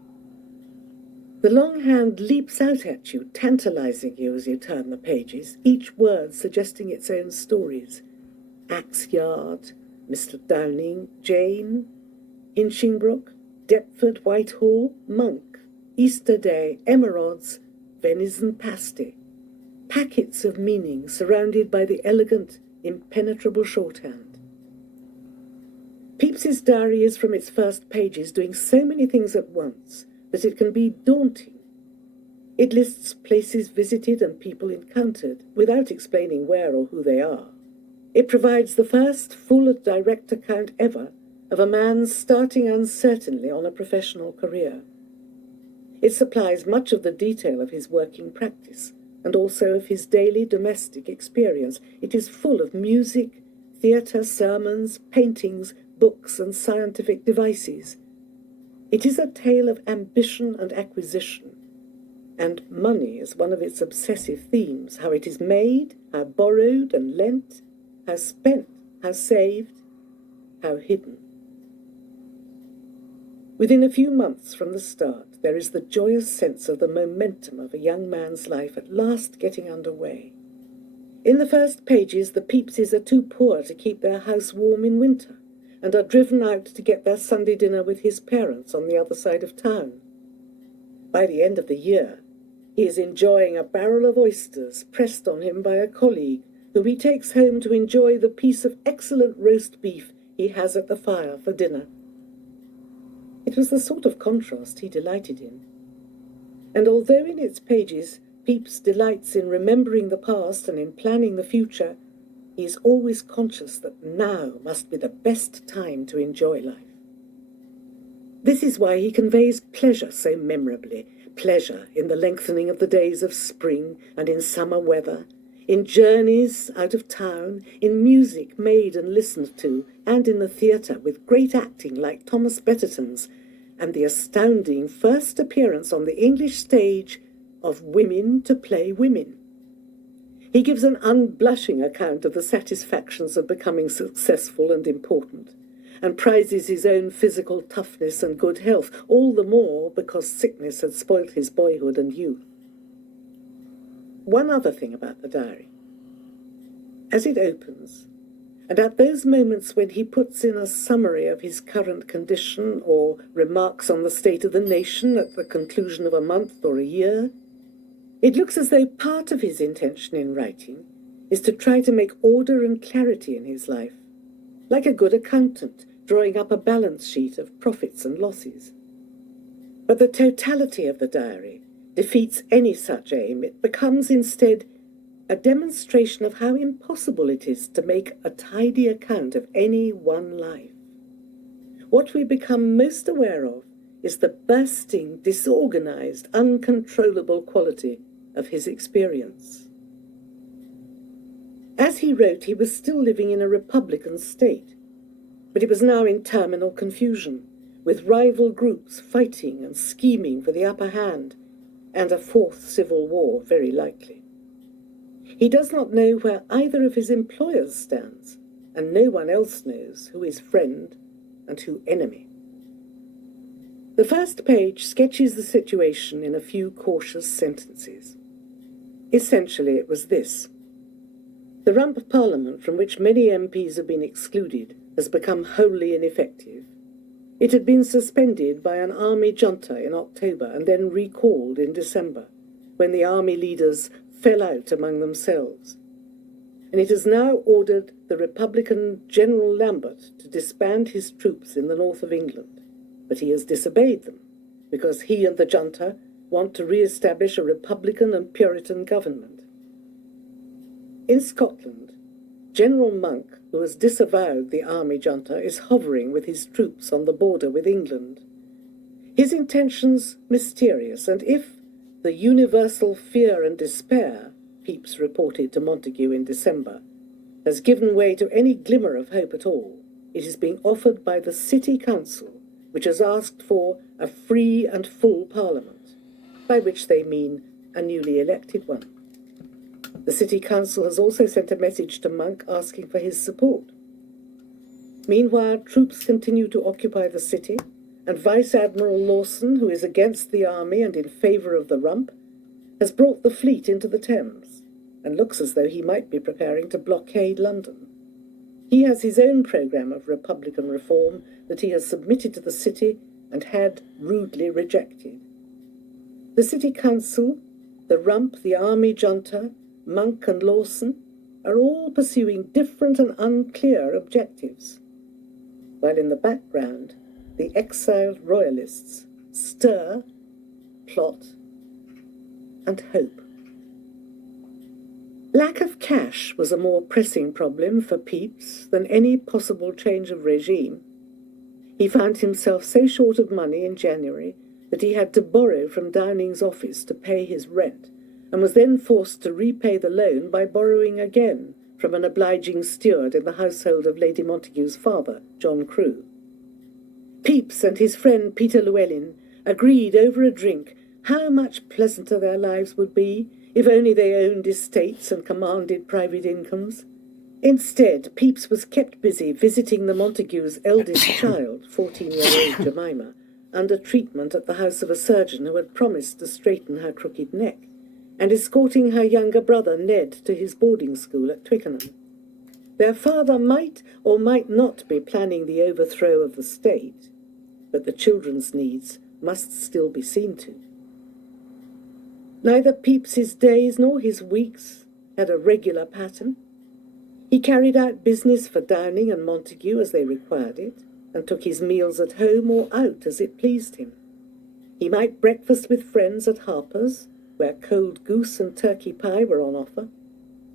The longhand leaps out at you, tantalizing you as you turn the pages, each word suggesting its own stories. Axe Yard, Mr. Downing, Jane, Hinchingbrook, Deptford, Whitehall, Monk, Easter Day, Emerods, venison pasty. Packets of meaning surrounded by the elegant, impenetrable shorthand. Pepys's diary is from its first pages doing so many things at once that it can be daunting. It lists places visited and people encountered without explaining where or who they are. It provides the first full and direct account ever of a man starting uncertainly on a professional career. It supplies much of the detail of his working practice and also of his daily domestic experience. It is full of music, theatre, sermons, paintings, books, and scientific devices. It is a tale of ambition and acquisition, and money is one of its obsessive themes, how it is made, how borrowed and lent, how spent, how saved, how hidden. Within a few months from the start, there is the joyous sense of the momentum of a young man's life at last getting underway. In the first pages, the Pepeses are too poor to keep their house warm in winter, and are driven out to get their Sunday dinner with his parents on the other side of town. By the end of the year, he is enjoying a barrel of oysters pressed on him by a colleague, whom he takes home to enjoy the piece of excellent roast beef he has at the fire for dinner. It was the sort of contrast he delighted in. And although in its pages Pepys delights in remembering the past and in planning the future, he is always conscious that now must be the best time to enjoy life. This is why he conveys pleasure so memorably, pleasure in the lengthening of the days of spring and in summer weather, in journeys out of town, in music made and listened to, and in the theatre with great acting like Thomas Betterton's, and the astounding first appearance on the English stage of women to play women. He gives an unblushing account of the satisfactions of becoming successful and important, and prizes his own physical toughness and good health, all the more because sickness had spoilt his boyhood and youth. One other thing about the diary. As it opens, and at those moments when he puts in a summary of his current condition or remarks on the state of the nation at the conclusion of a month or a year, it looks as though part of his intention in writing is to try to make order and clarity in his life, like a good accountant drawing up a balance sheet of profits and losses. But the totality of the diary defeats any such aim. It becomes instead a demonstration of how impossible it is to make a tidy account of any one life. what we become most aware of is the bursting, disorganized, uncontrollable quality of his experience. As he wrote, he was still living in a republican state, but it was now in terminal confusion, with rival groups fighting and scheming for the upper hand, and a fourth civil war very likely. He does not know where either of his employers stands, and no one else knows who is friend and who enemy. The first page sketches the situation in a few cautious sentences. Essentially, it was this. The Rump Parliament, from which many MPs have been excluded, has become wholly ineffective. It had been suspended by an army junta in October and then recalled in December, when the army leaders fell out among themselves. And it has now ordered the Republican General Lambert to disband his troops in the north of England, but he has disobeyed them, because he and the junta want to re-establish a Republican and Puritan government. In Scotland, General Monk, who has disavowed the army junta, is hovering with his troops on the border with England. His intentions mysterious, and if the universal fear and despair, Pepys reported to Montagu in December, has given way to any glimmer of hope at all, it is being offered by the City Council, which has asked for a free and full Parliament, by which they mean a newly elected one. The City Council has also sent a message to Monk asking for his support. Meanwhile, troops continue to occupy the city, and Vice Admiral Lawson, who is against the army and in favour of the Rump, has brought the fleet into the Thames, and looks as though he might be preparing to blockade London. He has his own programme of republican reform that he has submitted to the city and had rudely rejected. The City Council, the Rump, the army junta, Monk and Lawson are all pursuing different and unclear objectives, while in the background the exiled royalists stir, plot, and hope. Lack of cash was a more pressing problem for Pepys than any possible change of regime. He found himself so short of money in January that he had to borrow from Downing's office to pay his rent, and was then forced to repay the loan by borrowing again from an obliging steward in the household of Lady Montagu's father, John Crewe. Pepys and his friend Peter Llewellyn agreed over a drink how much pleasanter their lives would be if only they owned estates and commanded private incomes. Instead, Pepys was kept busy visiting the Montagues' eldest child, 14-year-old Jemima, under treatment at the house of a surgeon who had promised to straighten her crooked neck, and escorting her younger brother Ned to his boarding school at Twickenham. Their father might or might not be planning the overthrow of the state, but the children's needs must still be seen to. Neither Pepys's days nor his weeks had a regular pattern. He carried out business for Downing and Montagu as they required it, and took his meals at home or out as it pleased him. He might breakfast with friends at Harper's, where cold goose and turkey pie were on offer,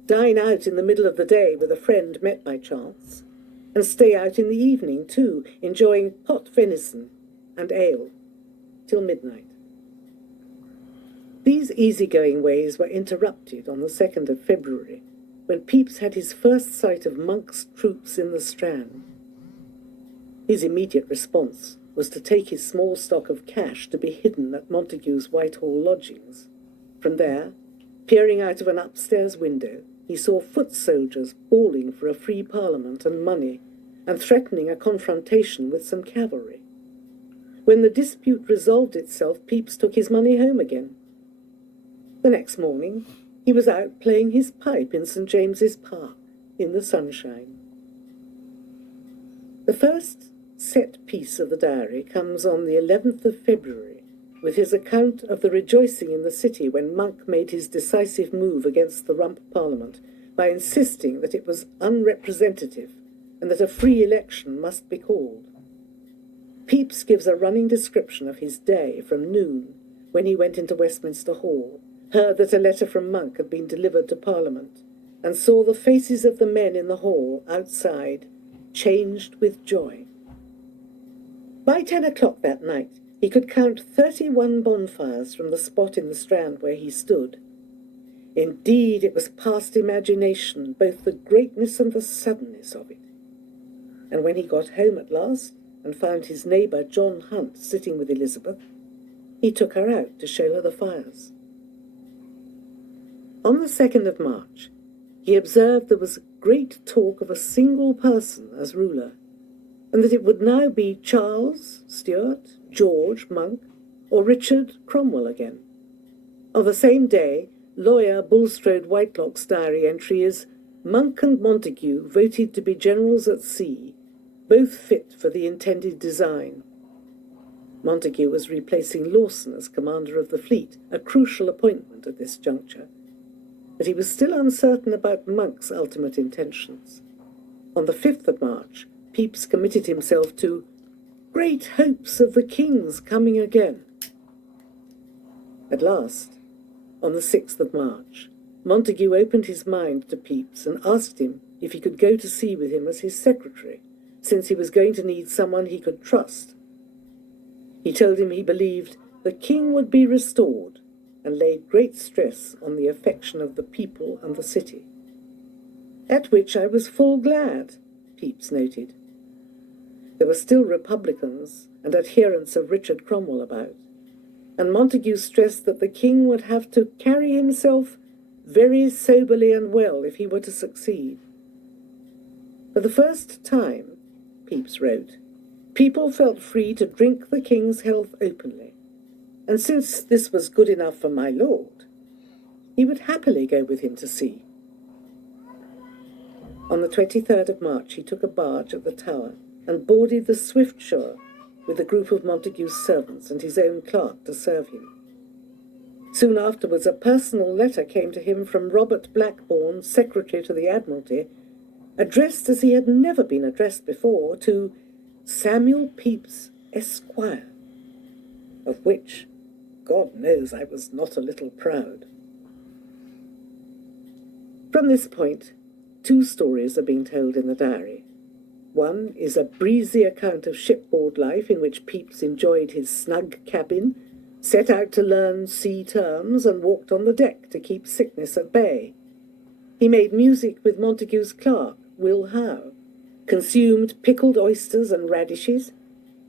dine out in the middle of the day with a friend met by chance, and stay out in the evening too, enjoying pot venison and ale till midnight. These easygoing ways were interrupted on the 2nd of February, when Pepys had his first sight of Monk's troops in the Strand. His immediate response was to take his small stock of cash to be hidden at Montagu's Whitehall lodgings. From there, peering out of an upstairs window, he saw foot soldiers bawling for a free Parliament and money, and threatening a confrontation with some cavalry. When the dispute resolved itself, Pepys took his money home again. The next morning, he was out playing his pipe in St. James's Park, in the sunshine. The first set piece of the diary comes on the 11th of February, with his account of the rejoicing in the city when Monk made his decisive move against the Rump Parliament by insisting that it was unrepresentative and that a free election must be called. Pepys gives a running description of his day from noon, when he went into Westminster Hall, heard that a letter from Monk had been delivered to Parliament, and saw the faces of the men in the hall outside changed with joy. By 10 o'clock that night, he could count 31 bonfires from the spot in the Strand where he stood. Indeed, it was past imagination, both the greatness and the suddenness of it. And when he got home at last, and found his neighbour John Hunt sitting with Elizabeth, he took her out to show her the fires. On the 2nd of March, he observed there was great talk of a single person as ruler, and that it would now be Charles, Stuart, George, Monk, or Richard, Cromwell again. On the same day, lawyer Bulstrode Whitelock's diary entry is, "Monk and Montague voted to be generals at sea, both fit for the intended design." Montague was replacing Lawson as commander of the fleet, a crucial appointment at this juncture. But he was still uncertain about Monk's ultimate intentions. On the 5th of March, Pepys committed himself to great hopes of the king's coming again. At last, on the 6th of March, Montague opened his mind to Pepys and asked him if he could go to sea with him as his secretary, since he was going to need someone he could trust. He told him he believed the king would be restored, and laid great stress on the affection of the people and the city. "At which I was full glad," Pepys noted. There were still Republicans and adherents of Richard Cromwell about, and Montague stressed that the king would have to carry himself very soberly and well if he were to succeed. For the first time, Pepys wrote, people felt free to drink the king's health openly, and since this was good enough for my lord, he would happily go with him to sea. On the 23rd of March, he took a barge at the Tower and boarded the Swiftsure with a group of Montague's servants and his own clerk to serve him. Soon afterwards, a personal letter came to him from Robert Blackburn, Secretary to the Admiralty, addressed as he had never been addressed before, to Samuel Pepys, Esquire, of which, God knows, I was not a little proud. From this point, two stories are being told in the diary. One is a breezy account of shipboard life in which Pepys enjoyed his snug cabin, set out to learn sea terms, and walked on the deck to keep sickness at bay. He made music with Montague's clerk, Will Howe, consumed pickled oysters and radishes,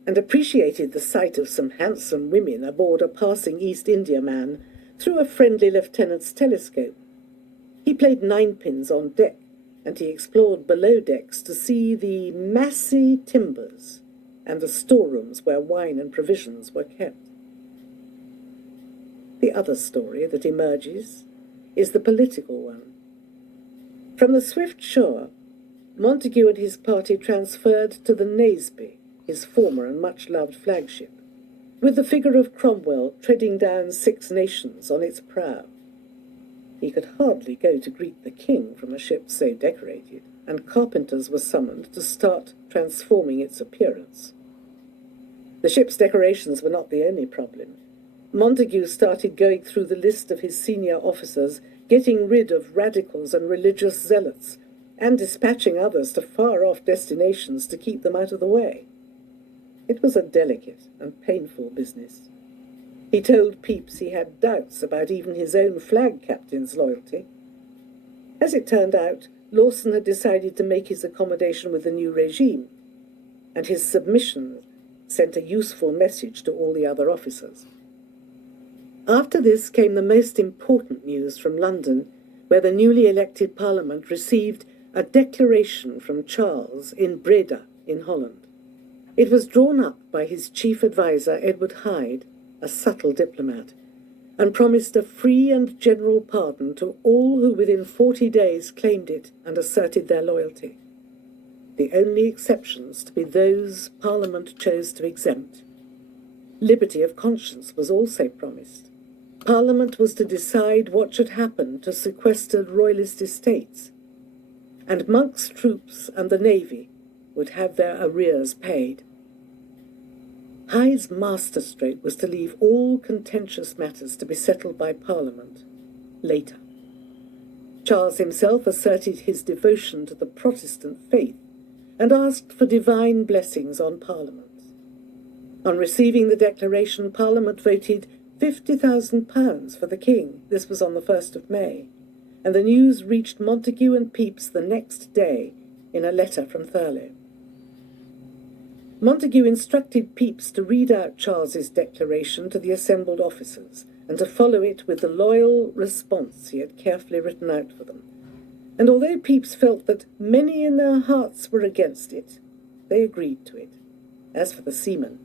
and appreciated the sight of some handsome women aboard a passing East Indiaman through a friendly lieutenant's telescope. He played ninepins on deck, and he explored below decks to see the massy timbers and the storerooms where wine and provisions were kept. The other story that emerges is the political one. From the Swiftsure, Montague and his party transferred to the Naseby, his former and much-loved flagship, with the figure of Cromwell treading down 6 nations on its prow. He could hardly go to greet the king from a ship so decorated, and carpenters were summoned to start transforming its appearance. The ship's decorations were not the only problem. Montague started going through the list of his senior officers, getting rid of radicals and religious zealots, and dispatching others to far-off destinations to keep them out of the way. It was a delicate and painful business. He told Pepys he had doubts about even his own flag captain's loyalty. As it turned out, Lawson had decided to make his accommodation with the new regime, and his submission sent a useful message to all the other officers. After this came the most important news from London, where the newly elected Parliament received a declaration from Charles in Breda in Holland. It was drawn up by his chief adviser, Edward Hyde, a subtle diplomat, and promised a free and general pardon to all who within 40 days claimed it and asserted their loyalty. The only exceptions to be those Parliament chose to exempt. Liberty of conscience was also promised. Parliament was to decide what should happen to sequestered royalist estates, and Monk's troops and the navy would have their arrears paid. Hyde's masterstroke was to leave all contentious matters to be settled by Parliament later. Charles himself asserted his devotion to the Protestant faith and asked for divine blessings on Parliament. On receiving the declaration, Parliament voted £50,000 for the king. This was on the 1st of May, and the news reached Montagu and Pepys the next day in a letter from Thurlow. Montagu instructed Pepys to read out Charles's declaration to the assembled officers and to follow it with the loyal response he had carefully written out for them. And although Pepys felt that many in their hearts were against it, they agreed to it. As for the seamen,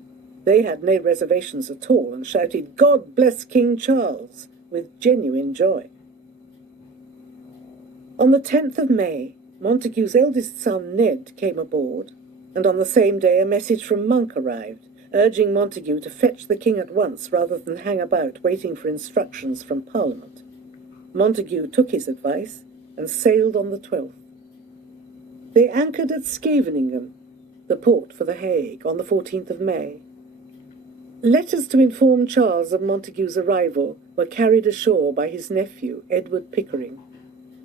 they had no reservations at all and shouted, "God bless King Charles," with genuine joy. On the 10th of May, Montagu's eldest son Ned came aboard, and on the same day a message from Monk arrived, urging Montagu to fetch the king at once rather than hang about waiting for instructions from Parliament. Montagu took his advice and sailed on the 12th. They anchored at Scheveningen, the port for the Hague, on the 14th of May. Letters to inform Charles of Montagu's arrival were carried ashore by his nephew, Edward Pickering,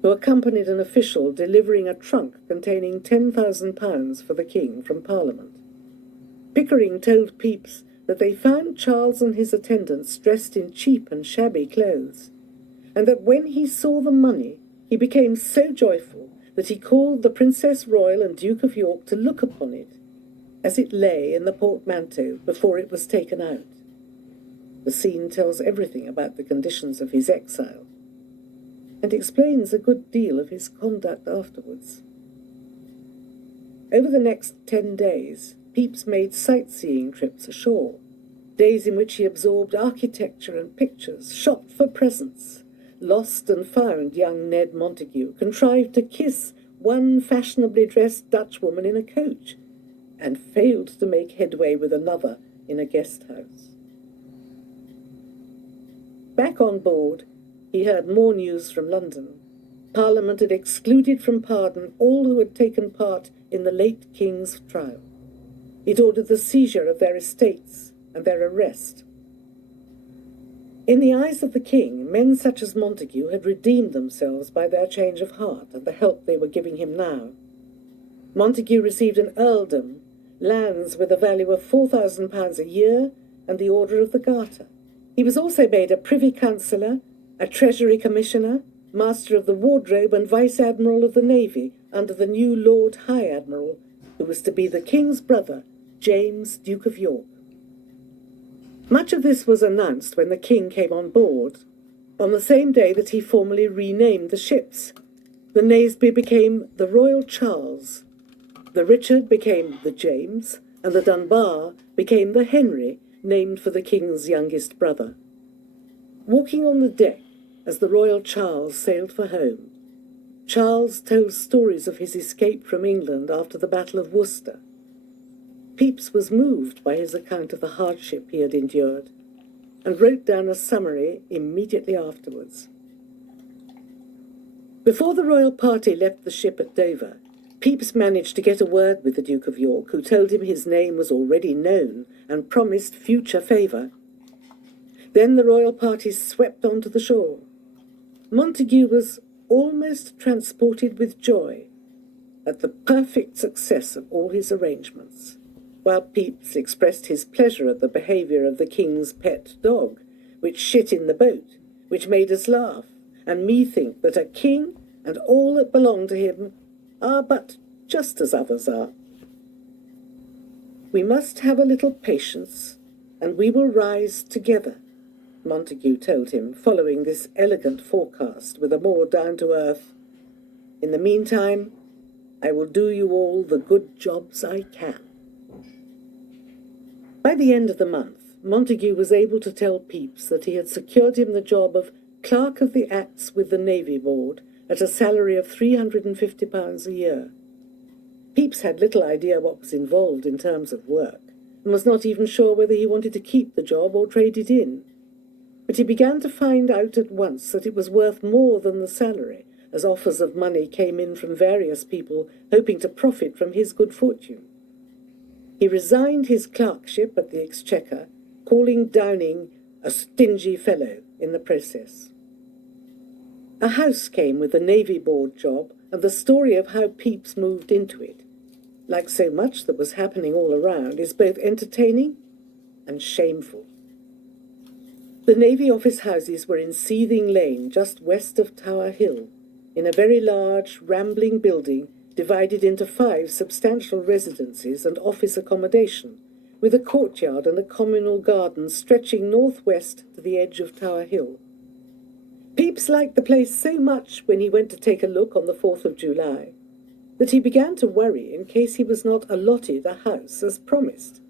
who accompanied an official delivering a trunk containing £10,000 for the king from Parliament. Pickering told Pepys that they found Charles and his attendants dressed in cheap and shabby clothes, and that when he saw the money, he became so joyful that he called the Princess Royal and Duke of York to look upon it, as it lay in the portmanteau before it was taken out. The scene tells everything about the conditions of his exile, and explains a good deal of his conduct afterwards. Over the next 10 days, Pepys made sightseeing trips ashore, days in which he absorbed architecture and pictures, shopped for presents, lost and found young Ned Montagu, contrived to kiss one fashionably dressed Dutch woman in a coach, and failed to make headway with another in a guest house. Back on board, he heard more news from London. Parliament had excluded from pardon all who had taken part in the late king's trial. It ordered the seizure of their estates and their arrest. In the eyes of the king, men such as Montagu had redeemed themselves by their change of heart and the help they were giving him now. Montagu received an earldom, lands with a value of £4,000 a year, and the Order of the Garter. He was also made a Privy Councillor, a Treasury Commissioner, Master of the Wardrobe and Vice-Admiral of the Navy under the new Lord High Admiral, who was to be the King's brother, James, Duke of York. Much of this was announced when the King came on board, on the same day that he formally renamed the ships. The Naseby became the Royal Charles, the Richard became the James, and the Dunbar became the Henry, named for the King's youngest brother. Walking on the deck as the Royal Charles sailed for home, Charles told stories of his escape from England after the Battle of Worcester. Pepys was moved by his account of the hardship he had endured, and wrote down a summary immediately afterwards. Before the royal party left the ship at Dover, Pepys managed to get a word with the Duke of York, who told him his name was already known and promised future favour. Then the royal party swept on to the shore. Montagu was almost transported with joy at the perfect success of all his arrangements, while Pepys expressed his pleasure at the behaviour of the king's pet dog, which shit in the boat, which made us laugh, and me think that a king and all that belong to him are but just as others are. We must have a little patience, and we will rise together, Montagu told him, following this elegant forecast with a more down-to-earth, "In the meantime, I will do you all the good jobs I can." By the end of the month, Montagu was able to tell Pepys that he had secured him the job of Clerk of the Acts with the Navy Board at a salary of £350 a year. Pepys had little idea what was involved in terms of work, and was not even sure whether he wanted to keep the job or trade it in. But he began to find out at once that it was worth more than the salary, as offers of money came in from various people hoping to profit from his good fortune. He resigned his clerkship at the Exchequer, calling Downing a stingy fellow in the process. A house came with the Navy Board job, and the story of how Pepys moved into it, like so much that was happening all around, is both entertaining and shameful. The Navy Office houses were in Seething Lane, just west of Tower Hill, in a very large, rambling building divided into 5 substantial residences and office accommodation, with a courtyard and a communal garden stretching northwest to the edge of Tower Hill. Pepys liked the place so much when he went to take a look on the 4th of July that he began to worry in case he was not allotted a house as promised.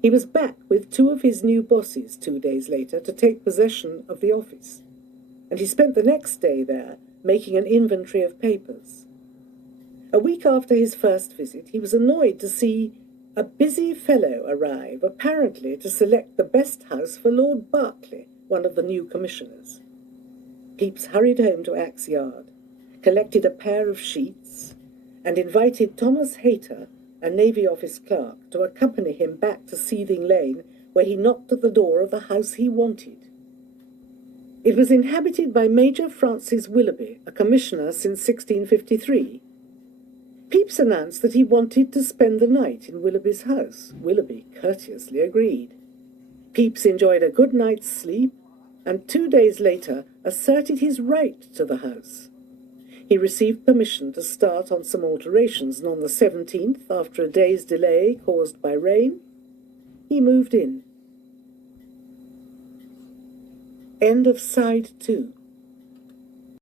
He was back with 2 of his new bosses 2 days later to take possession of the office, and he spent the next day there making an inventory of papers. A week after his first visit, he was annoyed to see a busy fellow arrive, apparently to select the best house for Lord Berkeley, one of the new commissioners. Pepys hurried home to Axe Yard, collected a pair of sheets, and invited Thomas Hayter, a Navy Office clerk, to accompany him back to Seething Lane, where he knocked at the door of the house he wanted. It was inhabited by Major Francis Willoughby, a commissioner since 1653. Pepys announced that he wanted to spend the night in Willoughby's house. Willoughby courteously agreed. Pepys enjoyed a good night's sleep, and 2 days later asserted his right to the house. He received permission to start on some alterations, and on the 17th, after a day's delay caused by rain, he moved in. End of Side 2.